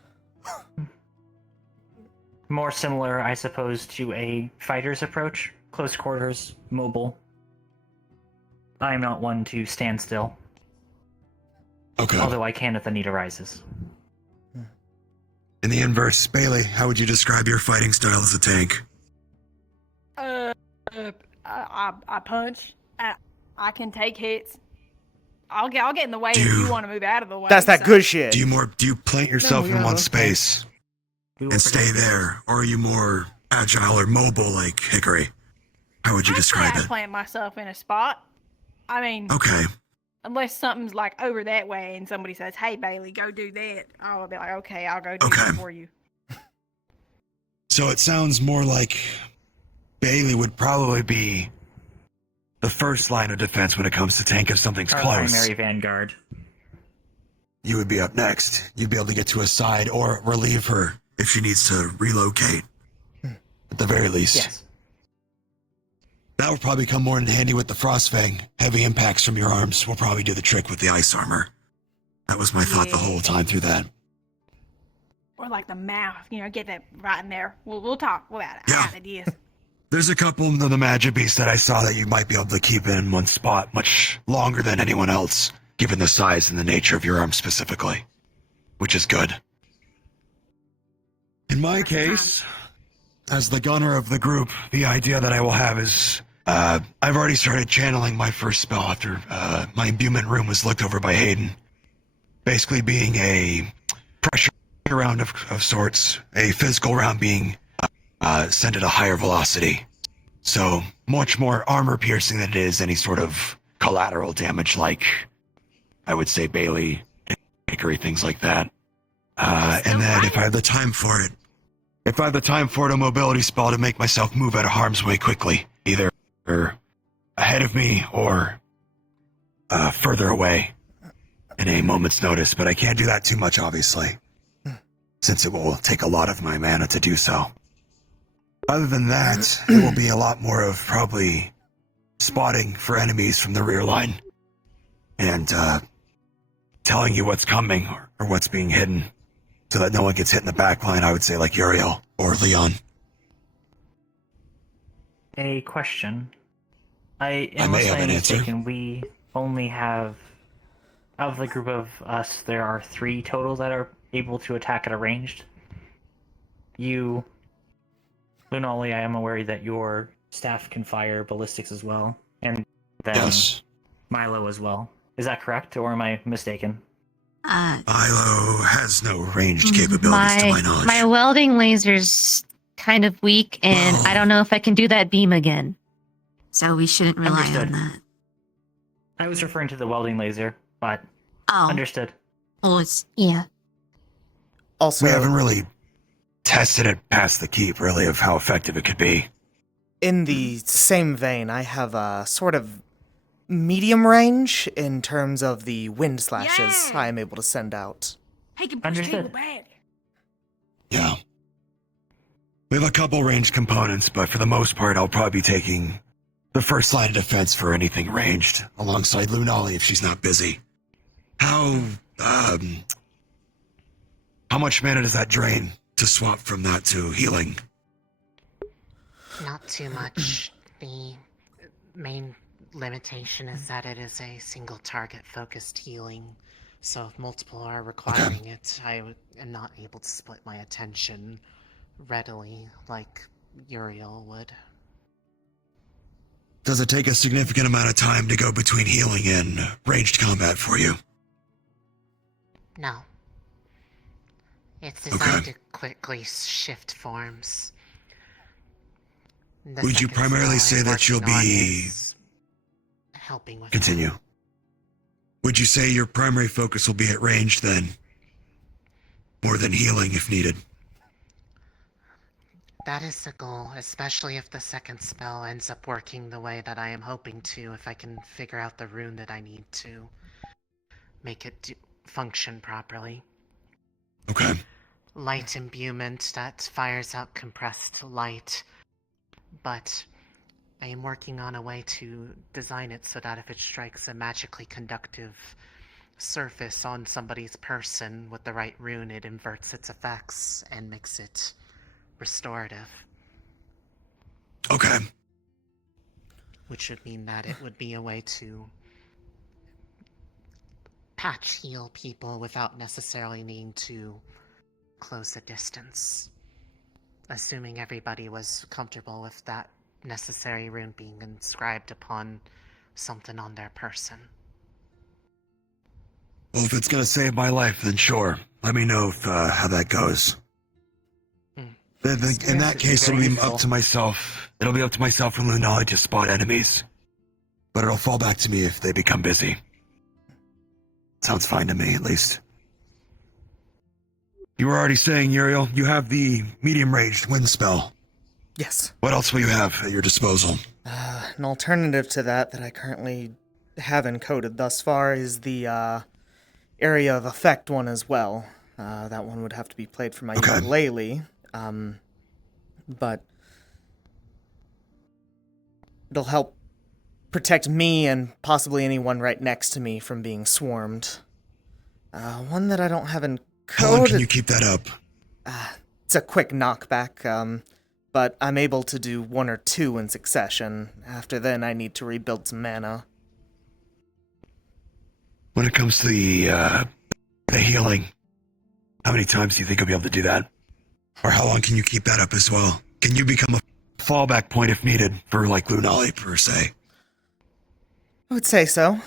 More similar, I suppose, to a fighter's approach. Close quarters, mobile. I am not one to stand still. Okay. Although I can if the need arises. In the inverse, Bailey, how would you describe your fighting style as a tank? I punch. I can take hits. I'll get in the way if you want to move out of the way. That's that good shit. Do you plant yourself in one space and stay there, or are you more agile or mobile like Hickory? How would you describe I it? plant myself in a spot. I mean, Okay. unless something's like over that way and somebody says, "Hey Bailey, go do that," I'll be like, "Okay, I'll go do that for you." So it sounds more like Bailey would probably be the first line of defense when it comes to tank if something's Our close. primary vanguard. You would be up next. You'd be able to get to a side or relieve her if she needs to relocate. At the very least. Yes. That will probably come more in handy with the Frostfang. Heavy impacts from your arms will probably do the trick with the ice armor. That was my thought the whole time through that. Or like the mouth, get that right in there. We'll talk about it. I got ideas. There's a couple of the magic beasts that I saw that you might be able to keep in one spot much longer than anyone else, given the size and the nature of your arm specifically, which is good. In my case, as the gunner of the group, the idea that I will have is I've already started channeling my first spell after my imbuement room was looked over by Hayden. Basically being a pressure round of sorts, a physical round being sent at a higher velocity. So much more armor piercing than it is any sort of collateral damage like, I would say, Bailey, Hickory, things like that. And then if I have the time for it, a mobility spell to make myself move out of harm's way quickly, either ahead of me or further away in a moment's notice. But I can't do that too much, obviously, since it will take a lot of my mana to do so. Other than that, it will be a lot more of probably spotting for enemies from the rear line and telling you what's coming or what's being hidden so that no one gets hit in the back line, I would say, like Yuriel or Leon. A question. I may Unless have I am an answer. mistaken, we only have, out of the group of us, there are 3 total that are able to attack at a ranged. You, Lunali, I am aware that your staff can fire ballistics as well, and then Yes. Milo as well. Is that correct, or am I mistaken? Milo has no ranged capabilities to my knowledge. My welding laser's kind of weak, and I don't know if I can do that beam again. So we shouldn't rely Understood. on that. I was referring to the welding laser, but Oh. understood. Well, yeah. Also, we haven't really tested it past the keep, really, of how effective it could be. in the same vein, I have a sort of medium range in terms of the wind slashes I am able to send out. He can push people back. Yeah. We have a couple ranged components, but for the most part, I'll probably be taking the first line of defense for anything ranged, alongside Lunali if she's not busy. How much mana does that drain to swap from that to healing? Not too much. The main limitation is that it is a single target focused healing. So if multiple are requiring it, I am not able to split my attention readily like Yuriel would. Does it take a significant amount of time to go between healing and ranged combat for you? No. It's designed to quickly shift forms. The Would you second primarily spell say I'm that you'll working on be... is helping with Continue. Would you say your primary focus will be at ranged then? More than healing if needed? That is the goal, especially if the second spell ends up working the way that I am hoping to, if I can figure out the rune that I need to make it function properly. Okay. Light imbuement that fires out compressed light, but I am working on a way to design it so that if it strikes a magically conductive surface on somebody's person with the right rune, it inverts its effects and makes it restorative. Okay. Which would mean that it would be a way to patch heal people without necessarily needing to close the distance. Assuming everybody was comfortable with that necessary rune being inscribed upon something on their person. Well, if it's gonna save my life, then sure. Let me know if, how that goes. In that case, it'll be up to myself. It'll be up to myself and Lunali to spot enemies. But it'll fall back to me if they become busy. Sounds fine to me, at least. You were already saying, Yuriel, you have the medium-ranged wind spell. Yes. What else will you have at your disposal? An alternative to that I currently have encoded thus far is the area of effect one as well. That one would have to be played for my ukulele. But it'll help protect me and possibly anyone right next to me from being swarmed. One that I don't have encoded. How long can you keep that up? It's a quick knockback, but I'm able to do 1 or 2 in succession. After then, I need to rebuild some mana. When it comes to the healing, how many times do you think you'll be able to do that? Or how long can you keep that up as well? Can you become a fallback point if needed for, like, Lunali, per se? I would say so.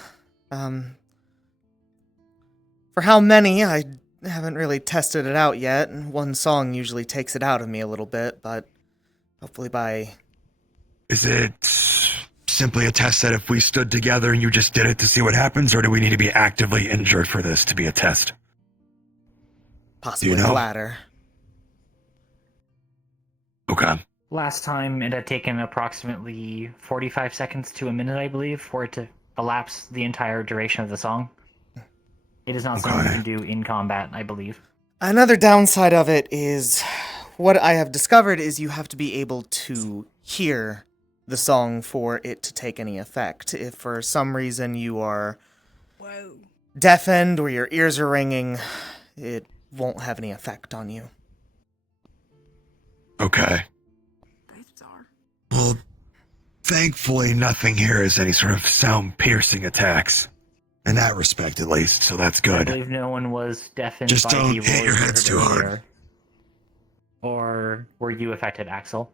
For how many, I haven't really tested it out yet. One song usually takes it out of me a little bit, but hopefully by... Is it simply a test that if we stood together and you just did it to see what happens, or do we need to be actively injured for this to be a test? Possibly the latter. Okay. Last time it had taken approximately 45 seconds to a minute, I believe, for it to elapse the entire duration of the song. It is not something you can do in combat, I believe. Another downside of it is, what I have discovered is you have to be able to hear the song for it to take any effect. If for some reason you are deafened or your ears are ringing, it won't have any effect on you. Okay. Well, thankfully nothing here is any sort of sound-piercing attacks. In that respect, at least, so that's I good. believe no one was deafened Just by don't the hit your voice heads you heard too hard. earlier. Or were you affected, Axel?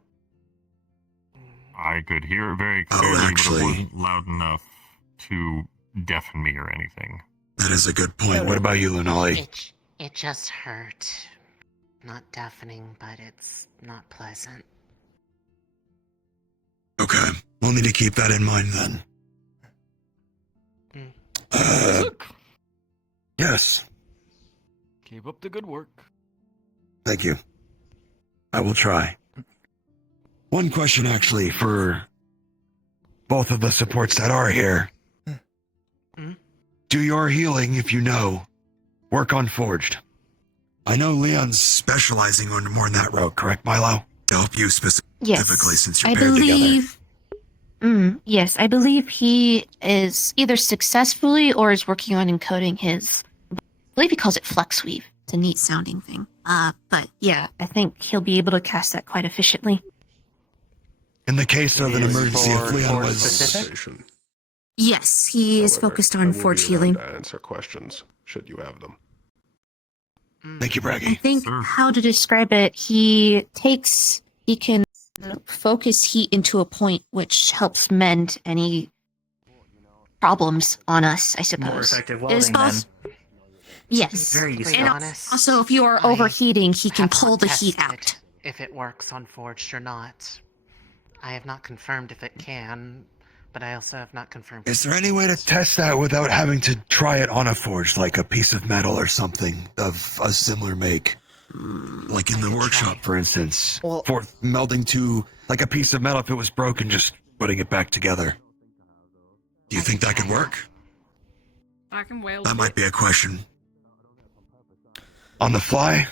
I could hear it very clearly, but it wasn't loud enough to deafen me or anything. That is a good point. What about you, Lunali? It just hurt. Not deafening, but it's not pleasant. Okay, we'll need to keep that in mind then. Yes. Keep up the good work. Thank you. I will try. One question, actually, for both of the supports that are here. Do your healing, if you know, work on Forged? I know Leon's specializing on more in that route, correct, Milo? To help you specifically since you're I paired believe together. Yes, I believe he is either successfully or is working on encoding his. I believe he calls it flex weave. It's a neat sounding thing. But yeah, I think he'll be able to cast that quite efficiently. In the case of an Is emergency, if for Leon was specific? Yes, he is However, focused I on will be forge around healing. to answer questions, should you have them. Thank you, Braggy. I think how to describe it, he can focus heat into a point which helps mend any problems on us, I suppose. More effective It is welding then. Yes. Very useful. And honest, also, if you are I overheating, he can have pull not the heat tested out. if it works on forged or not. I have not confirmed if it can, but I also have not confirmed. Is there any way to test that without having to try it on a forge, like a piece of metal or something of a similar make? Like in the workshop, for instance. For melding to, like a piece of metal, if it was broken, just putting it back together. Do you think that could work? I can weld. That might be a question. On the fly?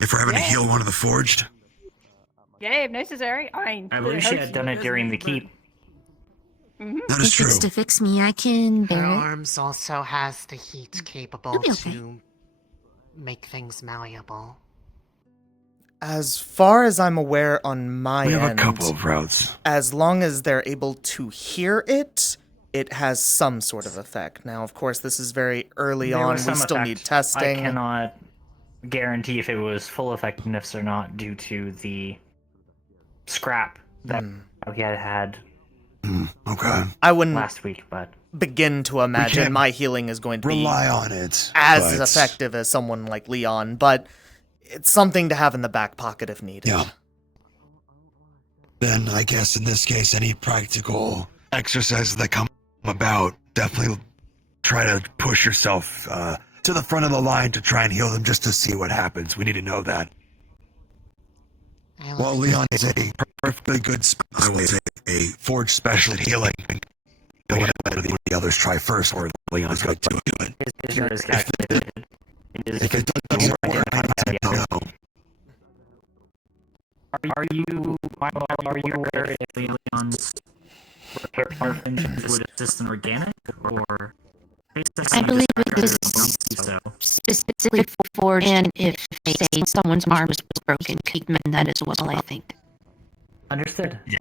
If we're having to heal one of the forged? Yeah, if necessary. I believe she had done it during the keep. That is If it's to fix me, I can Her bear it. arms also has the heat capable You'll be okay. to make things malleable. As far as I'm aware on my We end, have a couple of routes. as long as they're able to hear it, it has some sort of effect. Now, of course, this is very early There on. was We some still effect. need testing. I cannot guarantee if it was full effectiveness or not due to the scrap that we had Okay. I wouldn't last week, but begin to imagine can't my healing is going to rely be on it, as but- effective as someone like Leon, but it's something to have in the back pocket if needed. Yeah. Then I guess in this case, any practical exercises that come about, definitely try to push yourself to the front of the line to try and heal them just to see what happens. We need to know that. Well, Leon is a perfectly good, I will say, a forge specialist at healing. Don't let the others try first, or Leon's going to do it. his unit is calculated. If it doesn't work, I need to know. Are you aware if Leon's repair functions would assist an organic or? I believe it is So. specifically for forge, and if, say, someone's arm was broken, he'd mend that as well, I think. Understood. Yeah.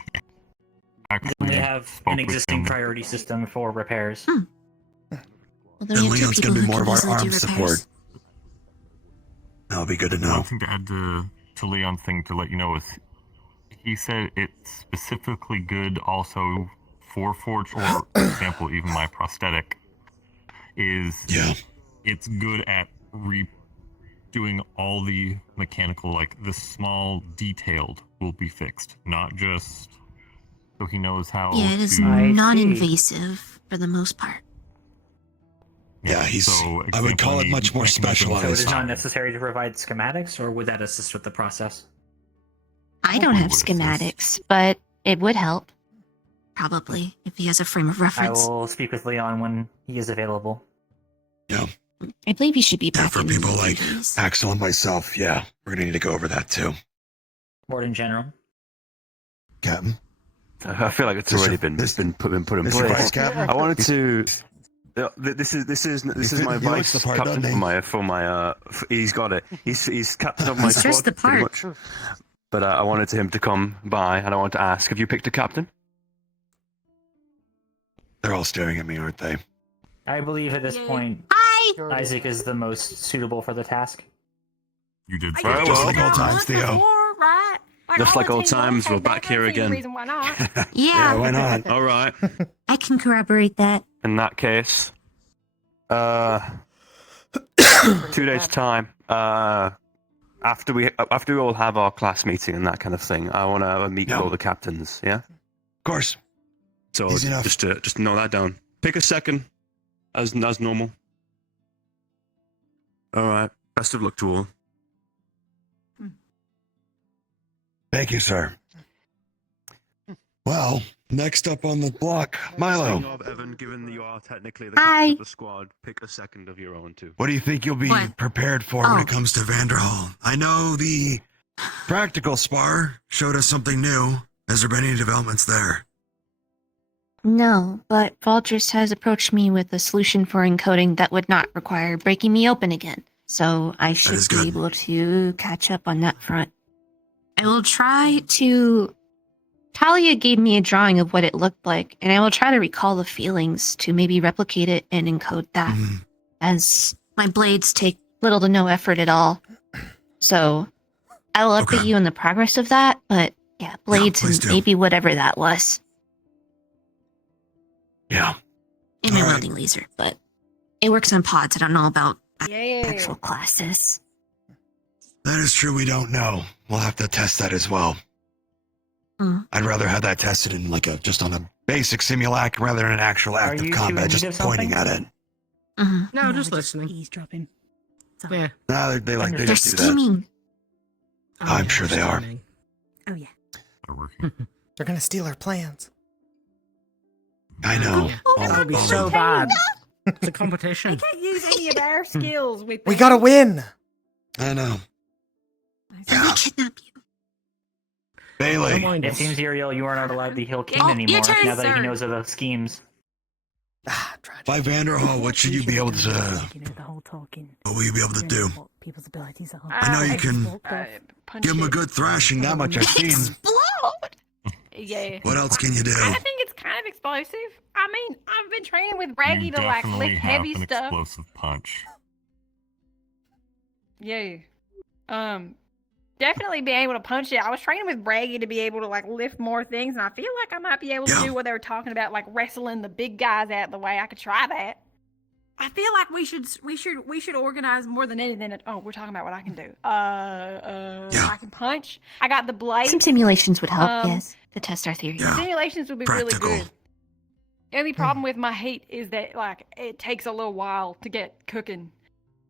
We have an existing priority system for repairs. Well, then And we have two Leon's people going to be who more can of our easily do arm repairs. support. That'll be good to know. One thing to add to Leon's thing to let you know is he said it's specifically good also for forge, or for example, even my prosthetic is it's good at redoing all the mechanical, like the small detailed will be fixed, not just so he knows how Yeah, it is to non-invasive for the most part. Yeah, he's. So, I would call it example, much more mechanism- So it specialized. is not necessary to provide schematics, or would that assist with the process? I don't have schematics, but it would help. Probably, if he has a frame of I reference. will speak with Leon when he is available. Yeah. I believe he should be Yeah, back for in people a few like days. Axel and myself, yeah, we're gonna need to go over that too. More in general. Captain. I feel like it's already been put in Mr. place. Vice Captain? I wanted to. This is my he looks vice the part, captain doesn't he? for my. He's got it. He's captain of my He's squad just the pretty part. much. But I wanted him to come by, and I wanted to ask: have you picked a captain? They're all staring at me, aren't they? I believe at this point, Isaac is the most suitable for the task. You did say that. Just like old times, Theo. Right. Just all like the old team times, okay, we're back I don't here see any again. reason why not. Yeah, why not? All right. I can corroborate that. In that case, 2 days time. After we all have our class meeting and that kind of thing, I want to meet with all the captains. Yeah. Of course. So Easy enough. just note that down. Pick a second, as normal. All right. Best of luck to all. Thank you, sir. Well, next up on the block, Milo. Speaking of Evan, given that you are technically the Hi. captain of the squad, pick a second of your own too. What do you think you'll be What? prepared for when Oh. it comes to Vanderhall? I know the practical spar showed us something new. Has there been any developments there? No, but Valdris has approached me with a solution for encoding that would not require breaking me open again. So I should be able to catch up on that front. I will try to... Talia gave me a drawing of what it looked like, and I will try to recall the feelings to maybe replicate it and encode that, as my blades take little to no effort at all. So I will update you on the progress of that, but yeah, blades and maybe whatever that was. Yeah. And my welding laser, but it works on pods. I don't know about Yeah. actual classes. That is true, we don't know. We'll have to test that as well. I'd rather have that tested in just on a basic simulacrum rather than an actual act of combat, just pointing at it. No, just listening. Eavesdropping. Yeah. No, they They're just do that. scheming. I'm sure they are. Oh yeah. They're working. They're gonna steal our plans. I know. That would be so bad. It's a competition. Can't use any of our skills with We gotta win. I know. We kidnap you. Bailey. It seems, Yuriel, you are not allowed to heal King anymore your turn, now that he sir. knows of the schemes. By Vanderhall, what should you be able to... The whole talking. What will you be able to do? What people's abilities are. I know you can give him a good thrashing, that much I've seen. Yeah. What else can you do? I think it's kind of explosive. I mean, I've been training with Raggy You to like definitely lift have heavy an stuff. explosive punch. Yeah. Definitely be able to punch it. I was training with Braggy to be able to like lift more things, and I feel like I might be able to do what they were talking about, like wrestling the big guys out of the way. I could try that. I feel like we should organize more than anything. Oh, we're talking about what I can do. I can punch. I got the blade. Some simulations would help, yes, to test our theory. Simulations would be really good. The only problem with my heat is that like it takes a little while to get cooking,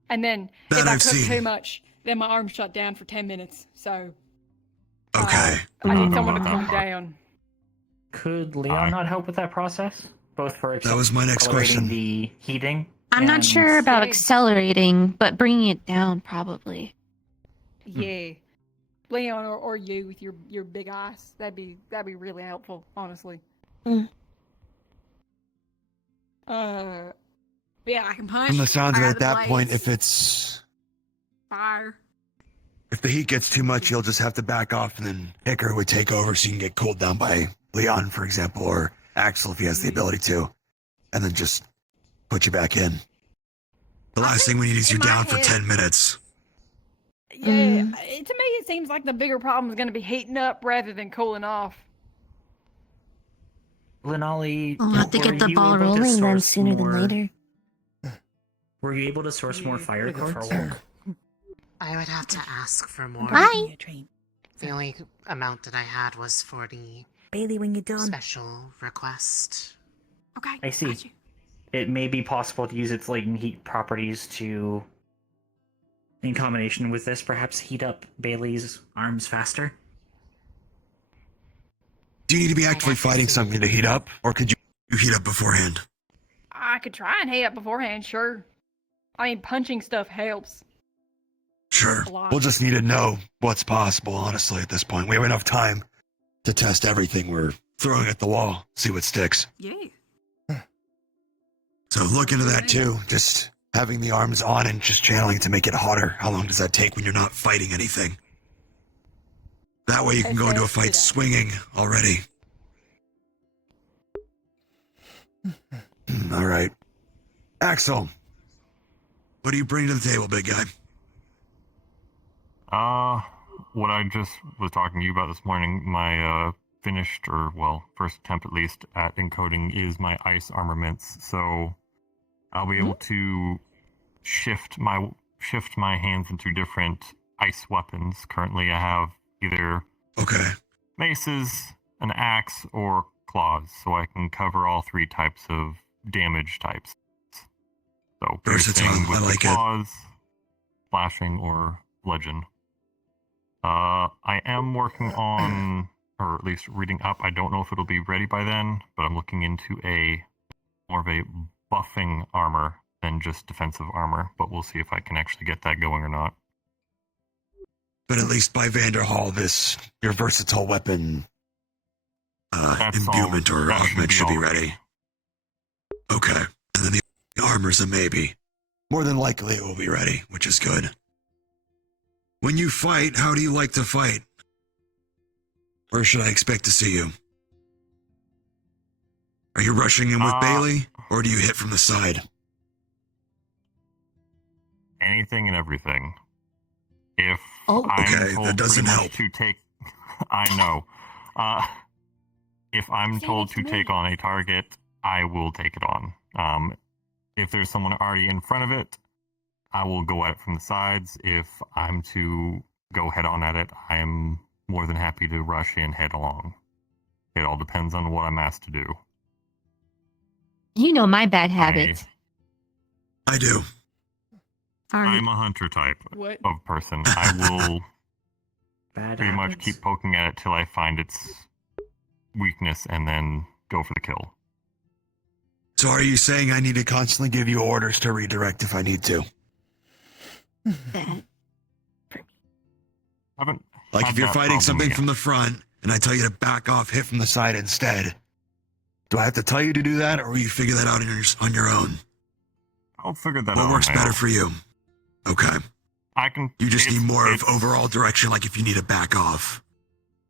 and then if I cook too much, then my arms shut down for 10 minutes. So okay, I need someone to cool down. Could Leon not help with that process? Both for That was my next accelerating question. the heating. I'm not sure about accelerating, but bringing it down probably. Yeah, Leon or you with your big eyes. That'd be really helpful, honestly. Yeah, I can punch. From the sounds of I it, got at that the point, blades. if it's... Fire. If the heat gets too much, you'll just have to back off, and then Hickory would take over so you can get cooled down by Leon, for example, or Axel if he has the ability to, and then just put you back in. The last thing we need is you down for 10 minutes. Yeah, to me it seems like the bigger problem is going to be heating up rather than cooling off. Lenali, We'll have to were get the you ball able to rolling then source sooner more- than later. Were you able to source more fire cords? I would have to ask for more. Bye. The only amount that I had was for the Bailey, when you're done. special request. Okay. I see. It may be possible to use its latent heat properties to, in combination with this, perhaps heat up Bailey's arms faster. Do you need to be actively fighting something to heat up, or could you heat up beforehand? I could try and heat up beforehand, sure. I mean, punching stuff helps. Sure. A lot. We'll just need to know what's possible, honestly, at this point. We have enough time to test everything we're throwing at the wall, see what sticks. Yeah. So look into that too. Just having the arms on and just channeling to make it hotter. How long does that take when you're not fighting anything? That way you can go into a fight swinging already. All right. Axel, what do you bring to the table, big guy? What I just was talking to you about this morning, my finished, or well, first attempt at least, at encoding is my ice armaments. So I'll be able to shift my hands into different ice weapons. Currently, I have either maces, an axe, or claws, so I can cover all three types of damage types. So piercing with the claws, slashing, or bludgeon. I am working on, or at least reading up. I don't know if it'll be ready by then, but I'm looking into more of a buffing armor than just defensive armor. But we'll see if I can actually get that going or not. But at least by Vanderhall, your versatile weapon imbuement or augment should be ready. Okay, and then the armor's a maybe. More than likely it will be ready, which is good. When you fight, how do you like to fight? Where should I expect to see you? Are you rushing in with Bailey, or do you hit from the side? Anything and everything. If Okay, I'm told that doesn't pretty much help. to take, I know. If I'm told to take on a target, I will take it on. If there's someone already in front of it, I will go at it from the sides. If I'm to go head on at it, I am more than happy to rush in head along. It all depends on what I'm asked to do. You know my bad habit. I do. I'm a hunter type of person. I will pretty much keep poking at it till I find its weakness and then go for the kill. So are you saying I need to constantly give you orders to redirect if I need to? Like if you're fighting something from the front and I tell you to back off, hit from the side instead, do I have to tell you to do that, or will you figure that out on your own? I'll figure that out. What works on my better own. for you? Okay. You just need more of overall direction, like if you need to back off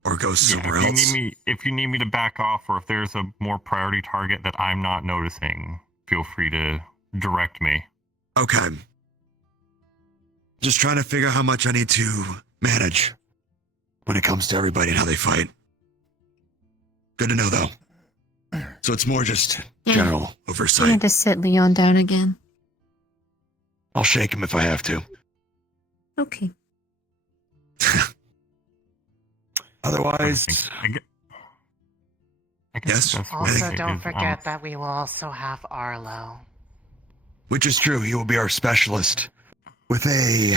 or go somewhere if else. If you need me to back off, or if there's a more priority target that I'm not noticing, feel free to direct me. Okay. Just trying to figure out how much I need to manage when it comes to everybody and how they fight. Good to know, though. So it's more just general We oversight. had to sit Leon down again. I'll shake him if I have to. Okay. Otherwise, yes. Also, don't forget that we will also have Arlo. Which is true. He will be our specialist with a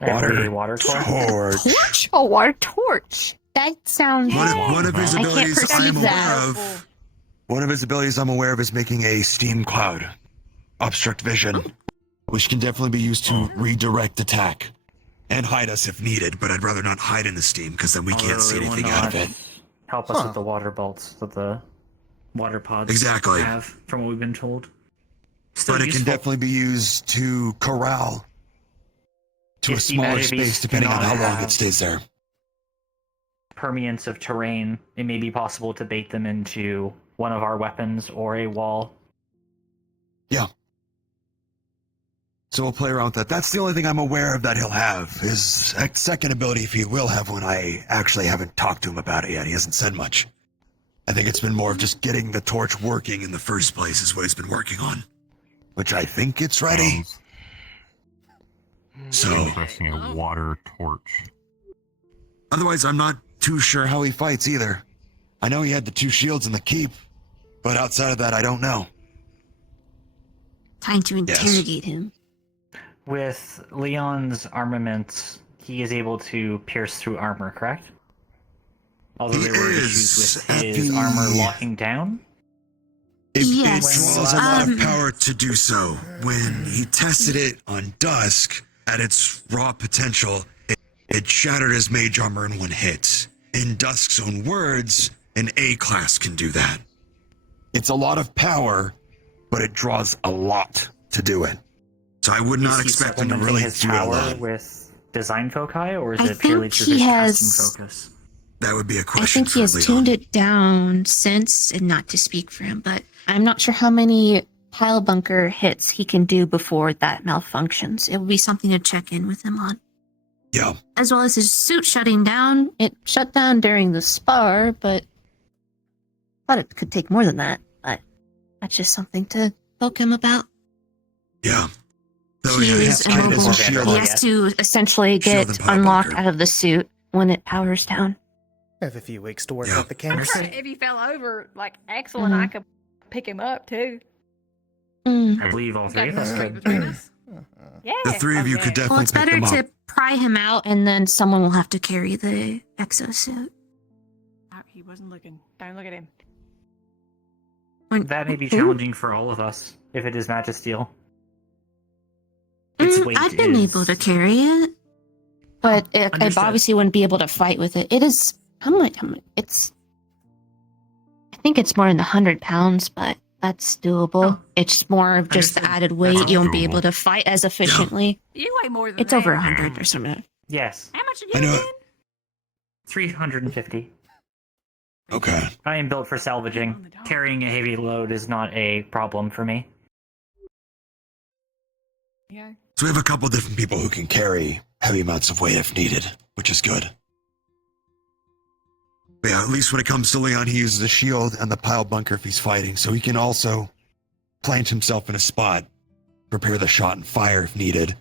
water torch. Torch? A water torch. That sounds. One of his I can't abilities I'm perceive aware that. of. One of his abilities I'm aware of is making a steam cloud, obstruct vision, which can definitely be used to redirect attack and hide us if needed. But I'd rather not hide in the steam because then we can't see anything out of it. Help us with the water bolts that the water pods Exactly. have, from what we've been told. Still But it can useful. definitely be used to corral to a If the smaller magic space, beasts depending on do how not long have it stays there. Permeance of terrain, it may be possible to bait them into one of our weapons or a wall. Yeah. So we'll play around with that. That's the only thing I'm aware of that he'll have. His second ability, if he will have one, I actually haven't talked to him about it yet. He hasn't said much. I think it's been more of just getting the torch working in the first place is what he's been working on. Which I think it's ready. So Interesting, a water torch. Otherwise, I'm not too sure how he fights either. I know he had the 2 shields in the keep, but outside of that, I don't know. Time to interrogate him. With Leon's armaments, he is able to pierce through armor, correct? Although there were issues with his armor locking down? It draws a lot of power to do so. When he tested it on Dusk, at its raw potential, it shattered his mage armor in 1 hit. In Dusk's own words, an A-class can do that. It's a lot of power, but it draws a lot to do it. So I would not Is he expect him to supplementing really his do it power alone. with design foci, or is I it purely think through he his has- casting focus? That would be a I question think he has for Leon. tuned it down since, and not to speak for him, but I'm not sure how many pile bunker hits he can do before that malfunctions. It would be something to check in with him on. Yeah. As well as his suit shutting down. It shut down during the spar, but I thought it could take more than that. But that's just something to poke him about. Yeah. He is immobile. He has to essentially Shield get and pile unlocked bunker. out of the suit when it powers down. I have a few weeks to work out the I'm kinks. sure if he fell over, like Axel and I could pick him up too. I believe all three Got of the us straight could. between us. Yeah. The 3 of you could Well, definitely it's pick better them up. to pry him out, and then someone will have to carry the exosuit. He wasn't looking. Don't look at him. That may be challenging for all of us, if it is Magisteel. Its weight I've been is... able to carry it, but I Understood. obviously wouldn't be able to fight with it. It is how much? It's think it's more than 100 pounds, but that's doable. It's more of just the added weight. You won't be able to fight as efficiently. You weigh more than It's that. over 100 or something. Yes. How much are I you know again? it. 350. Okay. I am built for salvaging. Carrying a heavy load is not a problem for me. Yeah. So we have a couple different people who can carry heavy amounts of weight if needed, which is good. But yeah, at least when it comes to Leon, he uses a shield and the pile bunker if he's fighting, so he can also plant himself in a spot, prepare the shot and fire if needed.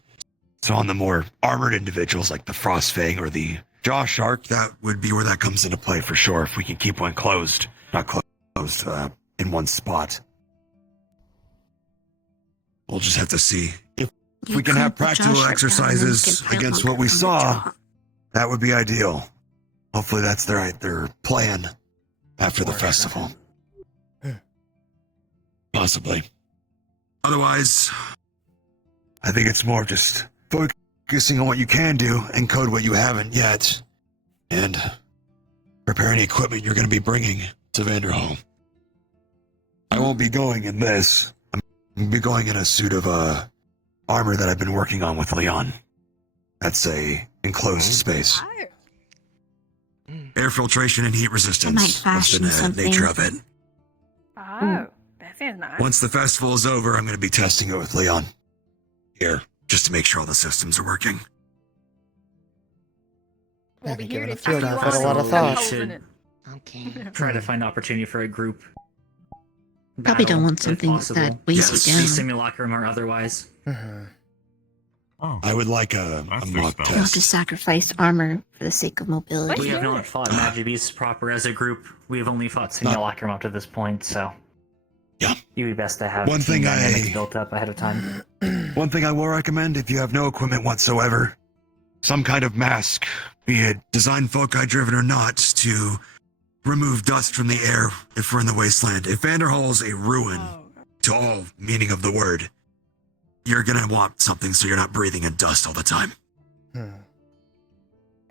So on the more armored individuals like the Frostfang or the Jaw Shark, that would be where that comes into play for sure, if we can keep one closed, not closed, in one spot. We'll just have to see. If we can have practical exercises against what we saw, that would be ideal. Hopefully that's their plan after the festival. Possibly. Otherwise, I think it's more just focusing on what you can do and code what you haven't yet, and prepare any equipment you're going to be bringing to Vanderhall. I won't be going in this. I'm going to be going in a suit of armor that I've been working on with Leon. That's a enclosed space. Air filtration and heat resistance. That's the nature of it. Oh, that sounds nice. Once the festival is over, I'm going to be testing it with Leon here, just to make sure all the systems are working. I've been giving the cheer field you outfit a on lot of and thought. holding it. Okay. Try to find opportunity for a group. Probably don't battle, want if something possible. that weighs you Be down. simulacrum or otherwise. I would like a mock You don't have test. to sacrifice armor for the sake of mobility. We have not fought Magibeast proper as a group. We have only fought simulacrum up to this point, so yeah, it would be best to have One team thing dynamics built up ahead of time. One thing I will recommend, if you have no equipment whatsoever, some kind of mask, be it design foci driven or not, to remove dust from the air if we're in the wasteland. If Vanderhall's a ruin, to all meaning of the word, you're gonna want something so you're not breathing in dust all the time.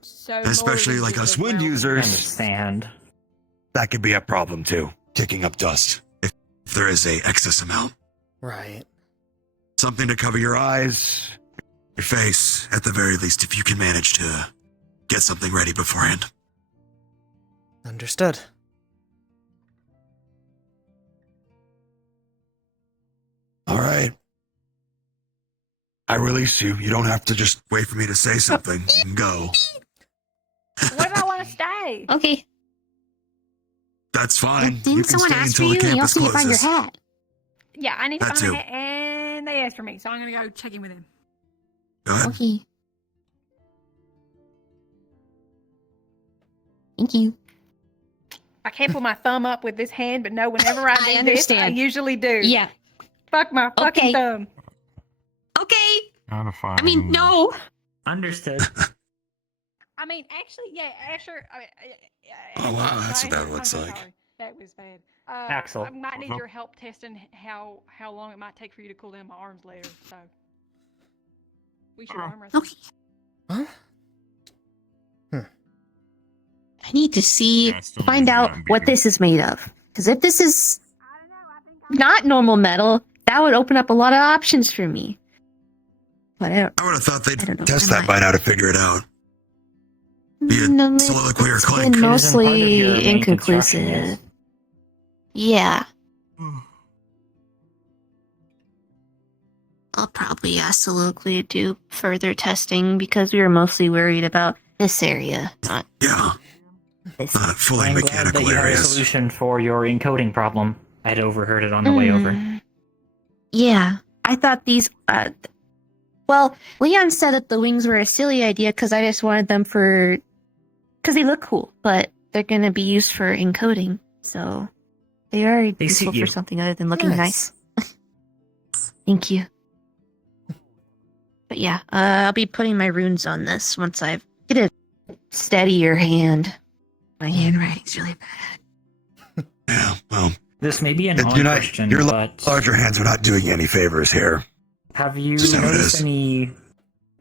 So Especially like us wind users, understand. That could be a problem too, kicking up dust if there is a excess amount. Right. Something to cover your eyes, your face, at the very least, if you can manage to get something ready beforehand. Understood. All right. I release you. You don't have to just wait for me to say something. You can go. What if I want to stay? Okay. That's fine. Didn't You can someone stay ask for until you? the And you campus also need to find your closes. hat. Yeah, I need to That find too. a hat, and they asked for me, so I'm gonna go check in with him. Go ahead. Okay. Thank you. I can't put my thumb up with this hand, but no, whenever I do this, I understand. usually do. Yeah. Fuck my fucking Okay. thumb. Okay. I mean, no. Understood. I mean, actually, yeah, Asher. I mean, Oh, wow, that's Asher, about what I'm it's so like. sorry. That was bad. Axel. I might need your help testing how long it might take for you to cool down my arms later. So we should arm wrestle. Okay. I need to see, find out what this is made of. Because if this is not normal metal, that would open up a lot of options for me. But I would have thought they'd don't know. test that by now to figure it out. Be it No, soliloquy or it's clank. been It is in part of your mostly main construction, inconclusive. yes. Yeah. I'll probably ask Soliloquy to do further testing because we were mostly worried about this area, not fully I'm glad that mechanical you have a areas. solution for your encoding problem. I had overheard it on the way over. Yeah, I thought these. Well, Leon said that the wings were a silly idea because I just wanted them for. Because they look cool, but they're going to be used for encoding, so they are They suit useful for you. something other than looking nice. Thank you. But yeah, I'll be putting my runes on this once I get a steadier hand. My handwriting's really bad. Yeah, well, This may be an odd you're not, question, your but larger hands are not doing you any favors here. have you Just how it noticed is. any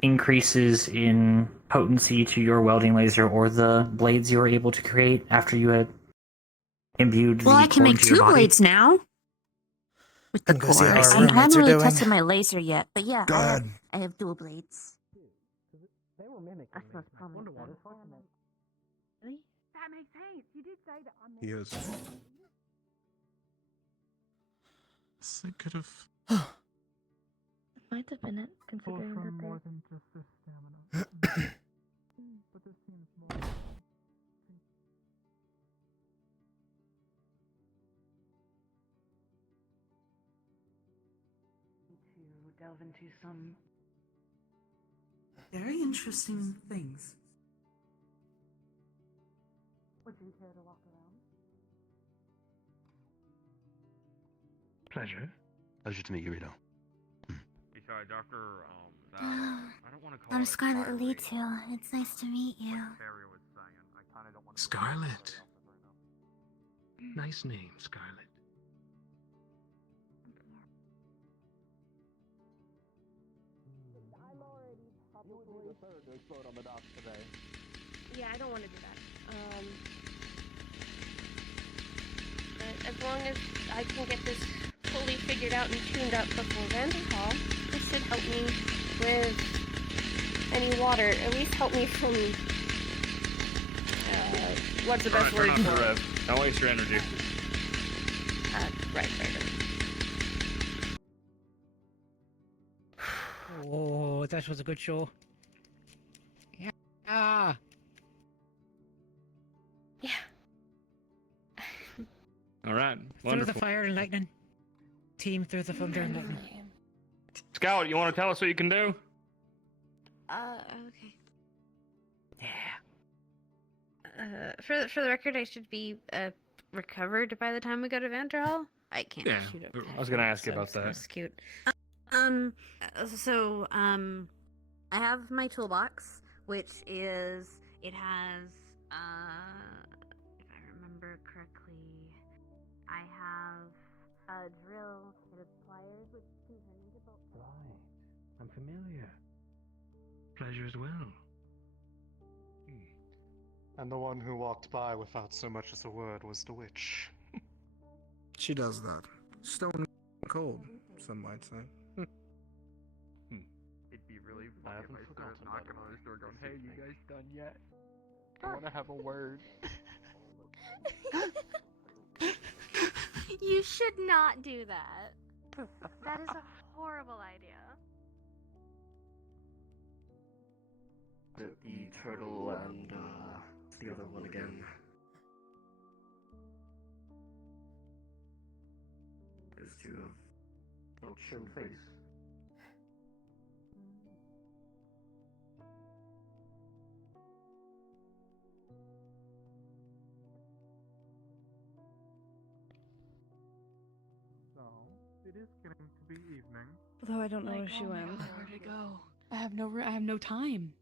increases in potency to your welding laser or the blades you were able to create after you had imbued Well, the I can core make into your two body? blades now. With the Can go see how cores. our I roommates haven't are really doing. tested my laser yet, but yeah, Go ahead. I have dual blades. They were mimicking That's me. most prominent. Really? That makes sense. You did say that. He is. So it could have. Might have been it, considering that they... more than just this stamina. But this seems more. To delve into some Very interesting things. Would you care to walk around? Pleasure. Pleasure to meet you, Rito. Sorry, Doctor. I don't want to call I'm it a Scarlet tirade. Elitio. It's nice to meet you. Carrier was saying. I kind of don't want to. Scarlet. Nice name, Scarlet. Yeah, I don't want to do that. But as long as I can get this fully figured out and tuned up before Vanderhall, this should help me with any water. At least help me from. What's the best word for it? Don't waste your energy. Right. Oh, that was a good show. Yeah. Ah. Yeah. All right. Through Wonderful. the fire and lightning. Team through the thunder and lightning. Scout, you want to tell us what you can do? Okay. For the record, I should be recovered by the time we go to Vanderhall. I can't Yeah, shoot up. I was gonna ask you about that. That's cute. I have my toolbox, which is it has if I remember correctly, I have a drill, it has pliers, which can turn into bolt. Right. I'm familiar. Pleasure as well. And the one who walked by without so much as a word was the witch. She does that. Stone cold, some might say. It'd be really funny if I started knocking on his door going, "Hey, you guys done yet? I want to have a word." You should not do that. That is a horrible idea. The turtle and the other one again. Those two have shown face. So, it is getting to be evening. Although I don't know where she went. Where'd it go? I have no time.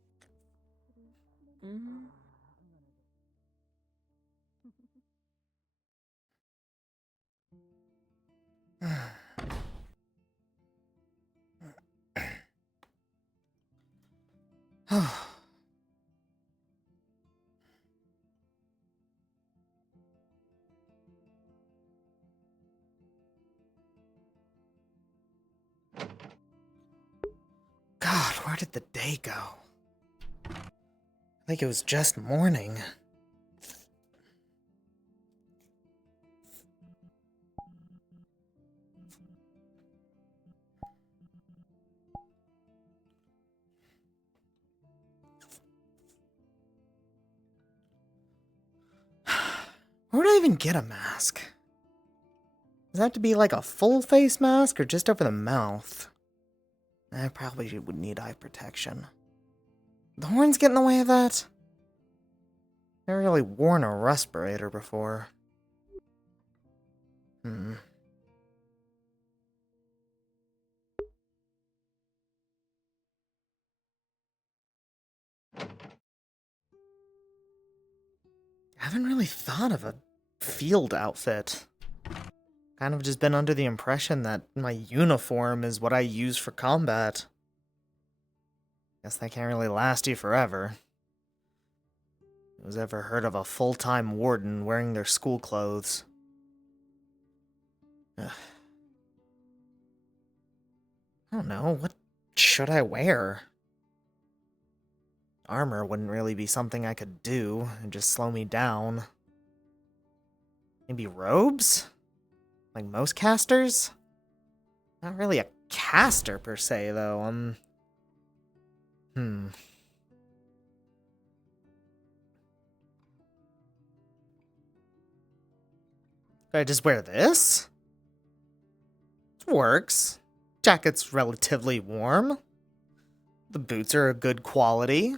God, where did the day go? I think it was just morning. Where would I even get a mask? Does that have to be like a full face mask or just over the mouth? I probably would need eye protection. The horns get in the way of that? Never really worn a respirator before. I haven't really thought of a field outfit. Kind of just been under the impression that my uniform is what I use for combat. Guess that can't really last you forever. Who's ever heard of a full-time warden wearing their school clothes? Ugh. I don't know, what should I wear? Armor wouldn't really be something I could do, and just slow me down. Maybe robes? Like most casters? Not really a caster per se, though. Could I just wear this? It works. Jacket's relatively warm. The boots are a good quality.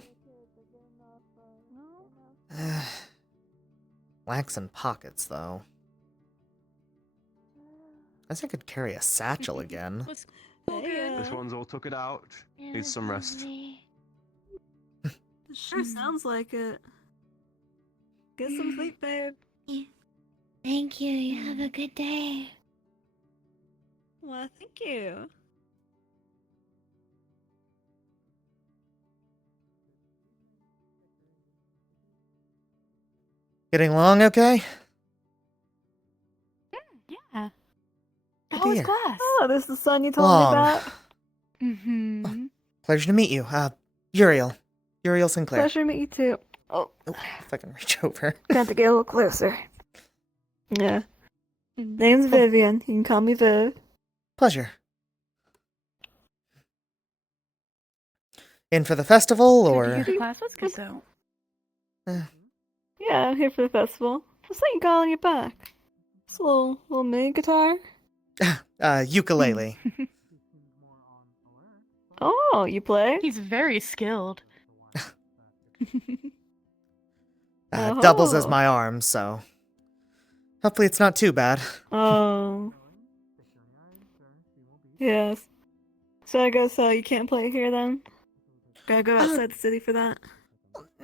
Lacks in pockets, though. I guess I could carry a satchel again. This one's all took it out. Needs some rest. Sure sounds like it. Get some sleep, babe. Thank you. You have a good day. Well, thank you. Getting along okay? Yeah. Good How to was hear. class? Oh, this is the son you told Long. me about. Mm-hmm. Pleasure to meet you. Uriel. Yuriel Sinclair. Pleasure to meet you too. Oh, If I can reach over. got to get a little closer. Yeah. Name's Vivian. You can call me Viv. Pleasure. In for the festival, or? The class was good though. Yeah, I'm here for the festival. What's that you got on your back? It's a little mini guitar. Ukulele. Oh, you play? He's very skilled. Doubles as my arm, so hopefully it's not too bad. Oh. Yes. So I guess you can't play here then? Gotta go outside the city for that?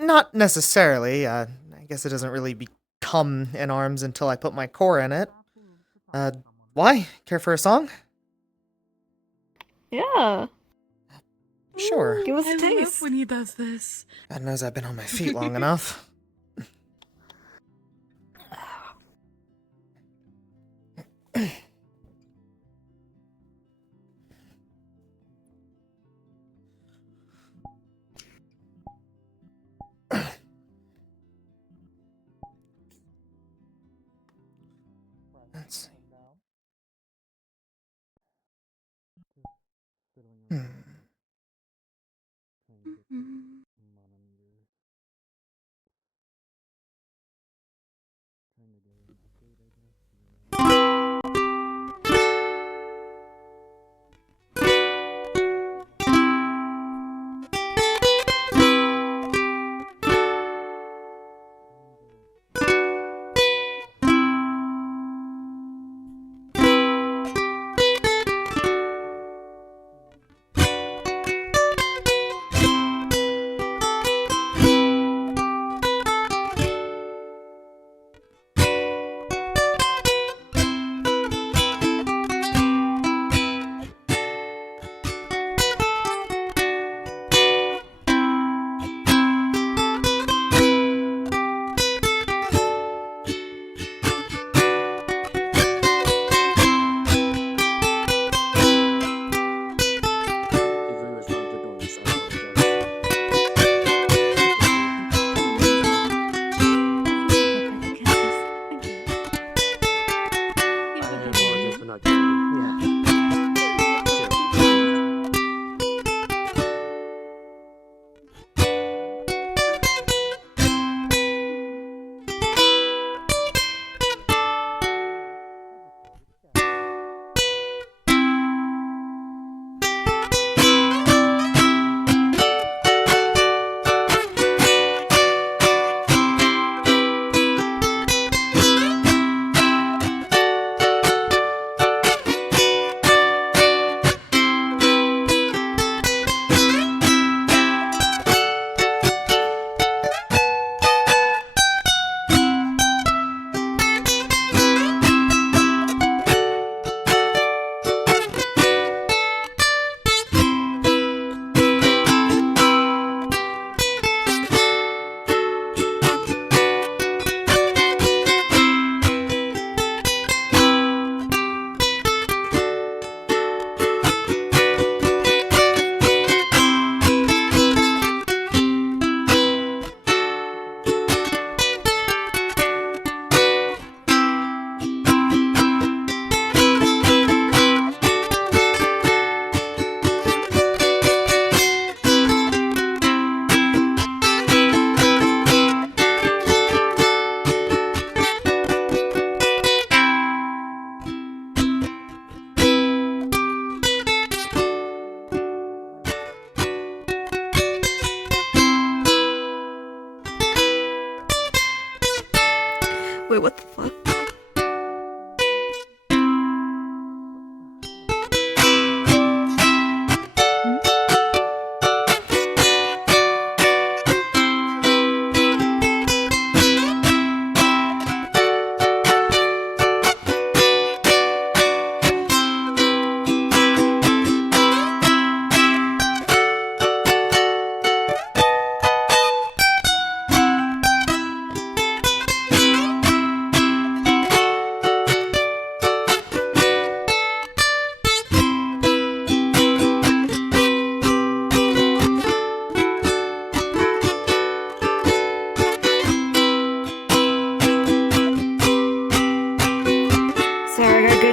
Not necessarily. I guess it doesn't really become an arms until I put my core in it. Why? Care for a song? Yeah. Sure. Give us a I taste. love when he does this. God knows I've been on my feet long enough. Let's see.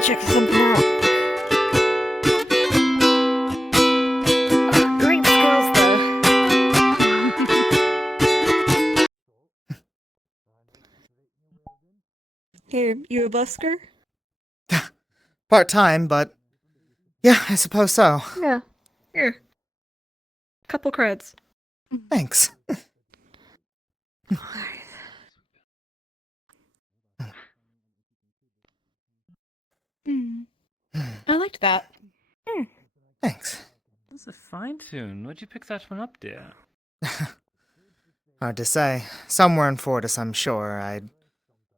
check something out. Great skills, though. Here, you a busker? Part-time, but yeah, I suppose so. Yeah. Here. Couple creds. Thanks. I liked that. Thanks. That's a fine tune. Where'd you pick that one up, dear? Hard to say. Somewhere in Fortis, I'm sure. I'd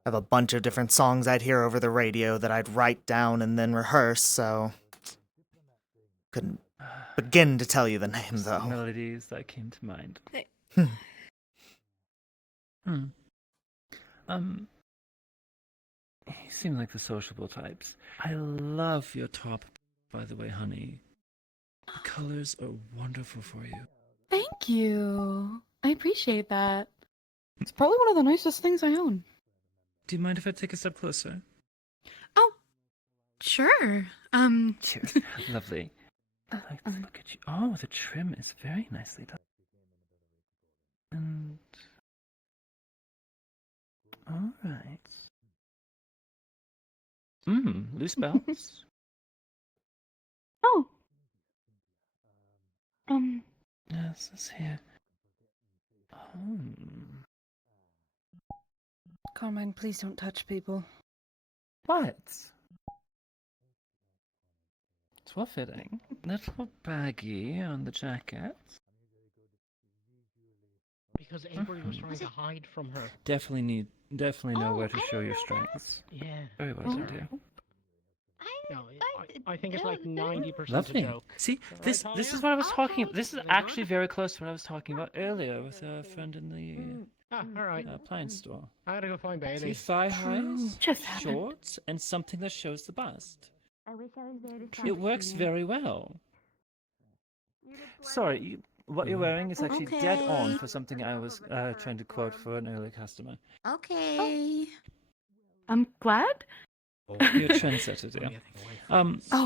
have a bunch of different songs I'd hear over the radio that I'd write down and then rehearse, so couldn't begin to tell you the name, though. Melodies that came to mind. Hmm. You seem like the sociable types. I love your top, by the way, honey. The colors are wonderful for you. Thank you. I appreciate that. It's probably one of the nicest things I own. Do you mind if I take a step closer? Sure. Cheers. Lovely. I like to look at you. Oh, the trim is very nicely done. And... Alright. Loose bells? Oh. Yes, it's here. Carmine, please don't touch people. What? It's well fitting. Little baggy on the jacket. Because Avery was trying to hide from her. Definitely know where to show your strengths. Yeah. Very well done, dear. No, I think it's like 90% a Lovely. joke. See, this is what I was talking about. This is actually very close to what I was talking about earlier with a friend in the Alright. appliance store. I gotta go find Bailey. See, thigh highs, Just happened. shorts, and something that shows the bust. I wish I was there to It works very well. Sorry, what you're wearing is actually dead on for something I was trying to quote for an earlier customer. Okay. I'm glad. You're a trendsetter, dear.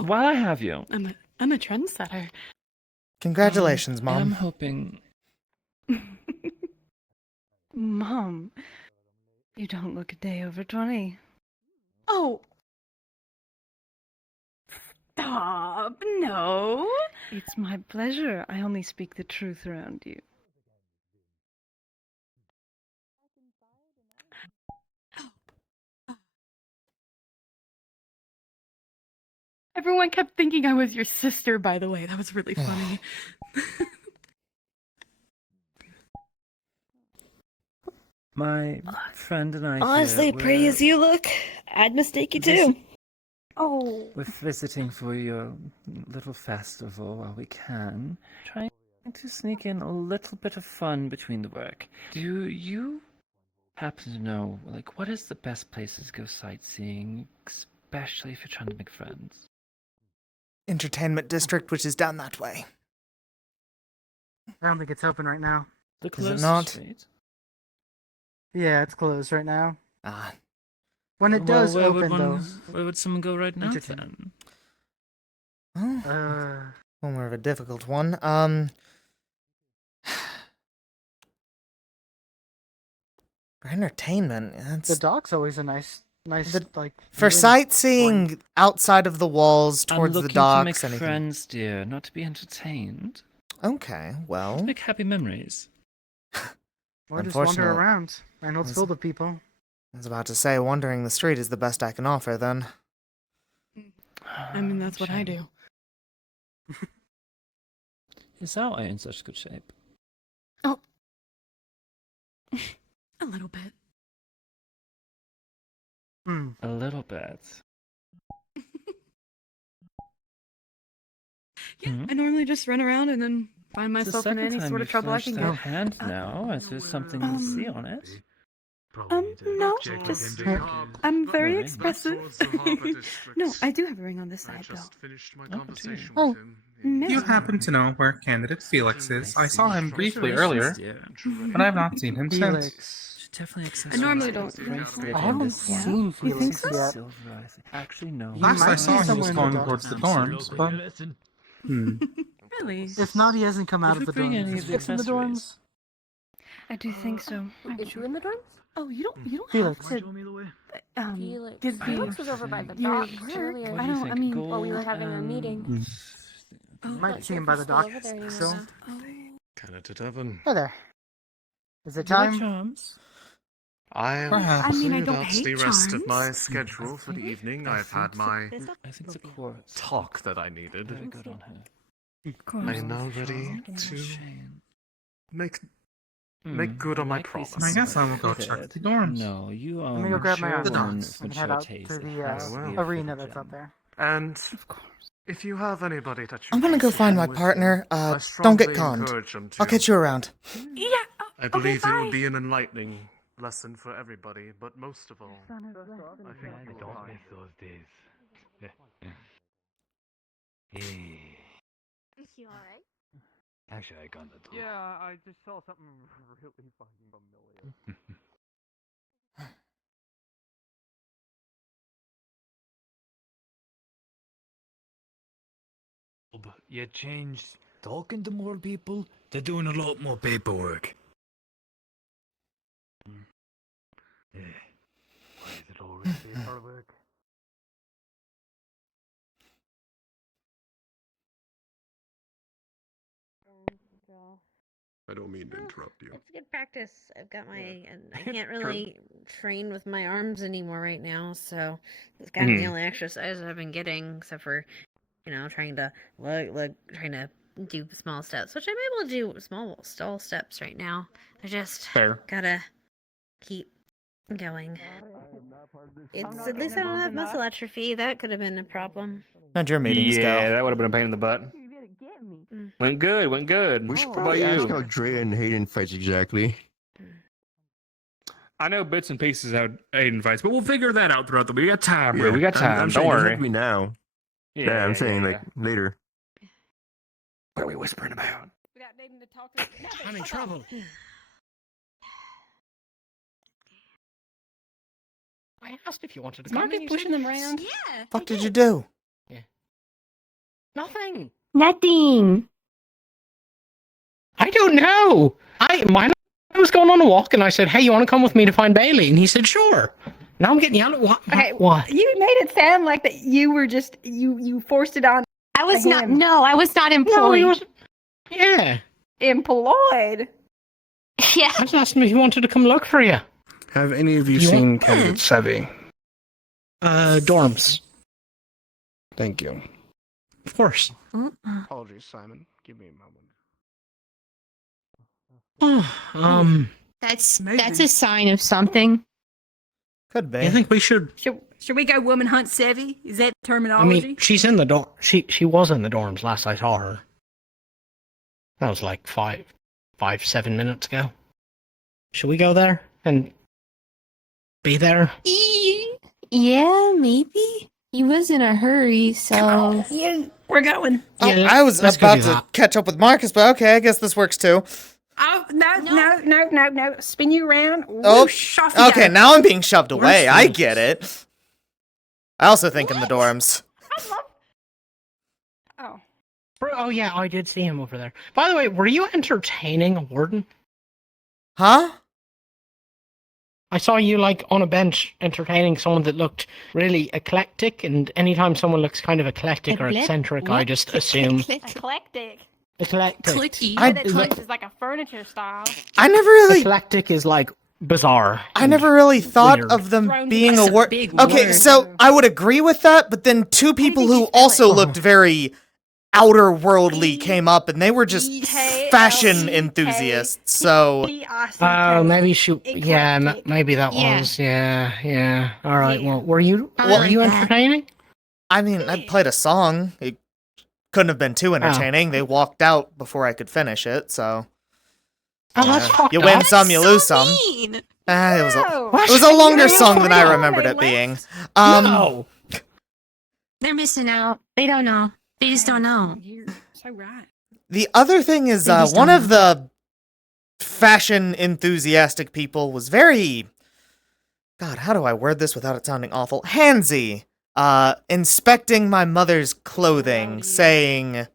While I have you, I'm a trendsetter. Congratulations, Mom. I'm hoping... Mom, you don't look a day over 20. Oh. Stop. No. It's my pleasure. I only speak the truth around you. Everyone kept thinking I was your sister, by the way. That was really funny. My friend and I Honestly, here, pretty as you look, I'd mistake you too. Oh. We're visiting for your little festival while we can. Trying to sneak in a little bit of fun between the work. Do you happen to know, like, what is the best places to go sightseeing, especially if you're trying to make friends? Entertainment district, which is down that way. I don't think it's open right now. The Is it not? Street? Yeah, it's closed right now. Ah. When it does where open, would though. where would someone go right now Entertainment. then? One more of a difficult one. For entertainment, that's... The dock's always a nice, like... For viewing sightseeing point. outside of the walls I'm towards the looking docks, to make anything. friends, dear, not to be entertained. Okay, well... To make happy memories. Or just wander Unfortunate- around. And it's Was- filled with people. I was about to say, wandering the street is the best I can offer, then. I mean, that's what I do. Is that why you're in such good shape? Oh. A little bit. A little bit. Yeah, I normally just run around and then find It's the myself in second any time sort you of trouble I flashed can that get. hand now, as there's something to see on it. No, just I'm very Really? expressive. No, I do have a ring on this side though. Finished my Oh, conversation Oh, with him. no. You happen to know where candidate Felix is. I saw him briefly earlier, but I've not seen him since. definitely I accessible. normally don't. I haven't seen Felix yet. Silver eyes. Actually, no. He Last might I be saw him was somewhere in the going dark. towards the dorms, but Really? If not, he hasn't come out Did of we the bring dorms. any Is of the Felix in the accessories? dorms? I do think so. Is you in the dorms? Oh, you don't Felix. have to. Felix. Did we? Felix was over by the Your docks work? earlier. I don't. I mean, While we were having a meeting. Might see him by the Still dock. over there anymore. So, Canada Devon. hey there. Is it Do you like time? charms? I am Perhaps. I mean, I cleared don't out hate the rest of my charms. schedule for the evening. I've had my I think the quartz. talk that I needed. Very good on her. I am now ready to make good on my promise. I guess I will go check the dorms. No, you Let me go grab my mature armor woman with and head mature out taste. to It the has to be a arena hidden that's up gem. there. And if you have anybody that you I'm gonna go can find my with partner. you, I Don't strongly get conned. encourage them I'll to. catch you around. Yeah. I believe it will be an enlightening lesson for everybody, but most of all, I think I you will don't find miss those days. Is she alright? Actually, I got that. Yeah, I just saw something really fucking familiar. You changed talking to more people to doing a lot more paperwork. Yeah. Why is it always paperwork? I don't mean to interrupt you. It's good practice. I've got my, and I can't really train with my arms anymore right now, so it's kind of the only exercise I've been getting, except for, trying to trying to do small steps, which I'm able to do small steps right now. I just gotta keep going. It's at least I don't have muscle atrophy. That could have been a problem. How'd your meetings Yeah, go? that would have been a pain in the butt. Went good, went good. We should What about probably ask you? how Dre and Hayden fights exactly. I know bits and pieces how Aiden fights, but we'll figure that out throughout the week. We got time, bro. Yeah, We got time. I'm Don't saying it doesn't worry. have to be now. Yeah, I'm saying like later. What are we whispering about? Without needing to talk to. I'm in trouble. I asked if you wanted to come. Marcus and you pushing said them around? yes. Yeah. Fuck did you do? Nothing. Nothing. I don't know. I was going on a walk and I said, "Hey, you want to come with me to find Bailey?" And he said, "Sure." Now I'm getting yelled at. What? Okay, What? you made it sound like that you were just you forced it on. I was to not. him. No, I was not employed. No, he was. Yeah. Employed. Yeah. I just asked him if he wanted to come look for you. Have any of you You seen want- Candidate Sevi? Dorms. Thank you. Of course. Apologies, Simon. Give me a moment. That's a sign of something. Could be. I think we should. Should we go woman hunt Sevi? Is that I terminology? mean, she's in the dorm. She was in the dorms last I saw her. That was like 7 minutes ago. Should we go there and be there? Yeah, maybe. He was in a hurry, so. Yeah, we're going. I was let's go about do to that. catch up with Marcus, but okay, I guess this works too. Oh no! Spin you around. Oh, Whoosh, off you okay, go. now I'm being shoved away. I Where's get it. I also think in the dorms. Oh. Oh yeah, I did see him over there. By the way, were you entertaining a warden? Huh? I saw you like on a bench entertaining someone that looked really eclectic, and anytime someone looks kind of eclectic or eccentric, I just assume Eclectic. eclectic. Clicky. That is like a furniture style. I never really, Eclectic is like bizarre. I never really thought weird. of them Thrown being together. a word. big Okay, word. so I would agree with that, but then two people who also looked very outer worldly came up, and they were just fashion enthusiasts. So Maybe she. Yeah, maybe that Yeah. was. Yeah. All right. Well, were you like that. entertaining? I mean, I played a song. It couldn't have been too entertaining. They walked out before I could finish it, so. Oh, that's fucked You up. win some, you lose some. Mean. It was No. it was a longer No, song than I no, remembered they it being. left. No. They're missing out. They don't know. They just don't know. You're so right. The other thing is They just one don't of the fashion enthusiastic people was very, God, how do I word this without it sounding awful? Handsy. Inspecting my mother's clothing, saying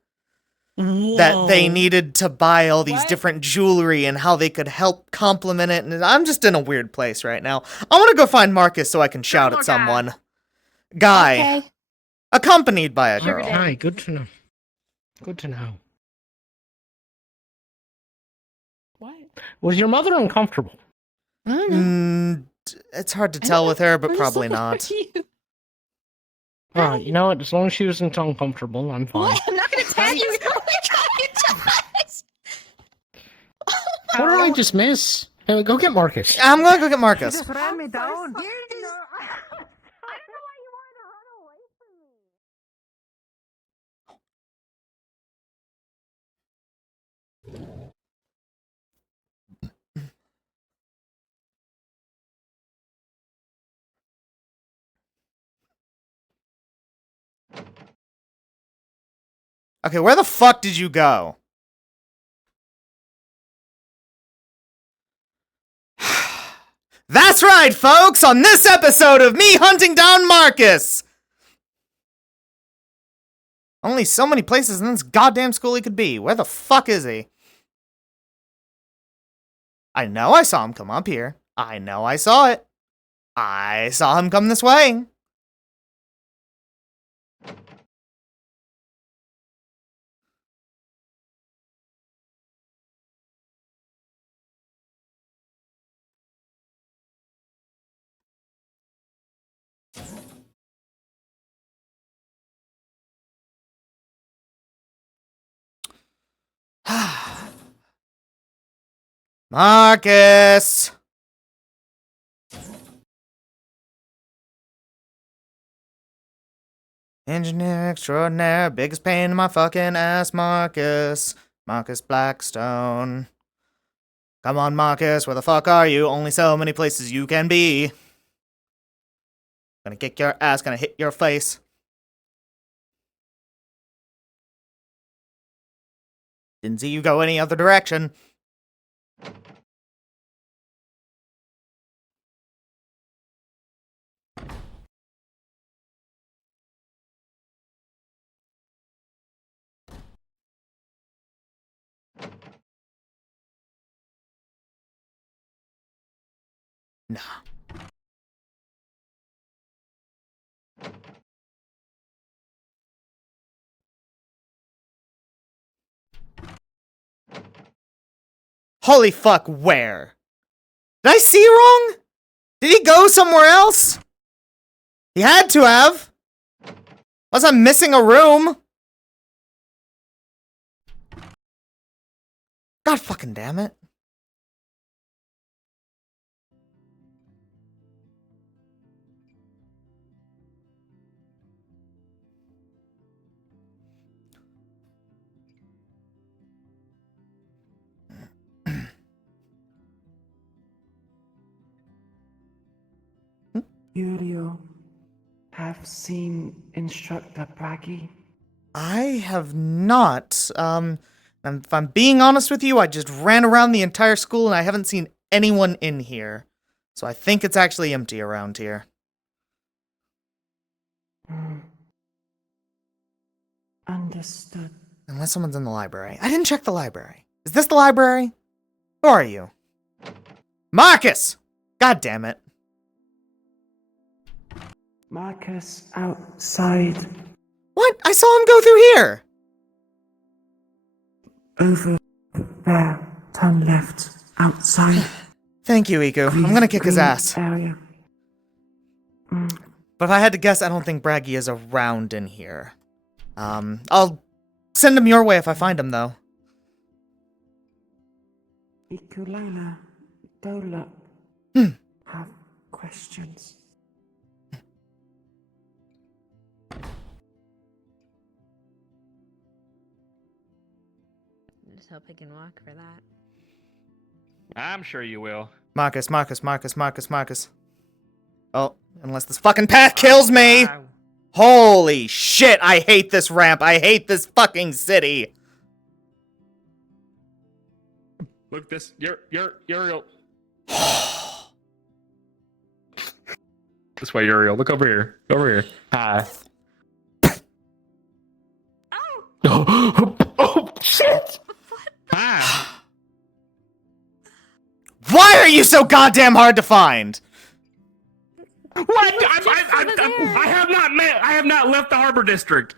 that they needed to buy all these different jewelry and how they could help complement it. And I'm just in a weird place right now. I want to go find Marcus so I can shout at someone. Guy. Okay. Accompanied by a girl. Hi, good to know. Good to know. What? Was your mother uncomfortable? It's hard to tell with her, but probably not. Alright, you know what? As long as she wasn't uncomfortable, I'm fine. I'm not gonna tell you. What did I just miss? Hey, go get Marcus. I'm gonna go get Marcus. Just ran me down. Okay, where the fuck did you go? That's right, folks! On this episode of me hunting down Marcus! Only so many places in this goddamn school he could be. Where the fuck is he? I know I saw him come up here. I know I saw it. I saw him come this way. Marcus! Engineer extraordinaire, biggest pain in my fucking ass, Marcus. Marcus Blackstone. Come on, Marcus, where the fuck are you? Only so many places you can be. Gonna kick your ass, gonna hit your face. Didn't see you go any other direction. Nah. Holy fuck, where? Did I see wrong? Did he go somewhere else? He had to have. Unless I'm missing a room. God fucking damn it. Yuriel, have seen Instructor Braggy? I have not. And if I'm being honest with you, I just ran around the entire school and I haven't seen anyone in here. So I think it's actually empty around here. Understood. Unless someone's in the library. I didn't check the library. Is this the library? Who are you? Marcus! God damn it. Marcus outside. What? I saw him go through here! Over there. Turn left. Outside. Thank you, Iku. I'm gonna kick his ass. Area. But if I had to guess, I don't think Braggy is around in here. I'll send him your way if I find him, though. Ikulana, Dola. Have questions. Just hope I can walk for that. I'm sure you will. Marcus. Oh, unless this fucking path kills me! Holy shit, I hate this ramp. I hate this fucking city. Look this. Uriel. This way, Uriel. Look over here. Over here. Hi. Oh shit! Hi. Why are you so goddamn hard to find? What? I have not left the Harbor District.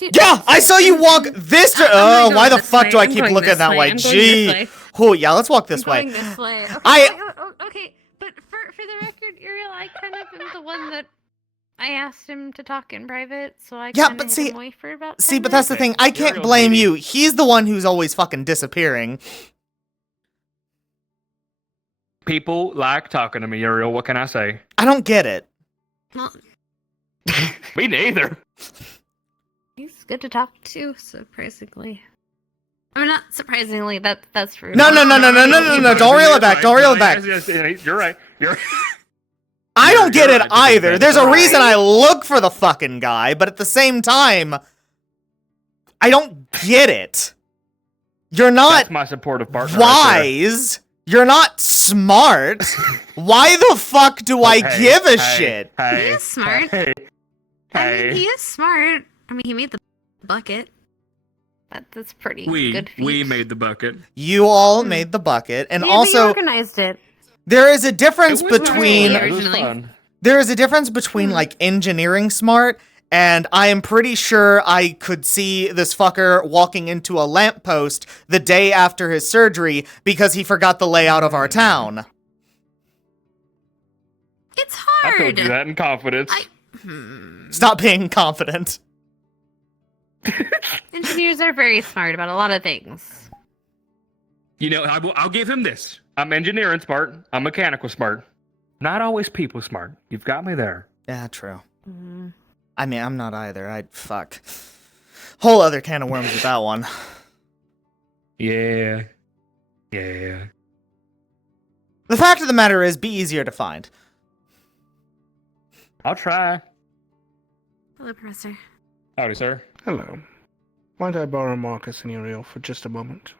Yeah, I saw you walk this. Oh, why the fuck do I keep looking that way? Gee. Oh yeah, let's walk this way. This way. Okay, I. But for the record, Uriel, I kind of am the one that I asked him to talk in private, so I Yeah, kinda but hid see, him away for about 10 see, but that's the minutes. thing. I can't blame you. He's the one who's always fucking disappearing. People like talking to me, Uriel. What can I say? I don't get it. Well, Me neither. he's good to talk to, surprisingly. I mean, not surprisingly. That's rude. No. Don't reel it back. Don't reel it back. Yes, you're right. You're. I don't get it right, either. There's a alright. reason I look for the fucking guy, but at the same time, I don't get it. You're not That's my supportive partner. Right wise. You're not smart. Why the fuck do I give a shit? He is smart. I mean, he is smart. I mean, he made the bucket. That's pretty good feat. We made the bucket. You all made the bucket, and Yeah, also but you organized it. there is a difference It was between fun. It was fun. there is a difference between like engineering smart, and I am pretty sure I could see this fucker walking into a lamppost the day after his surgery because he forgot the layout of our town. It's I hard. told you that in confidence. Stop being confident. Engineers are very smart about a lot of things. You know, I'll give him this. I'm engineering smart. I'm mechanical smart. Not always people smart. You've got me there. Yeah, true. I mean, I'm not either. Fuck. Whole other can of worms with that one. Yeah. The fact of the matter is, be easier to find. I'll try. Hello, Professor. Howdy, sir. Hello. Might I borrow Marcus and Uriel for just a moment?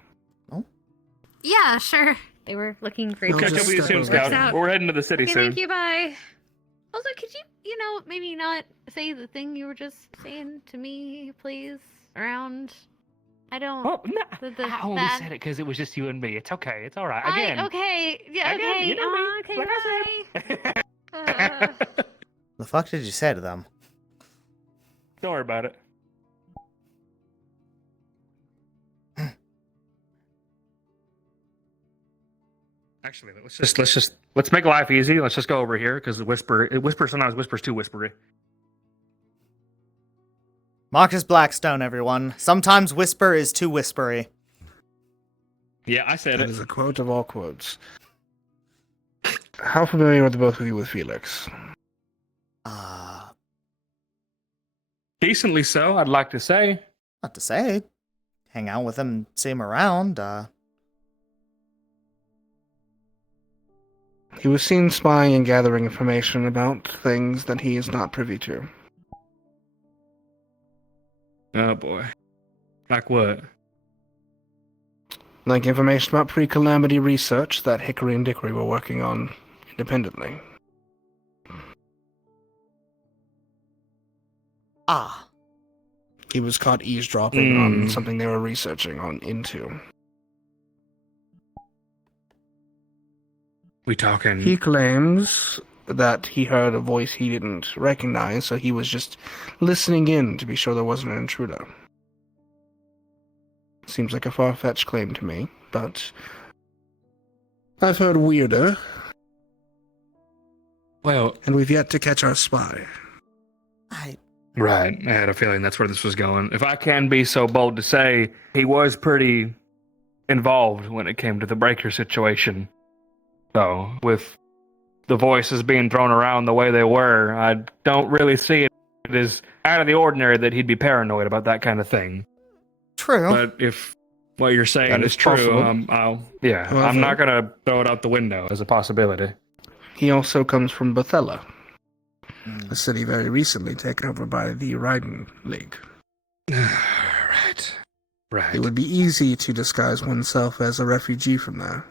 Yeah, sure. They were looking for each Catch other. up with you soon, Works Scout. out. We're heading to the city Okay, soon. thank you, bye. Also, could you maybe not say the thing you were just saying to me, please? Around... I don't... Oh, no. I I only said it because it was just you and me. It's okay. It's all right. Again. Okay. Yeah, Again, okay. you know me. Okay, Like bye. The fuck did you say to them? Don't worry about it. Actually, let's make life easy. Let's just go over here because the whisper sometimes whispers too whispery. Marcus Blackstone, everyone. Sometimes whisper is too whispery. Yeah, I said That it. is a quote of all quotes. How familiar are the both of you with Felix? Decently so, I'd like to say. Not to say. Hang out with him, see him around. He was seen spying and gathering information about things that he is not privy to. Oh boy. Like what? Like information about pre-calamity research that Hickory and Dickory were working on independently. He was caught eavesdropping on something they were researching into. We talking? He claims that he heard a voice he didn't recognize, so he was just listening in to be sure there wasn't an intruder. Seems like a far-fetched claim to me, but I've heard weirder. Well, and we've yet to catch our spy. Right. I had a feeling that's where this was going. If I can be so bold to say, he was pretty involved when it came to the breaker situation. So, with the voices being thrown around the way they were, I don't really see it as out of the ordinary that he'd be paranoid about that kind of thing. True. But if what you're saying That is is true, possible. I'm not going to throw it out the window as a possibility. He also comes from Bethella, a city very recently taken over by the Raiden League. Right. Right. It would be easy to disguise oneself as a refugee from there.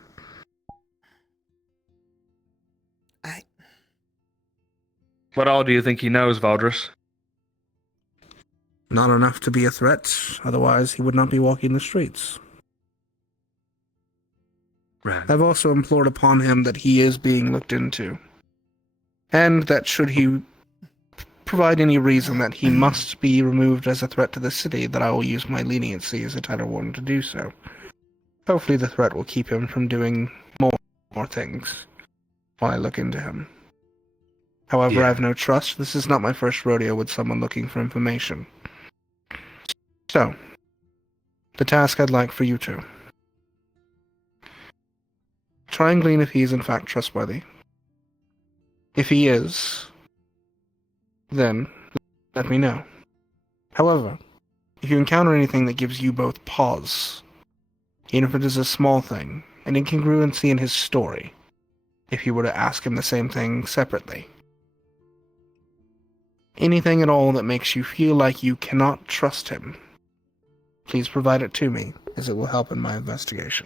What all do you think he knows, Valdris? Not enough to be a threat, otherwise he would not be walking the streets. Right. I've also implored upon him that he is being looked into, and that should he provide any reason that he must be removed as a threat to the city, that I will use my leniency as a Title Warden to do so. Hopefully the threat will keep him from doing more things while I look into him. However, I have no trust. This is not my first rodeo with someone looking for information. So, the task I'd like for you two. Try and glean if he is in fact trustworthy. If he is, then let me know. However, if you encounter anything that gives you both pause, even if it is a small thing, an incongruency in his story, if you were to ask him the same thing separately, anything at all that makes you feel like you cannot trust him, please provide it to me, as it will help in my investigation.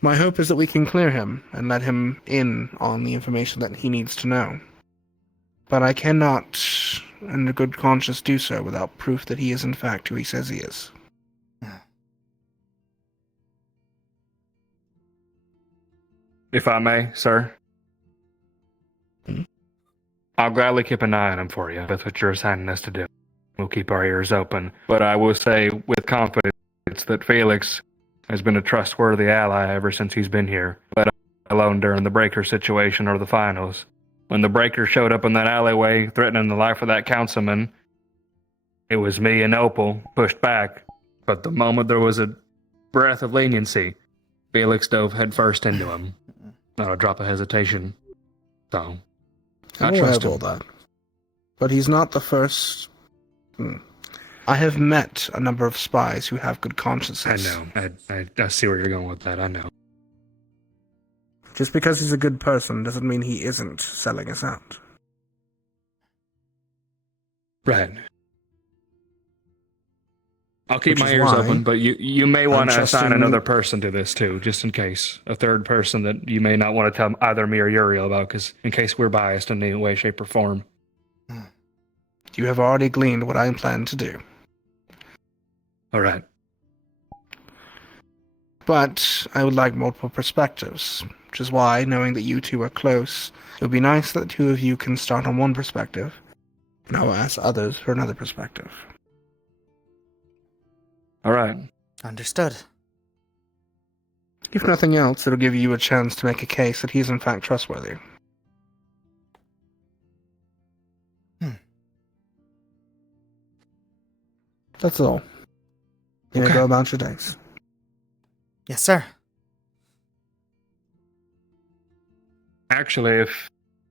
My hope is that we can clear him and let him in on the information that he needs to know. But I cannot, in a good conscience, do so without proof that he is in fact who he says he is. If I may, sir. I'll gladly keep an eye on him for you. That's what you're assigning us to do. We'll keep our ears open. But I will say with confidence that Felix has been a trustworthy ally ever since he's been here, let alone during the Breaker situation or the finals. When the Breaker showed up in that alleyway threatening the life of that councilman, it was me and Opal pushed back. But the moment there was a breath of leniency, Felix dove headfirst into him. Not a drop of hesitation. So, I I'm aware trust of him. all that. But he's not the first. I have met a number of spies who have good consciences. I know. I see where you're going with that. I know. Just because he's a good person doesn't mean he isn't selling us out. Right. I'll keep Which my is ears why open, but you may want to assign trusting- another person to this too, just in case. A third person that you may not want to tell either me or Yuriel about, because in case we're biased in any way, shape, or form. You have already gleaned what I plan to do. All right. But I would like multiple perspectives, which is why, knowing that you two are close, it would be nice that the two of you can start on one perspective, and I will ask others for another perspective. All right. Understood. If nothing else, it'll give you a chance to make a case that he's in fact trustworthy. That's all. You may go about your days. Yes, sir. Actually, if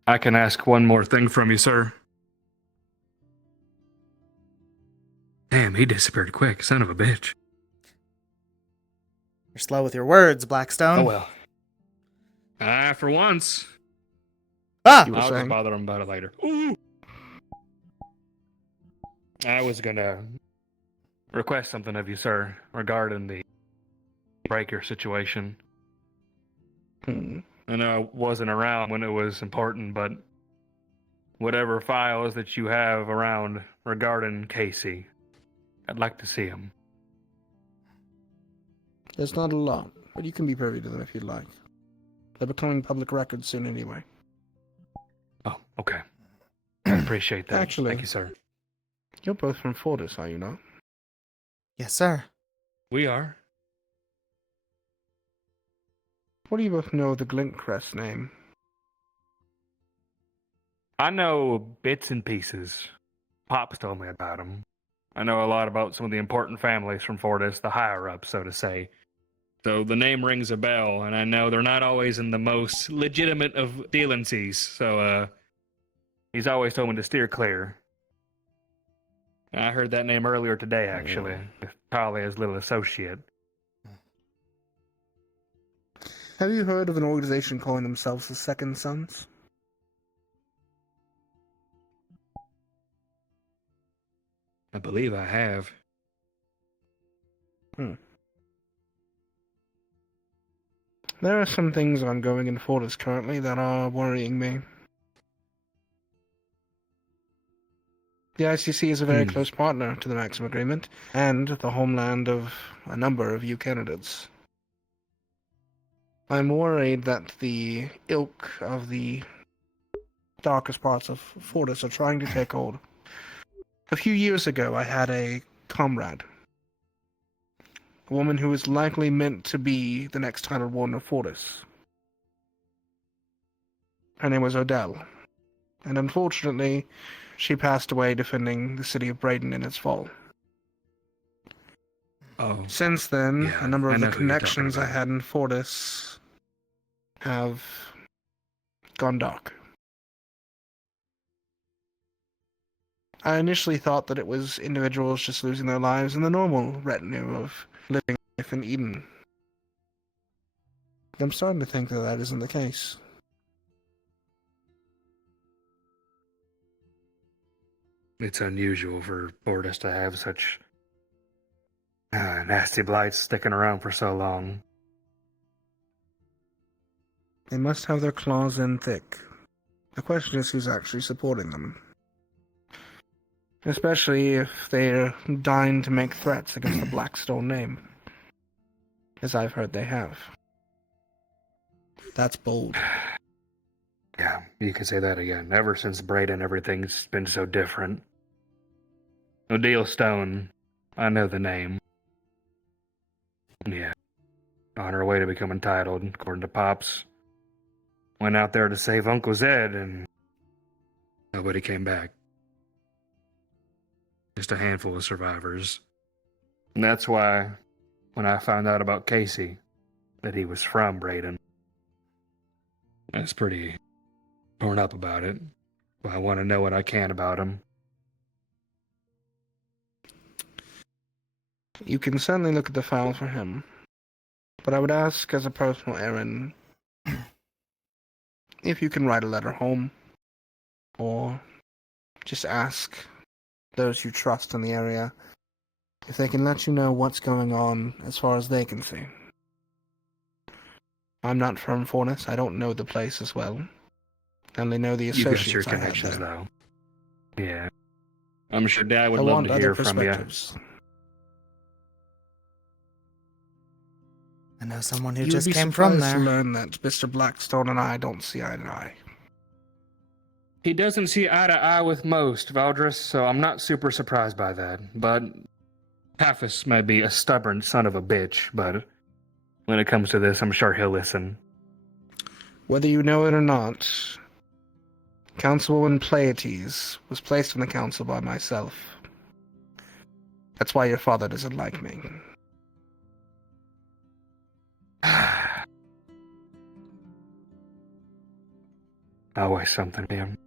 I can ask one more thing from you, sir. Damn, he disappeared quick, son of a bitch. You're slow with your words, Blackstone. Oh well. For once. Ah! I'll just bother him about it later. Ooh. I was gonna request something of you, sir, regarding the Breaker situation. I know I wasn't around when it was important, but whatever files that you have around regarding Casey, I'd like to see them. There's not a lot, but you can be privy to them if you'd like. They're becoming public records soon anyway. Oh, okay. I appreciate that. Actually, Thank you, sir. You're both from Fortis, are you not? Yes, sir. We are. What do you both know of the Glintcrest name? I know bits and pieces. Pops told me about them. I know a lot about some of the important families from Fortis, the higher-ups, so to say. So the name rings a bell, and I know they're not always in the most legitimate of dealances, so he's always told me to steer clear. I heard that name earlier today, actually, with Talia's little associate. Have you heard of an organization calling themselves the Second Sons? I believe I have. There are some things ongoing in Fortis currently that are worrying me. The ICC is a very close partner to the Maxim Agreement, and the homeland of a number of you candidates. I'm worried that the ilk of the darkest parts of Fortis are trying to take hold. A few years ago, I had a comrade, a woman who was likely meant to be the next title warden of Fortis. Her name was Odell, and unfortunately, she passed away defending the city of Braden in its fall. Oh. Since then, Yeah, a number I of the know who you're talking connections I about. had in Fortis have gone dark. I initially thought that it was individuals just losing their lives in the normal retinue of living life in Eden. I'm starting to think that that isn't the case. It's unusual for Fortis to have such nasty blights sticking around for so long. They must have their claws in thick. The question is who's actually supporting them. Especially if they're dying to make threats against the Blackstone name. As I've heard they have. That's bold. Yeah, you could say that again. Ever since Braden, everything's been so different. Odile Stone, I know the name. Yeah, on her way to become entitled, according to Pops. Went out there to save Uncle Zed, and nobody came back. Just a handful of survivors. And that's why, when I found out about Casey, that he was from Braden, I was pretty torn up about it. But I want to know what I can about him. You can certainly look at the file for him. But I would ask as a personal errand if you can write a letter home. Or just ask those you trust in the area if they can let you know what's going on as far as they can see. I'm not from Fortis. I don't know the place as well. I only know the You got your associates I have connections, there. though. Yeah. I'm sure Dad would I love want to other hear from you. perspectives. I know someone who You would just be came from surprised to there. learn that Mr. Blackstone and I don't see eye to eye. He doesn't see eye to eye with most, Valdris, so I'm not super surprised by that. But Paphos may be a stubborn son of a bitch, but when it comes to this, I'm sure he'll listen. Whether you know it or not, Councilwoman Pleiades was placed on the council by myself. That's why your father doesn't like me. Always something to him.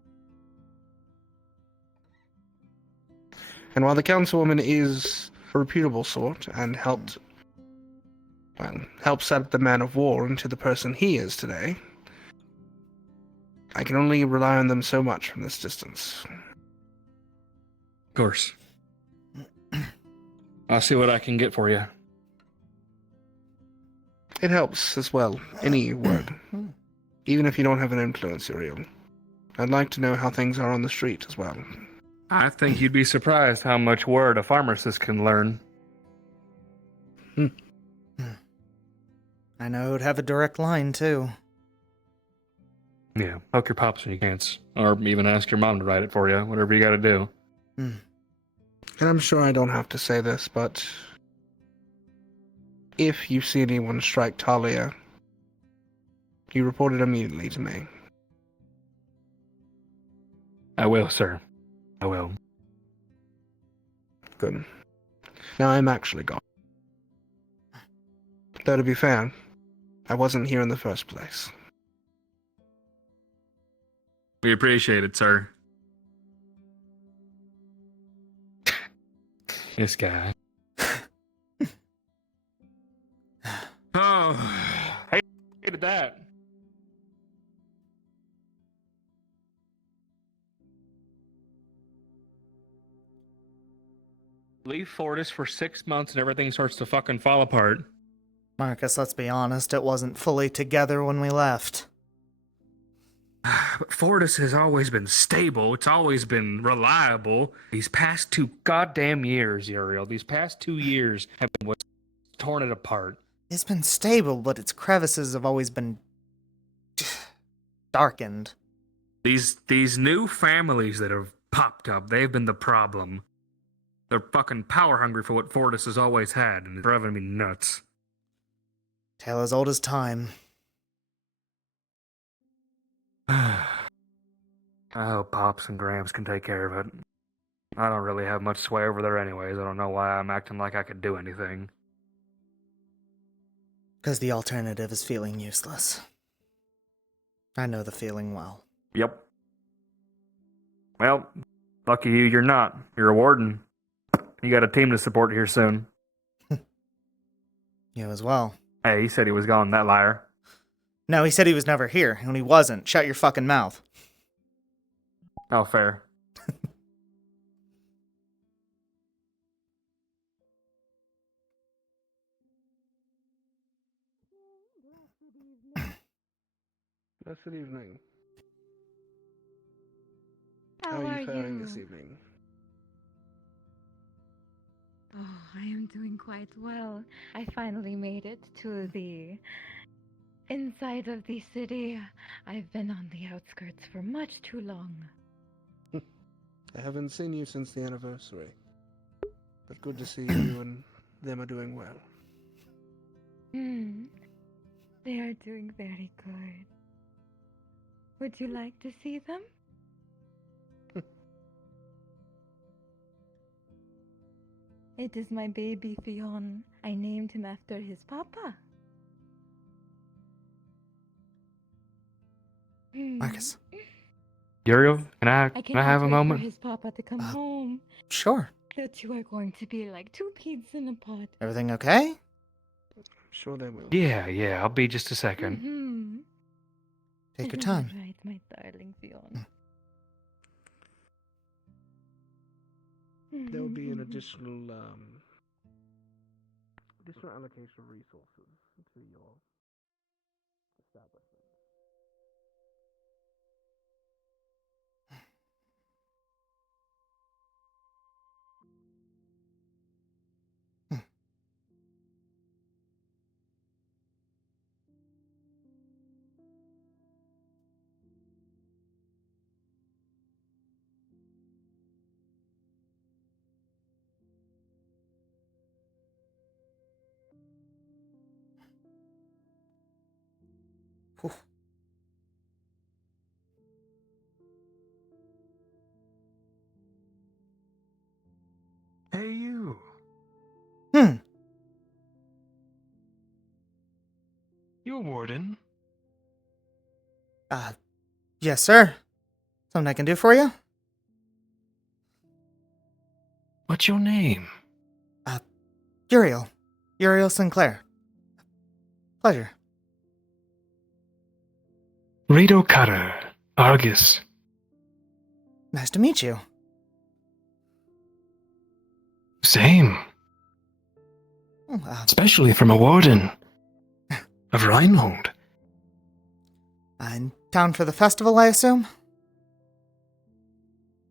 And while the councilwoman is a reputable sort and helped set up the man of war into the person he is today, I can only rely on them so much from this distance. Of course. I'll see what I can get for you. It helps as well, any word. Even if you don't have an influence, Yuriel. I'd like to know how things are on the street as well. I think you'd be surprised how much word a pharmacist can learn. I know who'd have a direct line, too. Yeah, poke your pops when you can't. Or even ask your mom to write it for you, whatever you gotta do. And I'm sure I don't have to say this, but if you see anyone strike Talia, you report it immediately to me. I will, sir. I will. Good. Now I'm actually gone. Though to be fair, I wasn't here in the first place. We appreciate it, sir. This guy. Oh, I hated that. Leave Fortis for 6 months and everything starts to fucking fall apart. Marcus, let's be honest, it wasn't fully together when we left. But Fortis has always been stable. It's always been reliable. These past 2 goddamn years, Uriel, these past 2 years have been what's torn it apart. It's been stable, but its crevices have always been darkened. These new families that have popped up, they've been the problem. They're fucking power hungry for what Fortis has always had, and it's driving me nuts. Tale as old as time. I hope Pops and Gramps can take care of it. I don't really have much sway over there anyways. I don't know why I'm acting like I could do anything. Because the alternative is feeling useless. I know the feeling well. Yep. Well, lucky you, you're not. You're a warden. You got a team to support here soon. You as well. Hey, he said he was gone, that liar. No, he said he was never here, and he wasn't. Shut your fucking mouth. Oh, fair. Blessed evening. How are are you faring you? this evening? Oh, I am doing quite well. I finally made it to the inside of the city. I've been on the outskirts for much too long. I haven't seen you since the anniversary. But good to see you and them are doing well. They are doing very good. Would you like to see them? It is my baby Fionn. I named him after his papa. Marcus. Uriel, can I I have a wait moment? for his papa to come home. Sure. The two are going to be like 2 peas in a pod. Everything okay? Sure they will. Yeah, I'll be just a second. Mm-hmm. Take your time. Right, my darling Fionn. There will be an additional allocation of resources to your establishment. Whew. Hey, you. You a warden? Yes, sir. Something I can do for you? What's your name? Yuriel. Yuriel Sinclair. Pleasure. Rito Cutter, Argus. Nice to meet you. Same. Especially from a warden of Reinhold. In town for the festival, I assume?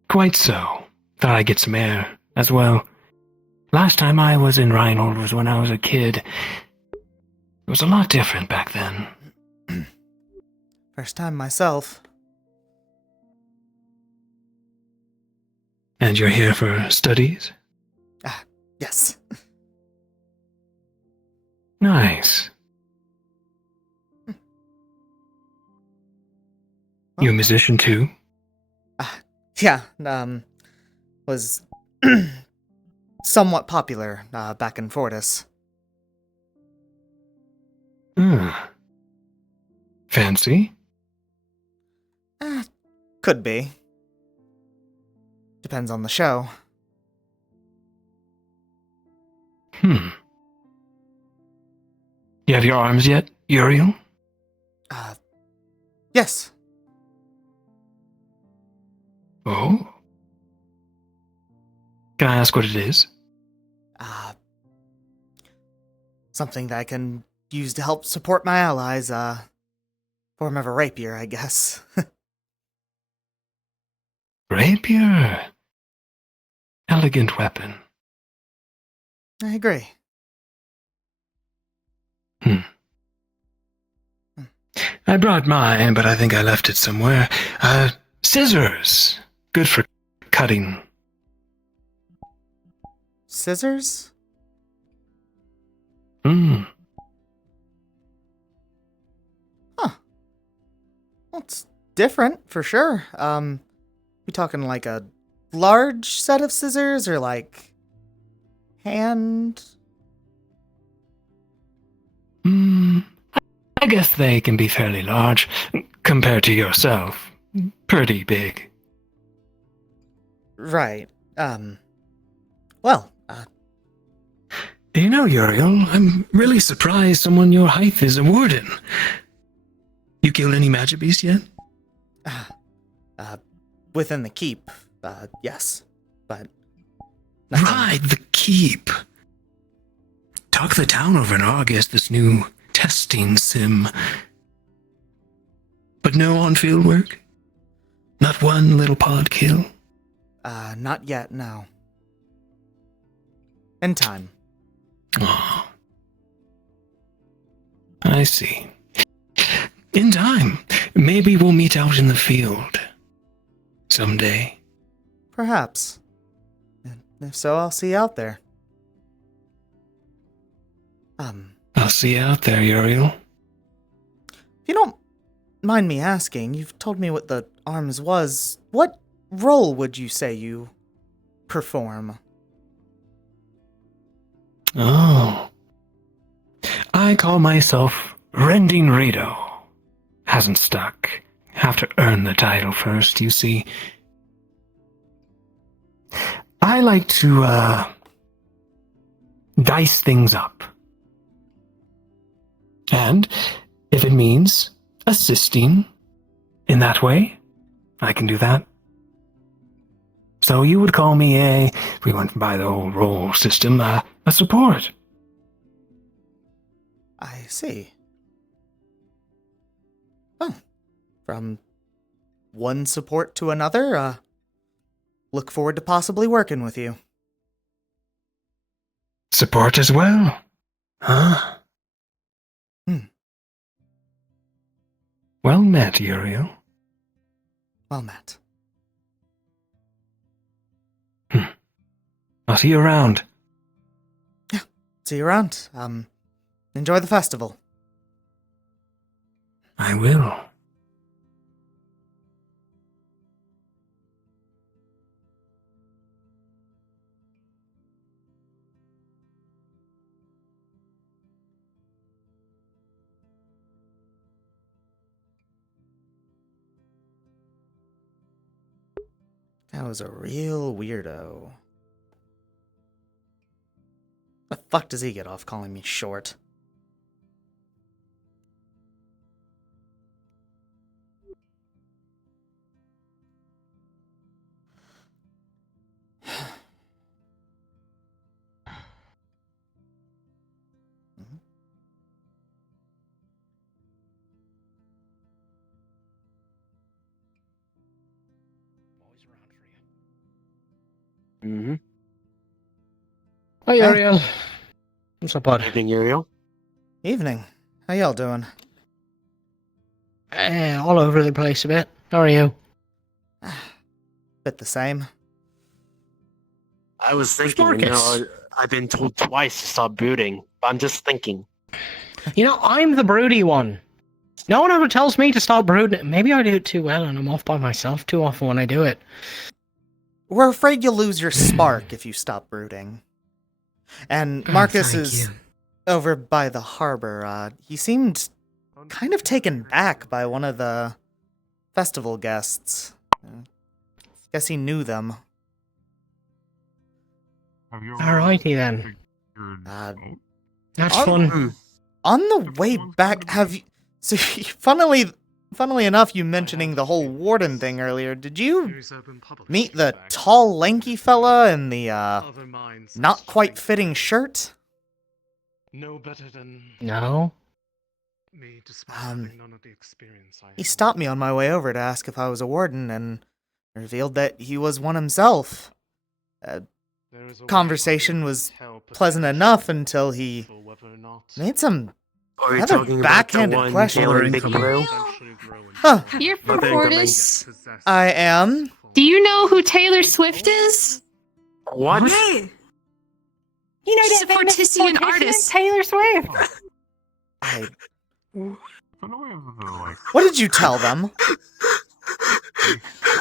Quite so. Thought I'd get some air as well. Last time I was in Reinhold was when I was a kid. It was a lot different back then. First time myself. And you're here for studies? Yes. Nice. You a musician too? Yeah, was somewhat popular back in Fortis. Fancy? Could be. Depends on the show. You have your arms yet, Uriel? Yes. Oh? Can I ask what it is? something that I can use to help support my allies. Form of a rapier, I guess. Rapier. Elegant weapon. I agree. I brought mine, but I think I left it somewhere. Scissors. Good for cutting. Scissors? Hmm. Huh. Well, it's different, for sure. We talking like a large set of scissors, or like hand? I guess they can be fairly large compared to yourself. Pretty big. Right. Well, You know, Uriel, I'm really surprised someone your height is a warden. You killed any magic beast yet? Within the keep, yes. But Right, the keep. Talk the town over in August, this new testing sim. But no on-field work? Not one little pod kill? Not yet, no. In time. Oh. I see. In time. Maybe we'll meet out in the field. Someday. Perhaps. And if so, I'll see you out there. I'll see you out there, Uriel. If you don't mind me asking, you've told me what the arms was. What role would you say you perform? Oh. I call myself Rending Rito. Hasn't stuck. Have to earn the title first, you see. I like to, dice things up. And if it means assisting in that way, I can do that. So you would call me if we went by the whole role system, a support. I see. Oh. From one support to another, look forward to possibly working with you. Support as well? Huh? Well met, Uriel. Well met. I'll see you around. Yeah, see you around. Enjoy the festival. I will. That was a real weirdo. The fuck does he get off calling me short? Mm-hmm. Hi, Uriel. What's up, bud? Evening, Yuriel. Evening. How y'all doing? All over the place a bit. How are you? Bit the same. I was thinking, I've been told twice to stop brooding, but I'm just thinking. You know, I'm the broody one. No one ever tells me to stop brooding. Maybe I do it too well and I'm off by myself too often when I do it. We're afraid you'll lose your spark if you stop brooding. And Marcus thank is you. over by the harbor. He seemed kind of taken back by one of the festival guests. Guess he knew them. Alrighty then. That's fun. On the way back, have you... So, funnily enough, you mentioning the whole warden thing earlier, did you meet the tall, lanky fella in the, not quite fitting shirt? No better than No? me, despite having none of the experience I He have. stopped me on my way over to ask if I was a warden and revealed that he was one himself. Conversation was pleasant enough until he made some Are you rather talking about the backhanded one questions. tailoring Big Brew? Huh. You're from Mother Fortis? I am. Do you know who Taylor Swift is? What? Hey! You know She's that a famous Fortisian mortician, artist. Taylor Swift. What did you tell them?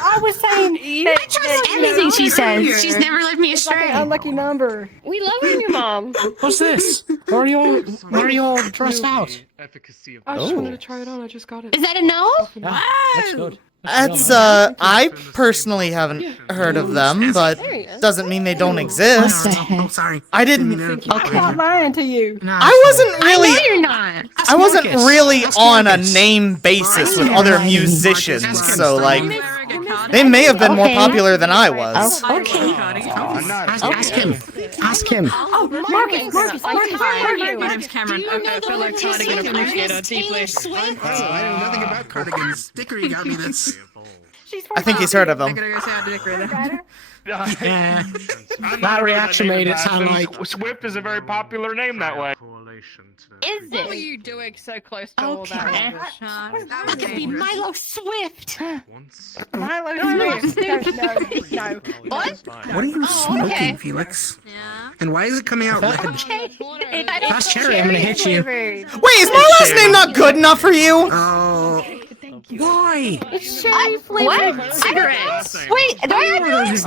I was saying I trust everything she says. She's never led me it's like astray. an unlucky number. We love her and your mom. What's this? Why are you all dressed out? I just wanted to try it on. I just got it. Is that a no? Yeah, that's good. That's, I personally haven't heard of them, but doesn't mean they don't exist. Oh, sorry. I didn't. I'm not lying to you. I wasn't really. I know you're not. I wasn't Marcus. really Ask on a Marcus. name basis with other musicians, Ask him. so like, they may have been more Okay. popular than I was. Okay. Ask him. Ask him. Oh, Marcus. My name's Cameron. I feel like Cardigan appreciate her deeply. I know nothing about cardigans. Dickory got me this. I think he's heard of them. Yeah. That reaction made it sound like Swift is a very popular name that way. Is What were it? you doing so close to all that? That could be Milo Swift. Milo Swift. No. What? What are you smoking, okay. Felix? Yeah. And why is it coming out red? Fast cherry, I'm gonna hit you. Wait, is my last name not good enough for you? Oh. Why? Cherry flavored cigarettes. Wait, do I have yours?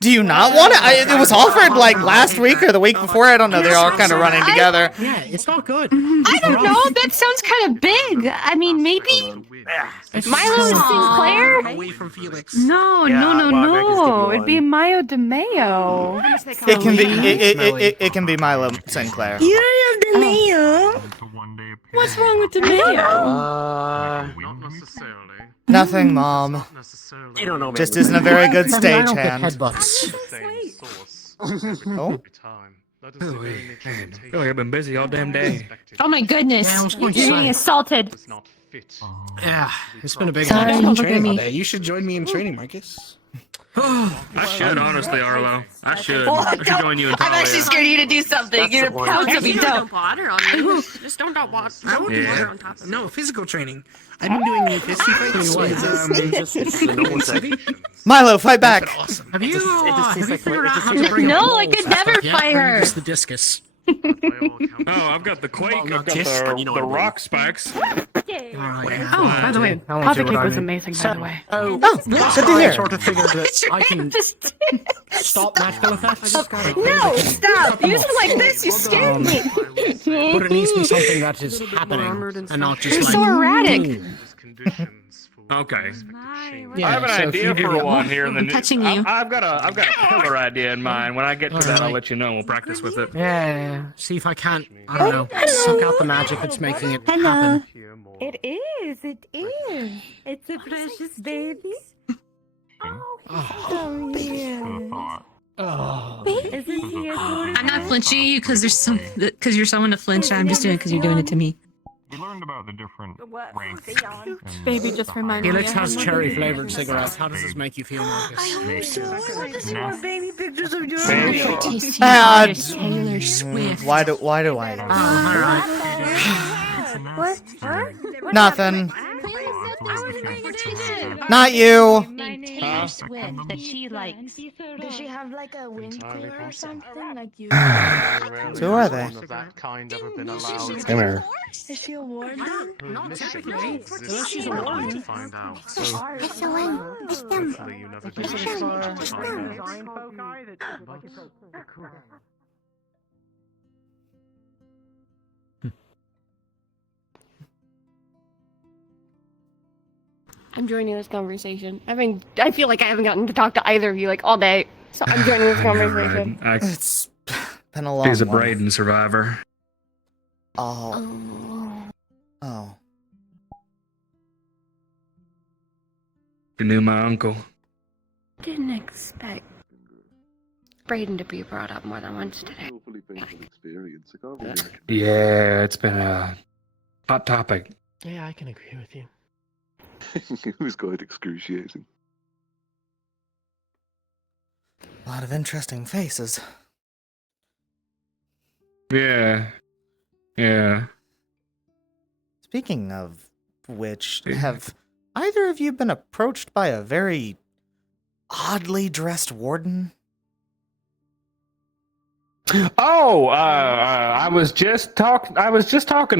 Do you not want it? It was offered like last week or the week before. I don't know. They're all kind of running together. Yeah, it's not good. I don't know. That sounds kind of big. I mean, maybe Milo Sinclair? Away from Felix. No. It'd be Mayo de Mayo. It can be. It can be Milo Sinclair. You don't have the mayo. What's wrong with the mayo? Not necessarily. Nothing, Mom. You don't know, Just isn't a very good I don't get stagehand. headbutts. Oh. I feel like I've been busy all damn day. Oh my goodness. Yeah, I was going to You're say. getting assaulted. Yeah, it's been a big Sorry, day. don't look at Training all me. day. You should join me in training, Marcus. I should, honestly, Arlo. I should. I should join you in I'm actually Talia. scared of you to do something. You're proud to be dope. water on you. Just don't water. I won't do Yeah. water on top of No, physical training. I've been doing fisty fights with, Milo, fight back. awesome. Have you figured out how N- to bring no, up I rolls could and never stuff yet? fight Or her. Just the discus. Oh, I've got the quake. I've got the rock spikes. Oh, by the way, I want Poppy you what Cake I was mean. amazing, by the way. Oh, Oh, good to I hear. sort of figured that I can stop magical effects. No, stop. Use it like this. You scared me. But it needs to be something that is happening and not just You're like. so erratic. Okay. Yeah, I have an so if idea you do for that- one here in the. I'm touching you. I've got a killer idea in mind. When I get to that, I'll Alright. let you know. We'll practice with it. Yeah, see if I can't, I don't know, suck out the magic that's making it happen. It is. It's a precious baby. Oh, yeah. Oh. Isn't he adorable? I'm not flinching you because because you're someone to flinch. I'm just doing it because you're doing it to me. We learned about the different ranks. Baby just reminded me. Felix has cherry flavored cigarettes. How does this make you feel, Marcus? More baby pictures of yours. Tasty Uh, artist Taylor Swift. Why do I know? What? Nothing. Not you. Taylor Swift that she likes. Does she have like a wind cleaner or something like you? Who are they? That kind ever been allowed. Come here. Is she a warden? Not technically. She's a woman. To find out. So hopefully you never do. To find out. I'm joining this conversation. I feel like I haven't gotten to talk to either of you like all day, so I'm joining this conversation. It's been a long He's a one. Braden survivor. Oh. Oh. You knew my uncle. Didn't expect. Brayden to be brought up more than once today. Yeah, it's been a hot topic. Yeah, I can agree with you. It was quite excruciating. A lot of interesting faces. Yeah. Yeah. Speaking of which, have either of you been approached by a very oddly dressed warden? Oh, I was just talking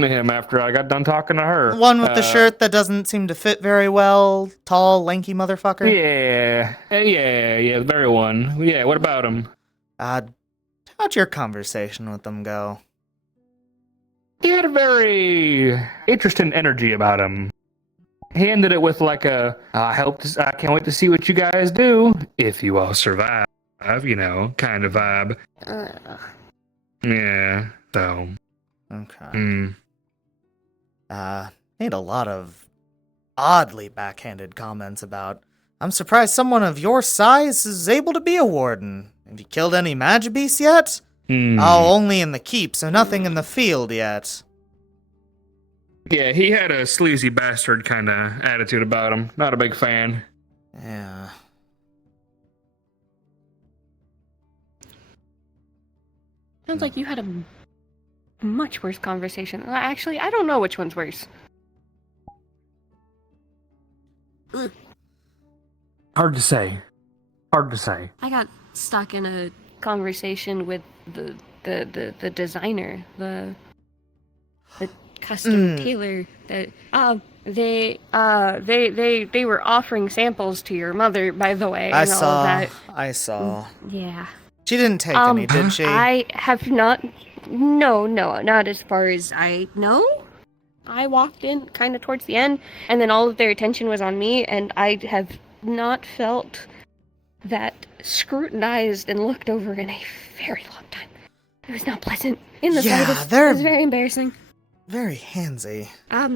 to him after I got done talking to her. One with the shirt that doesn't seem to fit very well, tall, lanky motherfucker. Yeah, the very one. Yeah, what about him? How'd your conversation with them go? He had a very interesting energy about him. He ended it with like I can't wait to see what you guys do if you all survive, kind of vibe. Yeah, so. Okay. Made a lot of oddly backhanded comments about, I'm surprised someone of your size is able to be a warden. Have you killed any Magibeasts yet? Oh, only in the keep, so nothing in the field yet. Yeah, he had a sleazy bastard kind of attitude about him. Not a big fan. Yeah. Sounds like you had a much worse conversation. Actually, I don't know which one's worse. Hard to say. I got stuck in a conversation with the designer, the custom tailor that they were offering samples to your mother, by the way. I and all of that. saw. Yeah. She didn't take any, did she? I have not. No, not as far as I know. I walked in kind of towards the end, and then all of their attention was on me, and I have not felt that scrutinized and looked over in a very long time. It was not pleasant in the slightest. It was very embarrassing. Very handsy.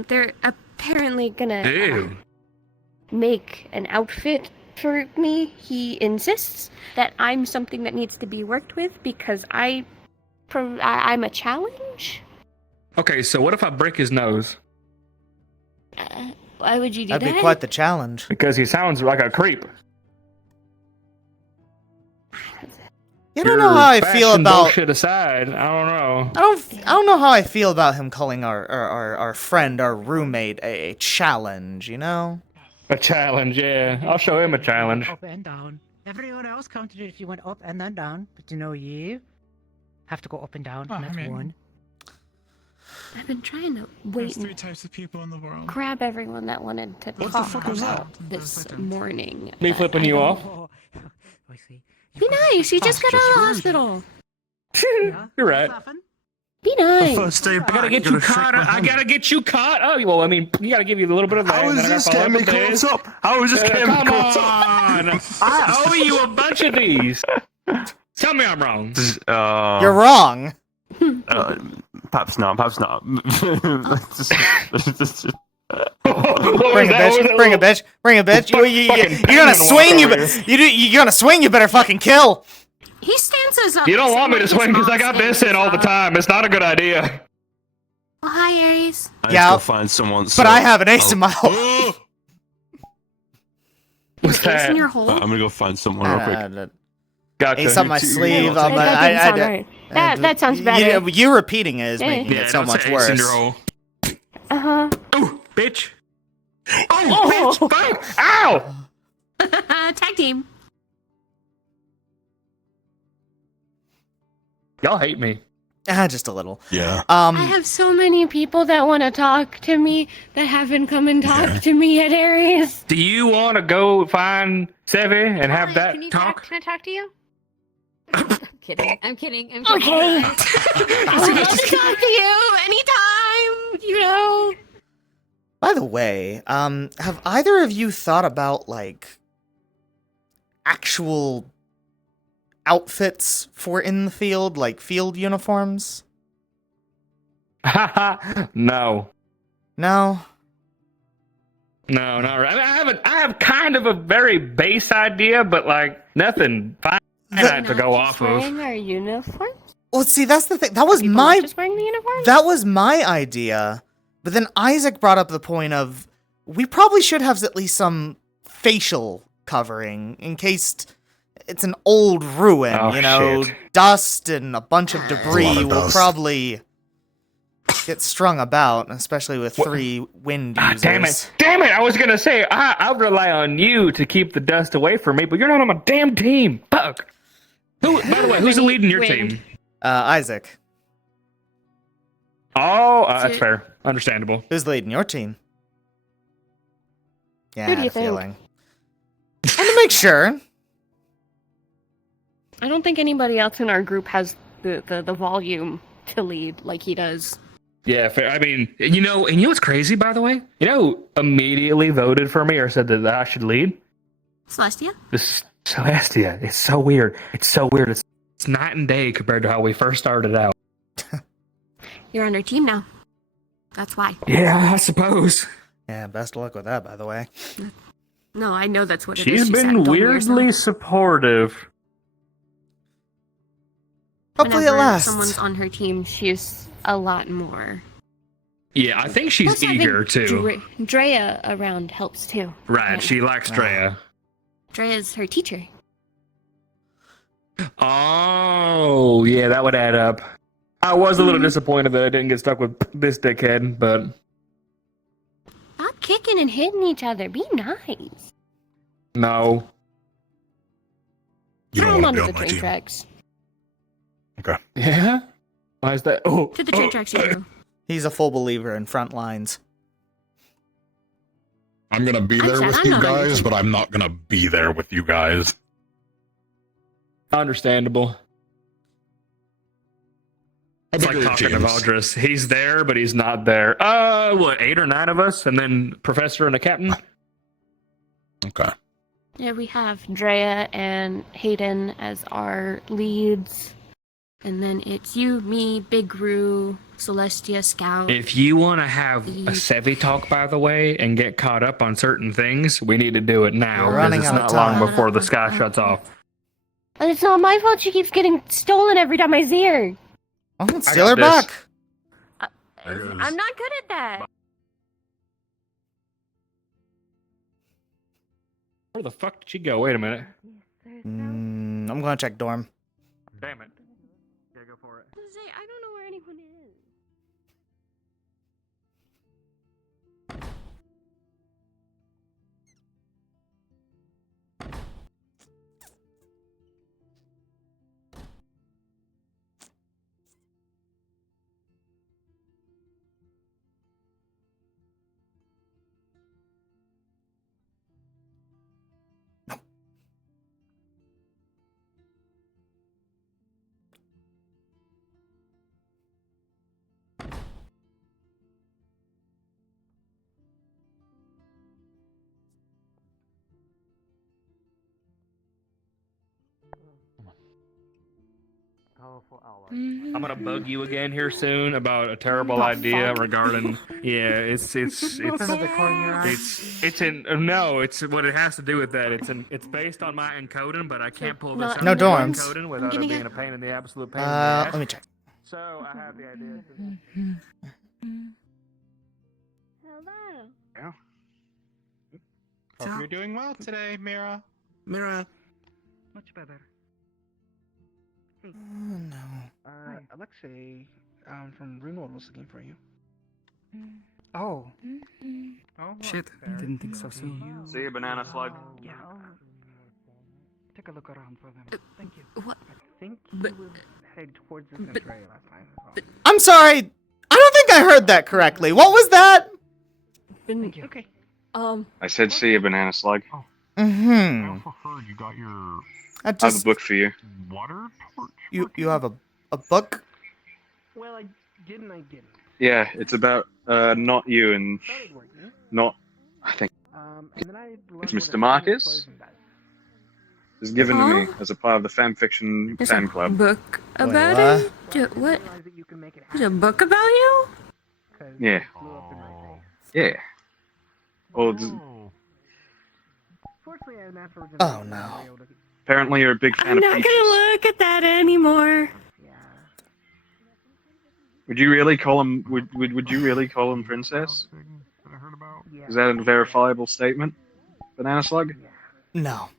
They're apparently gonna make an outfit for me. He insists that I'm something that needs to be worked with because I'm a challenge. Okay, so what if I break his nose? Why would you do that? That'd be quite the challenge. Because he sounds like a creep. You don't know how I feel about bullshit aside. I don't know. I don't know how I feel about him calling our friend, our roommate, a challenge. You know. A challenge, yeah. I'll show him a challenge. Up and down. Everyone else counted it if you went up and then down, but you have to go up and down. And that's one. I've been trying to wait There's 3 types of people in the world. grab everyone that wanted to What the talk fuck was that? about this morning. Me but flipping I you don't- off? I see. Be nice. You just got out of the hospital. You're right. Be nice. First day I gotta get you caught. I gotta get you caught. Oh, well, I mean, you gotta give you a little bit of that. How is this getting me caught up? How is this getting me Come caught on! up? I owe you a bunch of these. Tell me I'm wrong. You're wrong. Perhaps not. Perhaps not. Bring a bitch. You're gonna swing. You're gonna swing. You better fucking kill. He stances up. You don't want me to swing because I got this in all the time. It's not a good idea. Oh, hi, Aries. I need to go find someone. But I have an ace in my hole. What's that? in your hole? I'm gonna go find someone real quick. Gotcha. Ace up my sleeve. That sounds better. You repeating it is making it so much worse. Uh-huh. Oh, bitch. Oh, bitch. Fuck. Ow. Tag team. Y'all hate me. Just a little. Yeah. I have so many people that want to talk to me that haven't come and talked to me at Aries. Do you want to go find Sevi and have that talk? Can I talk to you? I'm kidding. I'm kidding. Okay. I would love to talk to you anytime, you know. By the way, have either of you thought about, like, actual outfits for in the field, like field uniforms? No. No? No, not right. I have kind of a very base idea, but like nothing I had to go off of. Wearing our uniform? Well, see, that's the thing. That was People my not just wearing the uniform? that was my idea. But then Isaac brought up the point of we probably should have at least some facial covering in case it's an old ruin, Oh, you know, shit. dust and a bunch of debris of will dust. probably get strung about, especially with 3 wind users. Damn it! I was gonna say I'll rely on you to keep the dust away from me, but you're not on my damn team. Fuck. Who? By the way, who's leading your team? Isaac. Oh, that's fair. Understandable. Who's leading your team? Yeah, Who do I you had a think? feeling. And to make sure. I don't think anybody else in our group has the volume to lead like he does. Yeah, fair. I mean, and you know what's crazy, by the way? You know who immediately voted for me or said that I should lead? Celestia? This Celestia. It's so weird. It's night and day compared to how we first started out. You're on her team now. That's why. Yeah, I suppose. Yeah, best of luck with that, by the way. No, I know that's what it is. She's She been said, "Don't weirdly yourself." supportive. Hopefully it Whenever lasts. someone's on her team, she's a lot more. Yeah, I think she's Plus, having eager too. Drea around helps too. Right, she likes Drea. Drea's her teacher. Oh, yeah, that would add up. I was a little disappointed that I didn't get stuck with this dickhead, but Stop kicking and hitting each other. Be nice. no. Throw them onto the train tracks. Okay. Yeah? Why is that? Oh, To the train tracks, you go. He's a full believer in front lines. I'm gonna be there with you guys, but I'm not gonna be there with you guys. Understandable. It's like talking to Valdris. He's there, but he's not there. What, 8 or 9 of us? And then Professor and a captain? Okay. Yeah, we have Drea and Hayden as our leads. And then it's you, me, Big Roo, Celestia, Scout. If you want to have a Sevi talk, by the way, and get caught up on certain things, we need to do it now. We're Because running it's out of not long time. before the sky shuts off. And it's not my fault she keeps getting stolen every time I see her. Oh, steal her back. I'm not good at that. Where the fuck did she go? Wait a minute. I'm gonna check dorm. Damn it. Gotta go for it. I don't know where anyone is. I'm gonna bug you again here soon about a terrible idea regarding. Yeah, it's it's in no, it's what it has to do with that. It's based on my encoding, but I can't pull this up. No dorms. Encoding without it being a pain in the absolute pain in the ass. Let me check. So I have the idea. Hello. Yeah. Hope you're doing well today, Mira. Mira. Much better. Oh, no. Alexei, from Runeworld was looking for you. Oh. Oh, Shit, I didn't think so soon. See you, banana slug. Yeah. Take a look around for them. Thank you. What? I think he was heading towards the Centray last time. I'm sorry. I don't think I heard that correctly. What was that? Thank you. Okay. I said see you, banana slug. Mm-hmm. I also heard you got your I I have a just book for you. water torch. you have a book? Well, I didn't. Yeah, it's about not you and not. I think And then I it's Mr. Marcus. It's given to me as a part of the fan fiction There's fan a club. book Wait, about what? it? What? There's a book about you? Yeah. Yeah. Well, Fortunately, I have an afterwards Oh no. Apparently, you're a big fan I'm of not peaches. gonna look at that anymore. Would you really call him? Would you really call him princess? Is that a verifiable statement, Banana Slug? No.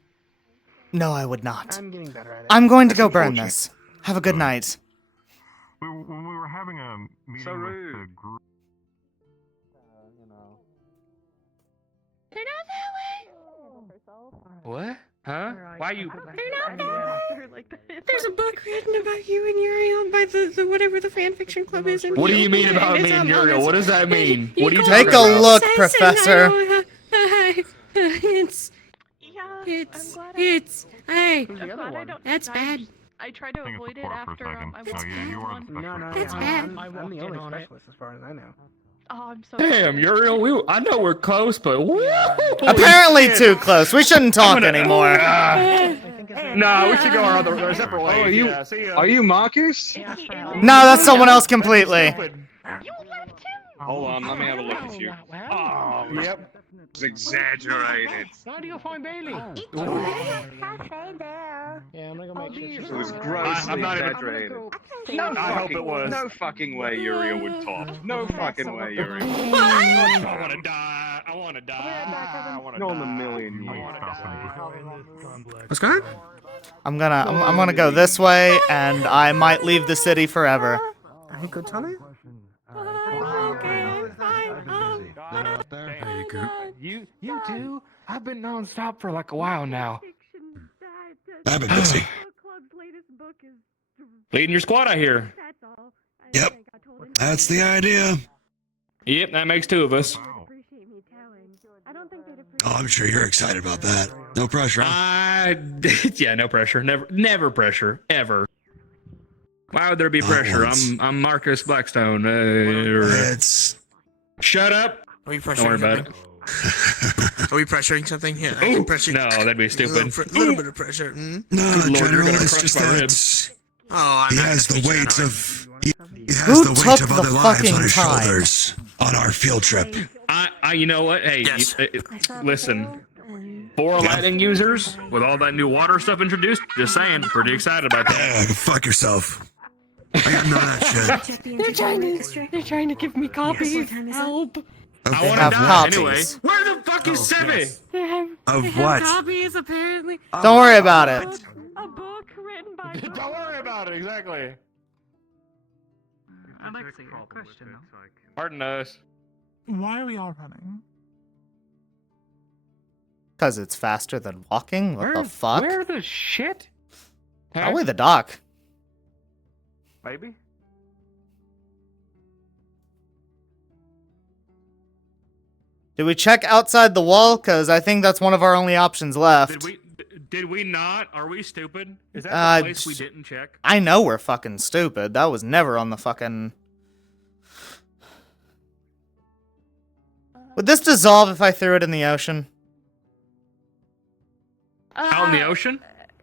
No, I would not. I'm getting better at it. I'm going to That's go burn unfortunate. this. Have a good night. When we were having a meeting with the group. They're not that way. What? Huh? Why you? They're not that way. There's a book written about you and Yuriel by the whatever the fan fiction club is. What do you mean about me and Yuriel? What does that mean? What are you Take talking a about? look, Professor. It's hey, that's bad. I tried to avoid it after I went No, That's yeah, bad. I'm the only specialist as far as I know. Oh, I'm so Damn, Yuriel, I know we're close, but Apparently too close. We shouldn't talk anymore. No, we should go our separate ways. Oh, are you? Yeah, see ya. Are you Marcus? No, that's someone else completely. Hold on, let me have a look at you. Oh, yep. It's exaggerated. Where do you find Bailey? Yeah, I'm gonna go make sure. It was grossly I'm not even- exaggerated. I hope it was. No fucking way Uriel would talk. No fucking way Uriel. I want to die. I want to die. I want to Not in a die. million years. What's going on? I'm gonna go this way, and I might leave the city forever. Hey, good Tony? You too? I've been non-stop for like a while now. I've been busy. Leading your squad, I hear. Yep. That's the idea. Yep, that makes two of us. Oh, I'm sure you're excited about that. No pressure. Yeah, no pressure. Never pressure. Ever. Why would there be pressure? I'm Marcus Blackstone. It's. Shut up. Are we pressuring Don't worry about it. Are we pressuring something here? Ooh, no, that'd be stupid. A little bit of pressure. Hmm? No, Good Lord, you're General, gonna it's crush just my that ribs. Oh, he I'm has the weight of. He has Who the weight took of the other lives fucking on his time? shoulders on our field trip. You know what? Hey, Yes. listen. 4 lightning users with all that new water stuff introduced. Just saying, pretty excited about that. Fuck yourself. I got none of that shit. They're trying to give me copies. Help. I want have to die copies. anyway. Where the fuck is Seven? They have Of what? copies apparently. Don't worry about it. A book written by. Don't worry about it. Exactly. Alexi, a question. Pardon us. Why are we all running? Because it's faster than walking? What the fuck? Where the shit? Probably the dock. Maybe. Did we check outside the wall? Because I think that's one of our only options left. Did we not? Are we stupid? Is that Uh, the place we didn't check? I know we're fucking stupid. That was never on the fucking... Would this dissolve if I threw it in the ocean? Out in the ocean?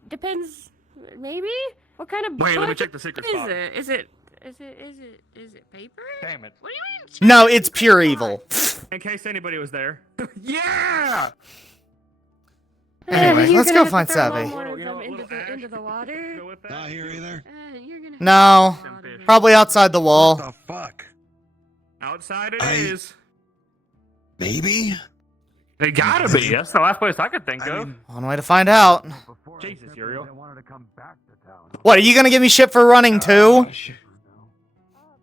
Depends. Maybe. What kind of? Wait, let me book check the secret is spot. it? Is it paper? Damn it. What do you mean? No, it's pure evil. In case anybody was there. Yeah! Anyway, You're let's gonna go have to find throw Savvy. one of them into the water. Not here either. You're gonna No, probably outside the wall. What the fuck? Outside it is. Maybe? They gotta be. That's the last place I could think of. One way to find out. Jesus, Uriel. What, are you gonna give me shit for running too?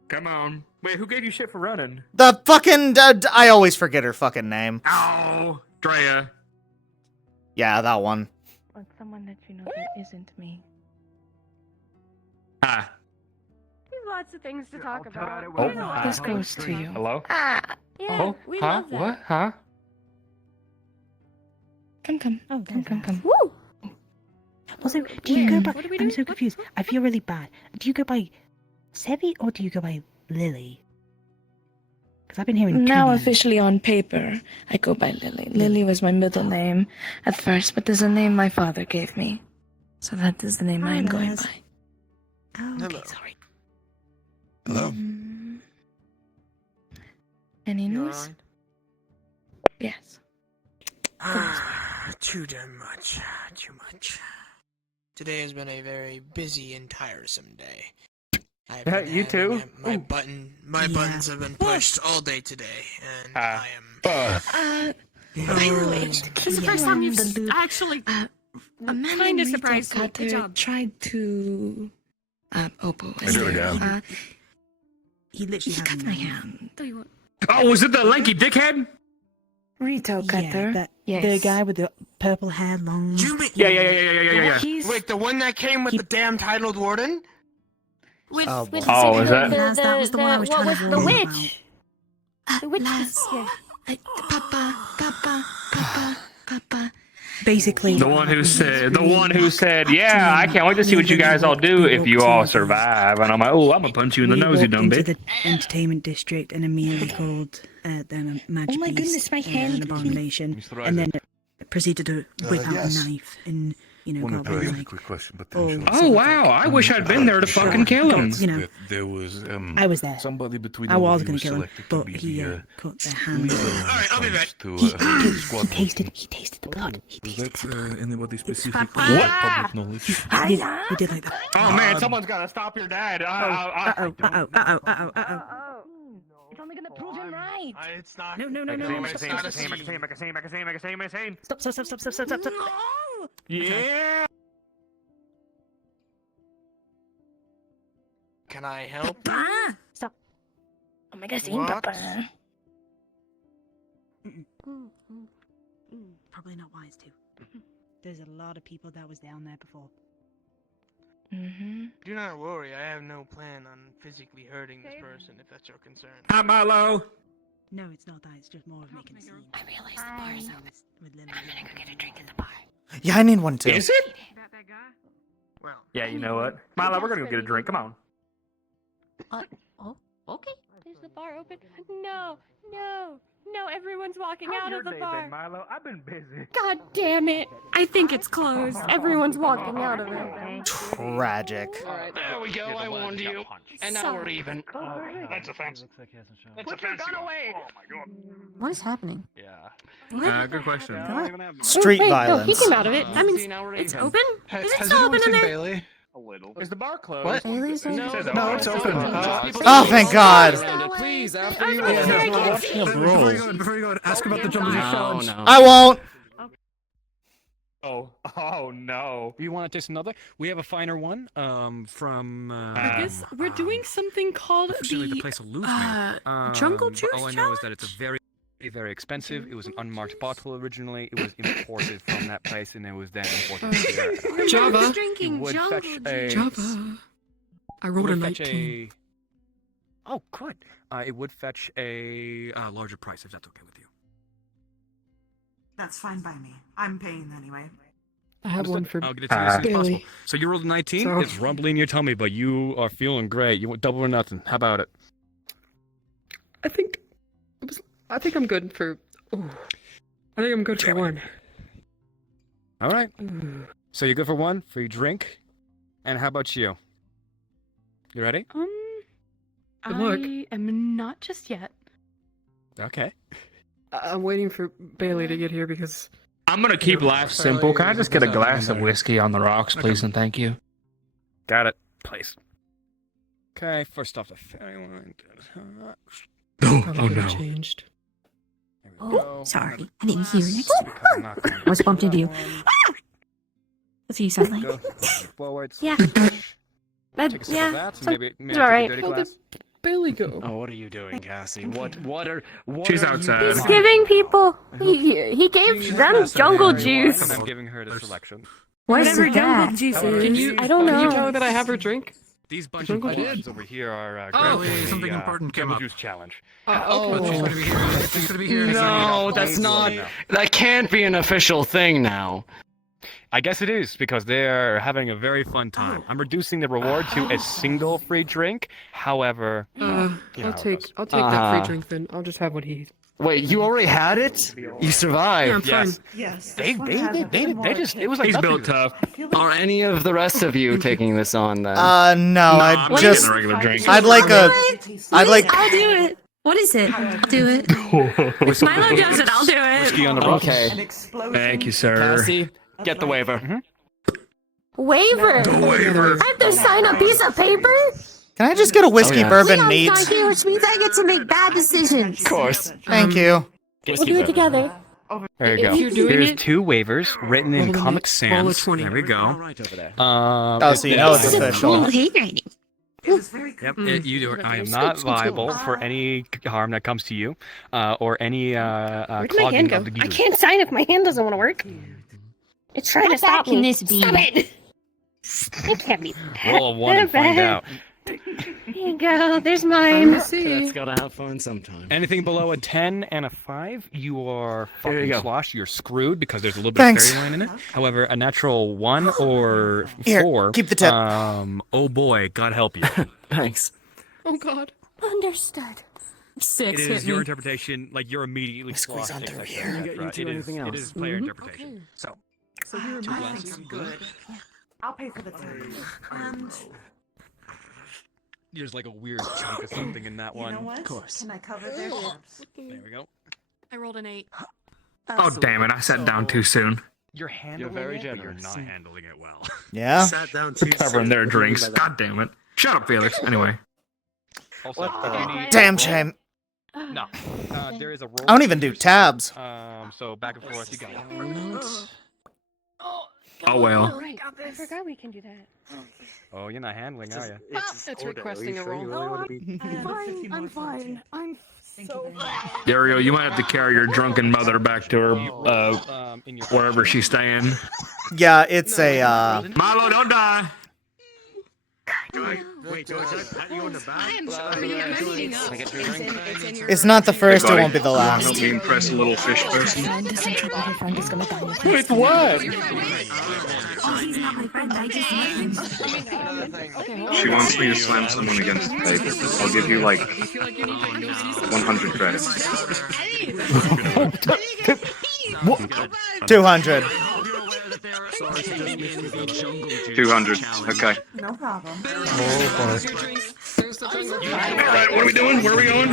Come on. Wait, who gave you shit for running? The fucking... I always forget her fucking name. Oh, Drea. Yeah, that one. Let someone let you know that isn't me. Ah. There's lots of things to talk about. Oh, This goes to you. Hello? Yeah, Oh, we huh? love that. What? Huh? Come. Oh, come. Woo! Also, do you go by... What do we I'm do? so confused. I feel really bad. Do you go by Sevi or do you go by Lily? Because I've been hearing Now two names. officially on paper, I go by Lily. Lily was my middle name at first, but there's a name my father gave me. So that is the name I am going by. Oh, okay, sorry. Hello? Any news? Yes. Too damn much. Too much. Today has been a very busy and tiresome day. I've Yeah, been you having too. My Ooh. buttons have been pushed all day today, and I am. It's the first time you've actually. I'm kind of surprised. Good Cutter job. tried to. Oppo. I do it again. He literally He cut my hand. Oh, was it the lanky dickhead? Rito Cutter. The guy with the purple hair, long. Yeah. Wait, the one that came with the damn titled warden? Which, Oh, which boy. Oh, is that? That was the one I was trying to the warn you witch? The witch was here. Papa. Basically, The one who said, yeah, I can't wait to see what you guys all do if you all survive. And I'm like, oh, I'm gonna punch you in the nose, you dumb into bitch. the entertainment district and immediately called them a magic Oh my beast, goodness, my an hand. abomination, Mr. and then Isaac. proceeded to whip out yes. a knife and Wanted got to me ask a like, quick question, but Oh, wow, I wish I'd been there to fucking kill him. You know, there was I was there. somebody between I all was of you going was to kill him, selected but to be he the cut their hand. leader when it comes to squad He tasted the blood. Was that anybody specific? What? Public knowledge? He did like that. Oh, man, someone's gotta stop your dad. It's only gonna prove him right. It's not. No. Magazine. Stop. Yeah. Can I help? Stop. Oh my gosh, What? Papa. Probably not wise to. There's a lot of people that was down there before. Mm-hmm. Do not worry, I have no plan on physically hurting this person, if that's your concern. Hi, Milo. No, it's not that. It's just more of making a scene. I realize the bar is out. With Lily. I'm gonna go get a drink at the bar. Yeah, I need one too. Is it? That guy? Well. Yeah, you know what? Milo, we're gonna go get a drink. Come on. Okay. Is the bar open? No, everyone's walking out of the bar. Milo? I've been busy. God damn it. I think it's closed. Everyone's walking out of it. Tragic. Alright, there we go, I warned you. And now we're even. That's offensive. That's offensive. Oh my god. What is happening? Yeah. Good question. Street Wait, violence. No, he came out of it. That means See, now we're it's even. open? Is it Has still anyone open in seen there? Bailey? A little. Is the bar closed? What? Bailey's in? No, it's open. Oh, thank God. Please, after you. Before you go, ask about the jump challenge. I won't. Oh no. You want to taste another? We have a finer one. From. I guess we're doing something called the place will lose me. Jungle but Juice all I know is that it's a very expensive. It was an unmarked bottle originally. It was imported from that place, and it was then imported here. Java. It would fetch a. Java. I rolled a 19. Oh, good. It would fetch a larger price if that's okay with you. That's fine by me. I'm paying anyway. I have one for I'll get it to you as soon as possible. Bailey. So you rolled a 19. So- It's rumbling in your tummy, but you are feeling great. You want double or nothing. How about it? I think I'm good for. Ooh. I think I'm good for one. All right. So you're good for one free drink. And how about you? You ready? Good luck. I am not just yet. Okay. I'm waiting for Bailey to get here because. I'm gonna keep life simple. Can I just get a glass of whiskey on the rocks, please, and thank you? Got it. Please. Okay, first off the fairy one. Oh no. Changed. Oh, sorry. I didn't hear it. What's bumped into you? That's what you sound Go like. forwards. Yeah. Take a sip That, of yeah. that. some- Maybe it's take alright. a dirty glass. Bailey go. Oh, what are you doing, Cassie? What She's are you outside. doing? He's giving people. He gave them jungle juice. And I'm giving her the selection. Whatever jungle juice is. I don't Can you know. tell her that I have her drink? These bunch Jungle of juice? blondes over here are Oh, granting something the, important came jungle up. juice challenge. She's gonna be here. No, that's not. No. That can't be an official thing now. I guess it is because they're having a very fun time. I'm reducing the reward to a single free drink. However, you know I'll how it take goes. that free drink then. I'll just have what he. Wait, you already had it? You survived. Yeah, I'm fine. Yes. They just it was like He's nothing built to them. tough. Are any of the rest of you taking this on then? No, I'm I'd getting just. a regular drink. I'd like a. I'd like. I'll do it. What is it? I'll do it. Milo does it. I'll do it. Whiskey on the rocks. Okay. Thank you, sir. Cassie, get the waiver. Waiver. The waiver. I have to sign a piece of paper. Can I just get a whiskey bourbon Leon's neat? not here, which means I get to make bad decisions. Of course. Thank you. We'll do it together. There you go. If you're doing Here's it, 2 waivers written in roll the Comic next, roll a Sans. 20. There we go. Oh, so you know it's official. handwriting. Yep, you I am not liable for any harm that comes to you, or any Where'd my clogging hand go? of the I gears. can't sign if my hand doesn't want to work. It's trying How to stop bad can me. this be? Stop it! It can't be that Roll a 1 and find bad. out. There you go. There's mine. That's gotta have fun sometime. Anything below a 10 and a 5, you are There you fucking go. sloshed. You're screwed because there's a little bit Thanks. of fairyland in it. However, a natural 1 or Here, 4. keep the tip. Oh boy, God help you. Thanks. Oh God. Understood. 6 It hit is your me. interpretation. Like you're immediately squeeze on through sloshed, here. etc., You etc. do It is. anything It else? is player interpretation. So. So you're Two my glasses, good. I'll pay for the tea. And There's like a weird chunk of something in that one. you know what? Of course. Can I cover their steps? There we go. I rolled an 8. Oh, damn it. I sat down too soon. You're handling very it, but you're generous. not handling it well. Yeah? Sat down too Covering soon. their What do you mean drinks. by that? God damn it. Shut up, Felix. Anyway. Also, What the- if you need- Damn shame. No. There is a roll. I don't even do tabs. So back and forth, you got it. Oh, well. I forgot we can do that. Oh, you're not handling, are you? It's requesting a roll. I'm fine. I'm so Yuriel, you might have to carry your drunken mother back to her, In your wherever she's staying. Yeah, it's a, Milo, don't die! Wait, do I pat you on the back? it's not the first, it won't be the last. Help me impress a little fish person. With what? Oh, he's not my friend. I just met him. She wants me to slam someone against the table. I'll give you like 100 credits. 200. 200. Okay. no problem. Right, what are we doing? Where are we going?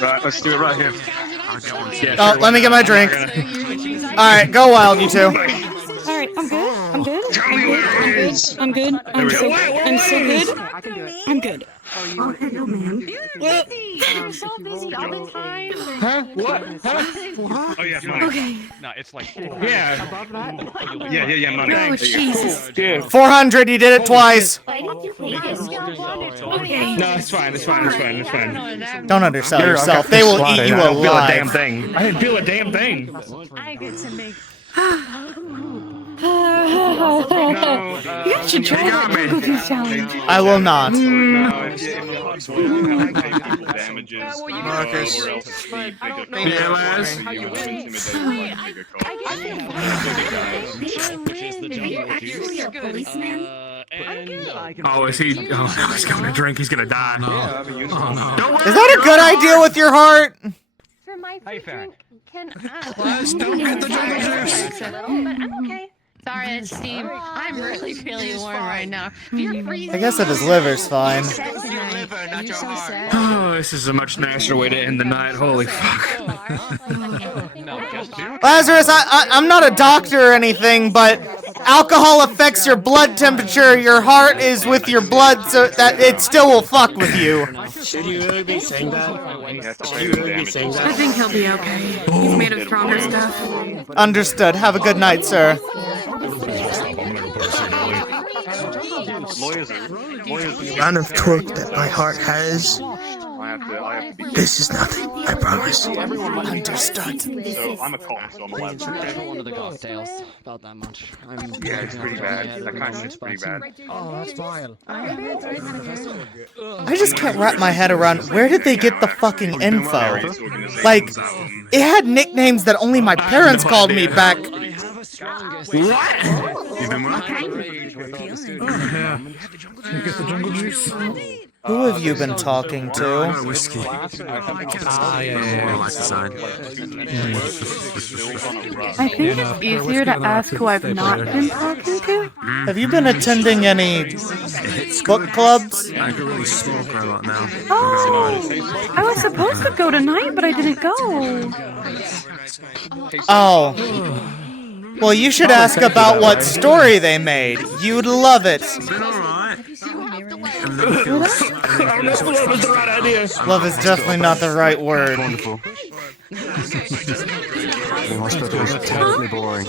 Right, let's do it right here. Oh, let me get my drink. Alright, go wild, you two. Alright, I'm good. I'm good. Tell me where it is. I'm good. I'm so good. I'm so good. I can do it. I'm good. Oh, hello, ma'am. You're so busy all the time. Huh? What? Huh? Oh yeah, money. Okay. No, it's like Yeah. Above that? Yeah, money. Oh, There you go. Jesus. Yeah. 400, you did it twice. Okay. No, it's fine. It's fine. It's fine. It's fine. Don't undersell Here, I've yourself. got They this will slotted. eat you I don't feel a damn alive. thing. I didn't feel a damn thing. I get to make. No, You should try that jungle juice challenge. I will not. No, if you damages, Marcus. or else it's the bigger Fearless. Oh, is he? Oh, he's going to drink. He's going to die. Oh, no. Don't worry. Is that a good idea with your heart? For my How you free faring? drink, can Don't get the jungle juice. a little, but I'm okay. Sorry, it's Steve. I'm really feeling warm right now. If you're freezing, I guess if his liver's fine. Oh, this is a much nicer way to end the night. Holy fuck. Lazarus, I'm not a doctor or anything, but alcohol affects your blood temperature. Your heart is with your blood, so that it still will fuck with you. Should you really be saying that? Should you really be saying that? I think he'll be okay. He's made of stronger stuff. Understood. Have a good night, sir. The amount of torque that my heart has, I have to be. this is nothing, I promise. Understood. So I'm a cop, so I'm allowed to. One of the cocktails, about that much. Yeah, it's pretty bad. That kind of shit's pretty bad. Oh, that's vile. I just can't wrap my head around where did they get the fucking info? Like, it had nicknames that only my parents called me back. What? You've been working? Yeah. You get the jungle juice? Who have you been talking to? Whiskey. yeah. Like the side. I think it's easier to ask who I've not been talking to. Have you been attending any book clubs? I can really smoke a lot now. Oh, I was supposed to go tonight, but I didn't go. Oh. Well, you should ask about what story they made. You'd love it. Love is the right idea. Love is definitely not the right word. Wonderful. Hospital is terribly boring.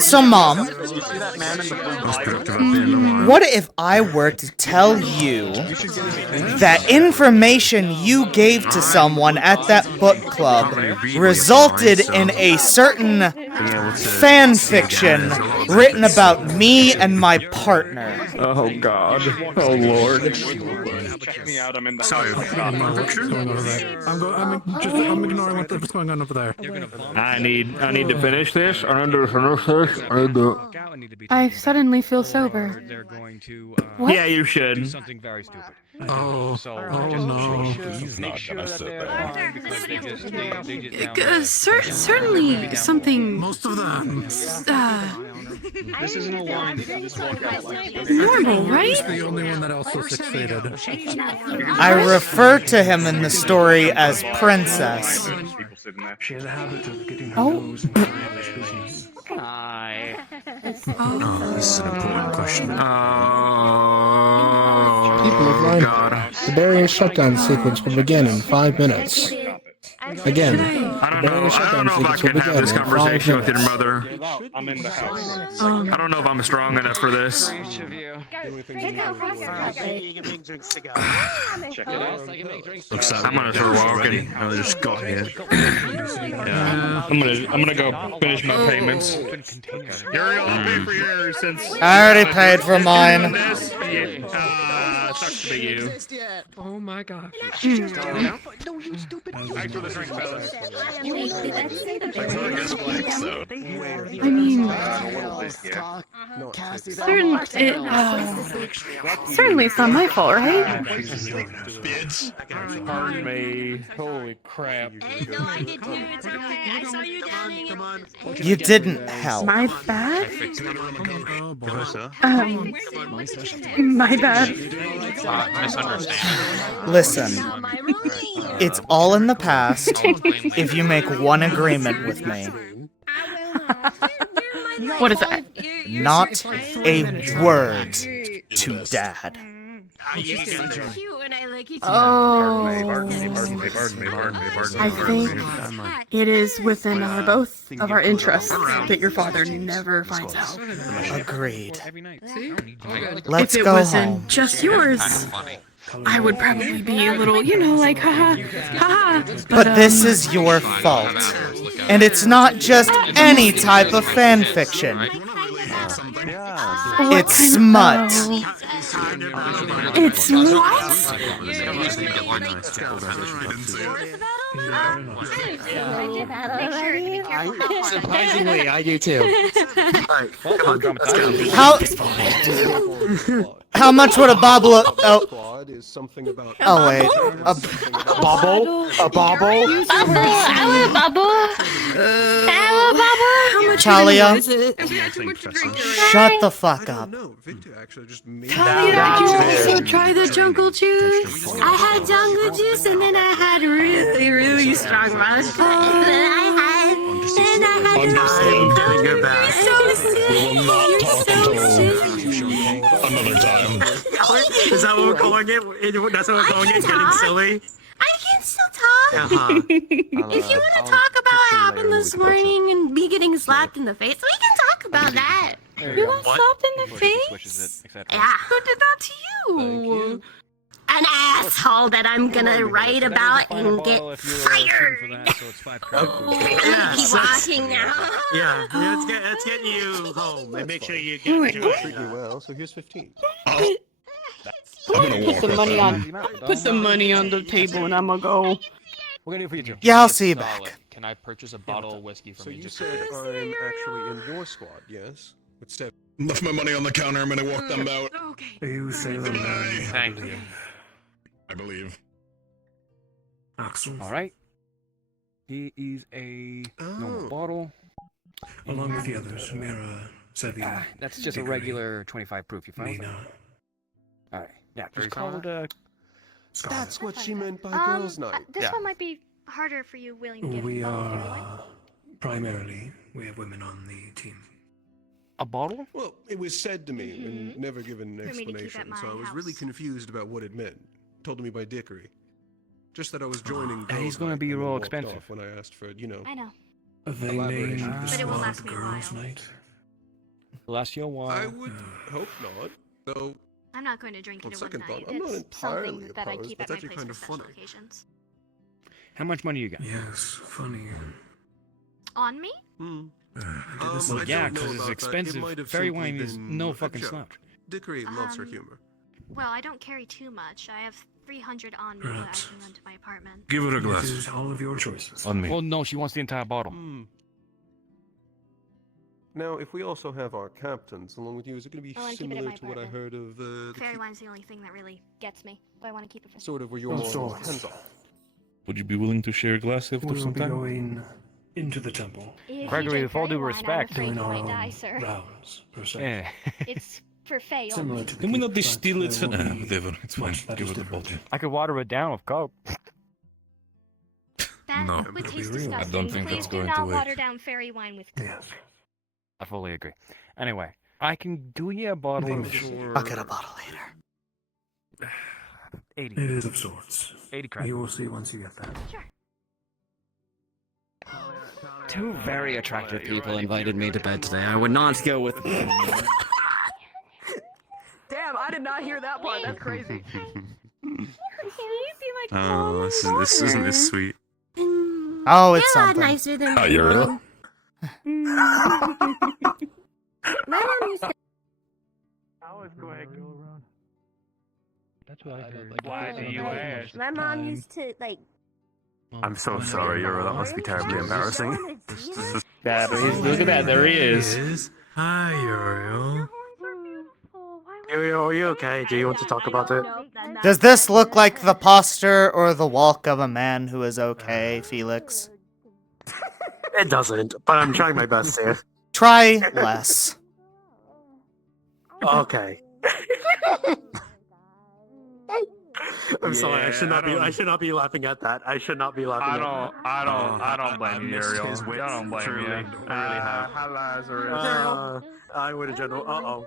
So, Mom, what if I were to tell you that information you gave to someone at that book club resulted in a certain fan fiction written about me and my partner? Oh God. Oh Lord. Check me out. I'm in the Sorry, house. what's going on over there? I'm ignoring what's going on over there. I need to finish this. I suddenly feel sober. They're going to. What? Yeah, you should. Do something very stupid. Oh, So no. He's not gonna sit there. Because they just Certainly something. Most of them. This isn't a line. You can just walk out. Normal, right? He's the only one that also succeeded. I refer to him in the story as Princess. She has a habit of getting her Oh. nose in private business. Hi. Oh, this is an important question. People of line, the barrier shutdown sequence will begin in 5 minutes. Again, I don't know if I can have this conversation with your mother. I'm in the house. I don't know if I'm strong enough for this. Check it out. Looks like I'm gonna start walking. I just got here. I'm gonna go finish my payments. Yuriel, I'll pay for yours since I already paid for mine. Sucks to be you. Oh my gosh. Thanks for the drink, fellas. I mean, certainly it's not my fault, right? Pardon me. Holy crap. You didn't help. My bad? My bad. Listen, it's all in the past if you make one agreement with me. What is that? Not a word to Dad. Oh, I think it is within both of our interests that your father never finds out. Agreed. If Let's it go wasn't home. just yours, I would probably be a little, like, haha, haha. But this is your fault. And it's not just any type of fan fiction. It's smut. It's what? Surprisingly, I do too. How much would a bobble? Oh wait, a bobble? A bobble? How much Talia? is it? Shut the fuck up. Talia, did you also try the jungle juice? I had jungle juice and then I had really, really strong mushroom. Get back. We will not talk until another time. Is that what we're calling it? That's what we're calling it? Getting silly? I can still talk. If you want to talk about what happened this morning and me getting slapped in the face, we can talk about that. You got slapped in the face? Yeah. Who did that to you? An asshole that I'm gonna write about and get fired. Keep walking now. Yeah, let's get you home and make sure you get Treating you well, so here's 15. Put some money on the table and I'm gonna go. What can I do for you, Joe? Yeah, I'll see you back. Can I purchase a bottle of whiskey from So you? you said I'm actually in your squad, yes? With Steph. Left my money on the counter. I'm gonna walk them out. You say that. Thank you. I believe. Axel. All right. He is a normal bottle. Along with the others, Mira, Sevi. That's just a regular 25 proof. You fine with that? All right. Yeah. Just call it That's what she meant by girls' night. This one might be harder for you willing to give We bottle are Fairy wine? primarily we have women on the team. A bottle? Well, it was said to me and never given an For me to keep at explanation, my so I was really house. confused about what it meant. Told me by Dickory. Just that I was joining. And he's girls' gonna night be and then real walked expensive. off when I asked for, you know. I know. They elaboration. named the But it will squad last me a Girls' while. Night. Last year I one. would hope not, though. I'm not going to drink On it in one second thought, night. I'm not It's entirely something that I opposed. keep That's at my actually place kind for of special funny. occasions. How much money you got? Yes, funny. On me? Hmm. Well, I yeah, don't know because it's about that. It expensive. might have Fairy simply wine is been no a fucking joke. slouch. Dickory loves her humor. Well, I don't carry too much. I have 300 on me that I can run to my apartment. Give her a glass. Use all of your choices. On me. Well, no, she wants the entire bottle. Now, if we also have our captains along with you, is it going to be I want to keep it at similar my to what I apartment. heard of the Fairy wine's the only thing that really gets me, but I want to keep it for sort of where you're Of more sorts. hands-off? Would you be willing to share a glass after We'll some be time? going into the temple. If Gregory, you drink with all due fairy wine, respect. I'm afraid Doing you our might own die, sir. rounds, per se. Yeah. It's for Faye Similar only. to the Can we not keep, distill but it? there will be Whatever, it's fine. much that Give is her the different. bottle. I could water it down with Coke. That No. would It'll taste be real. disgusting. I don't think Please that's do going not to work. water down fairy wine with Coke. Yes. I fully agree. Anyway, I can do you a bottle They of miss it. I'll get a bottle later. 80. It is of sorts. 80 credits. You will see once you get that. Sure. Two very attractive people invited me to bed today. I would not go with them. Damn, I did not hear that part. That's crazy. Oh, this isn't this sweet. Oh, it's You're a lot something. nicer than Oh, my you're mom. My mom used to. That was quick. That's what I heard. Why do you ask? My mom used to like. I'm so sorry, Yuriel. That must be terribly embarrassing. Yeah, look at that. There he is. Hi, Yuriel. Are you okay? Do you want to talk about it? Does this look like the posture or the walk of a man who is okay, Felix? It doesn't, but I'm trying my best here. Try less. Okay. I'm sorry. I should not be. I should not be laughing at that. I should not be laughing. I don't blame you, Yuriel. his wits, I don't blame truly. you. I really have. Hi, Lazarus. I would in general. Oh.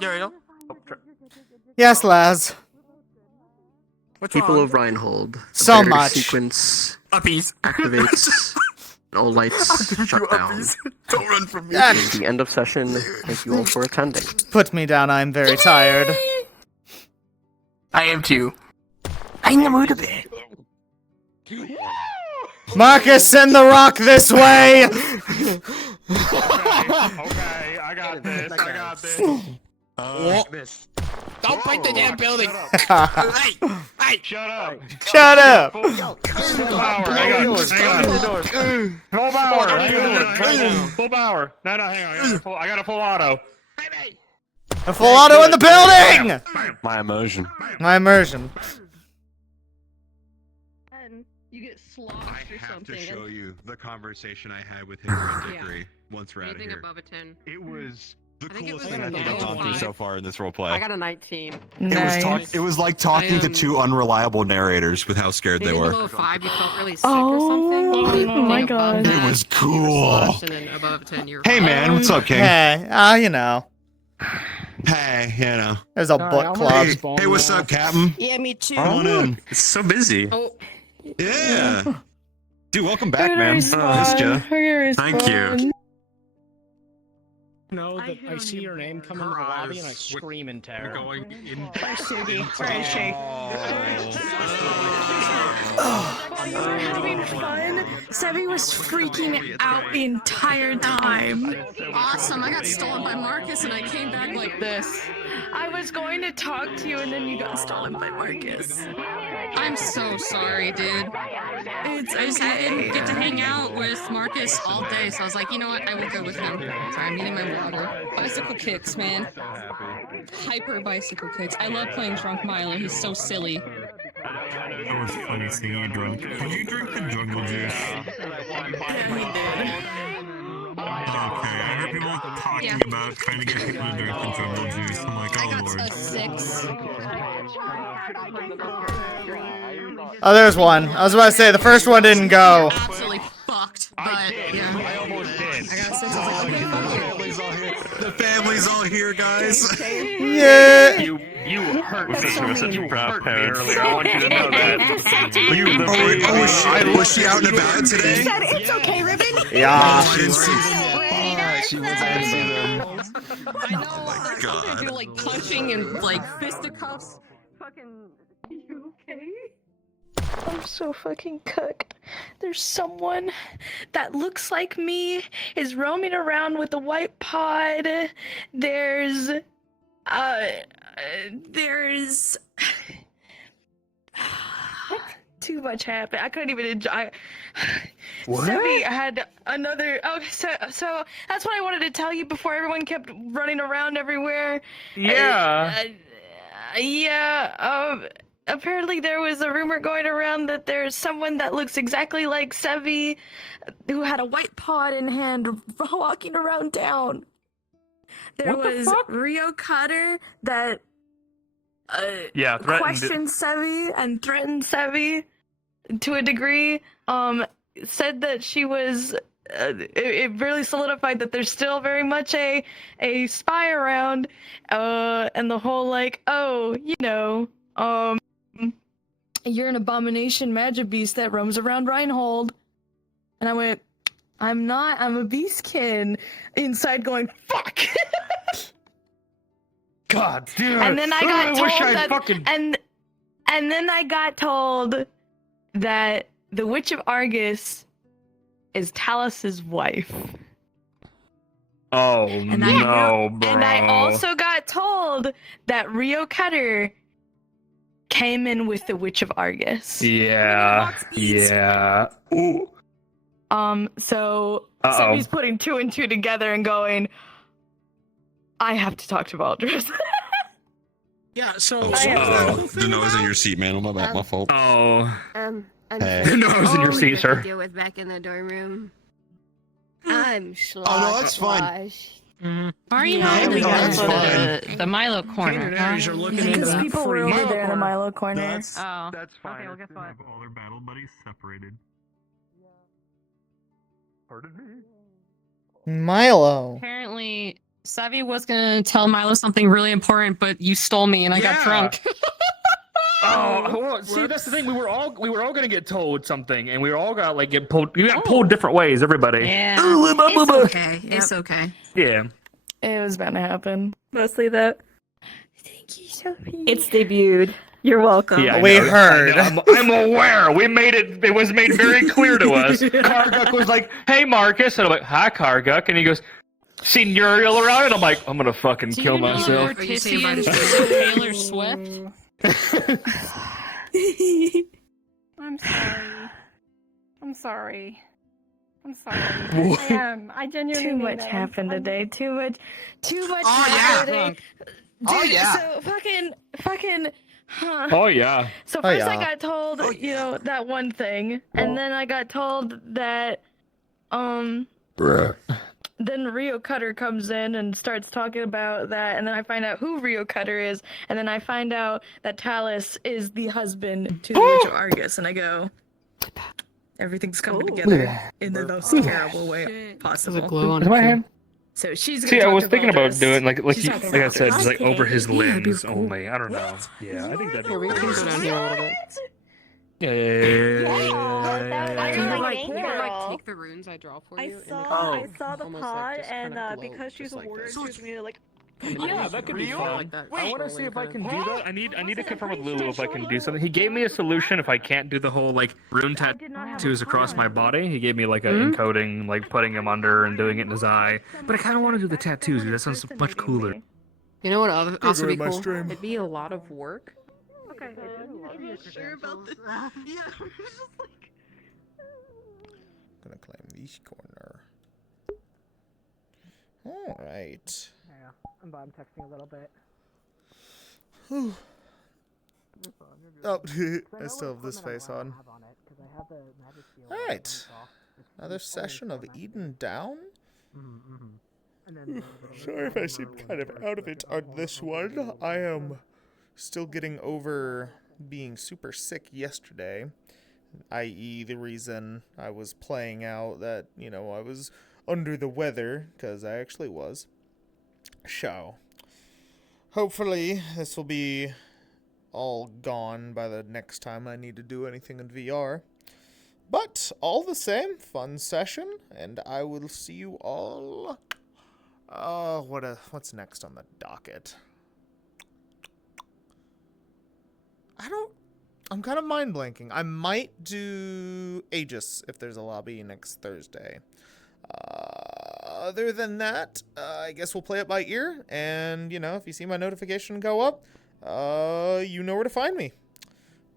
Yuriel. Yes, Laz. People of Reinhold. So Barrier much. Sequence activates. All lights shut down. Don't run from me. It's the end of session. Thank you all for attending. Put me down, I'm very tired. I am too. I'm in the mood a bit. Marcus, send the rock this way! Okay, I got this. I got this. Don't break the damn building. Hey, shut up. Shut up! Full power. Hang on. Full power. Hang on. Full power. No, hang on. I got a full auto. A full auto in the building! My emotion. My immersion. You get sloshed I or have something. to show you the conversation I had with Hickory and Yeah. Dickory once we're out of Anything here. above a 10. It was the I think it coolest was thing I a think I've gone through 9. so far in this role play. I got a 19. It was like talking to two unreliable narrators with how scared they Maybe were. below 5 you felt really sick or something. Oh my god. It was cool. Sloshed, and then above 10 you're Hey man, what's up, King? Hey, you know. Hey, you know. There's a book club. Hey, what's up, Captain? Yeah, me too. Come on in. It's so busy. Oh. Yeah. Dude, welcome back, man. Missed ya. Thank you. Know that I see your name come into the lobby and I scream in terror. Going in. Where's Subi? Where is she? While you were having fun, Sebi was freaking out the entire time. Awesome, I got stolen by Marcus and I came back like this. I was going to talk to you and then you got stolen by Marcus. I'm so sorry, dude. I didn't get to hang out with Marcus all day, so I was like, you know what, I will go with him. Sorry, I'm eating my water. Bicycle kicks, man. Hyper bicycle kicks. I love playing Drunk Milo, he's so silly. That was funny seeing you drunk. Did you drink the jungle juice? Okay, I heard people talking about trying to get people to drink the jungle juice. I'm like, oh lord. A 6. Oh, there's one. I was about to say, the first one didn't go. Absolutely fucked. But yeah. I almost did. I got a sense I was like, okay, fuck it. The family's all here, guys. Yeah. You hurt me. Listen, we're such You proud hurt me parents. earlier. I want you to know that. You the baby. Was she out and about today? Said it's okay, Ribbon. Yeah. I didn't see. She was there to see them. I know. They're supposed to do like punching and like fisticuffs. Fucking. You okay? I'm so fucking cooked. There's someone that looks like me is roaming around with a white pod. There's too much happened. I couldn't even enjoy. What? Sebi had another. Oh, so that's what I wanted to tell you before everyone kept running around everywhere. Yeah. Apparently there was a rumor going around that there's someone that looks exactly like Sevi who had a white pod in hand walking around town. There What the was fuck? Rio Cutter that Threatened. questioned Sevi and threatened Sevi to a degree. Said that she was it really solidified that there's still very much a spy around, and the whole like, oh, you're an abomination magic beast that roams around Reinhold. And I went, I'm not, I'm a beastkin. Inside going, fuck! God damn. And then I got told wish I that, fucking... and then I got told that the Witch of Argus is Talus's wife. Oh, no, bro. And I also got told that Rio Cutter came in with the Witch of Argus. Yeah. Ooh. So Uh-oh. Sebi's putting 2 and 2 together and going, I have to talk to Valdris. Yeah, so... The noise in your seat, man. My bad, my fault. Oh. I'm Hey. The noise in your seat, to sir. deal with back in the dorm room. I'm slosh. Oh, no, that's fine. Why are you Yeah, not we got the Milo corner? Daddies are looking Because into people were over there in the Milo corner. That's Oh. fine. Okay, well, guess what? Have all their battle buddies separated. Pardon me? Milo. Apparently, Savvy was gonna tell Milo something really important, but you stole me and I got drunk. Oh, well, see, that's the thing. We were all gonna get told something, and we all got get pulled. You got pulled different ways, everybody. Yeah, it's okay. It's okay. Yeah. It was bound to happen. Mostly that. Thank you, Sophie. It's debuted. You're welcome. Yeah, I We know. heard. I know. I'm aware. We made it. It was made very clear to us. Karguk was like, "Hey, Marcus," and I'm like, "Hi, Karguk," and he goes, "See Yuriel around?" And I'm like, "I'm gonna fucking Do kill you know myself." Mortician is Taylor Swift? I'm sorry. I'm sorry. I'm sorry. What? I am. I genuinely Too mean much that. happened today. Too much Oh, happened yeah. today. Dude, so fucking. Huh. Oh yeah. So Oh, first yeah. I got told, that one thing, and then I got told that, then Rio Cutter comes in and starts talking about that, and then I find out who Rio Cutter is, and then I find out that Talus is the husband to the Witch of Argus, and I go, everything's coming together in the most terrible way possible. Is my hand? So she's gonna See, I talk was to thinking about Valdris. doing like She's you, talking like I about said, Valdris. just over his Okay. Yeah, it'd be limbs cool. only. I don't know. Yeah, I think that'd be Here, we can go down here a little bit. Yeah. I can like you girl. take the runes I draw for I you. saw, and I saw the almost, pod, just and kinda glow, because she's just a like warrior, this. she was gonna like. Yeah, that could be Real? fun. Like that I want to see if I can do rolling that. I need to confirm with Lulu if I can do something. He gave me a solution if I can't do the whole rune tattoos across my body. He gave me a encoding, putting him under and doing it in his eye. But I kind of want to do the tattoos. That sounds much cooler. You know what also be my cool? stream. It'd be a lot of work. Okay. Are you sure about this? Yeah. Gonna claim this corner. All right. Yeah, I'm texting a little bit. Whew. Oh, I still have this face on. All right. Another session of Eden Down. Sorry if I seem kind of out of it on this one. I am still getting over being super sick yesterday, i.e. the reason I was playing out that, you know, I was under the weather, because I actually was. So, hopefully this will be all gone by the next time I need to do anything in VR. But, all the same, fun session, and I will see you all... what's next on the docket? I'm kind of mind blanking. I might do Aegis if there's a lobby next Thursday. Other than that, I guess we'll play it by ear, and, you know, if you see my notification go up, you know where to find me.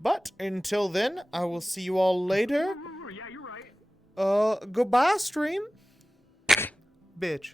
But, until then, I will see you all later. Yeah, you're right. Goodbye, stream. Bitch.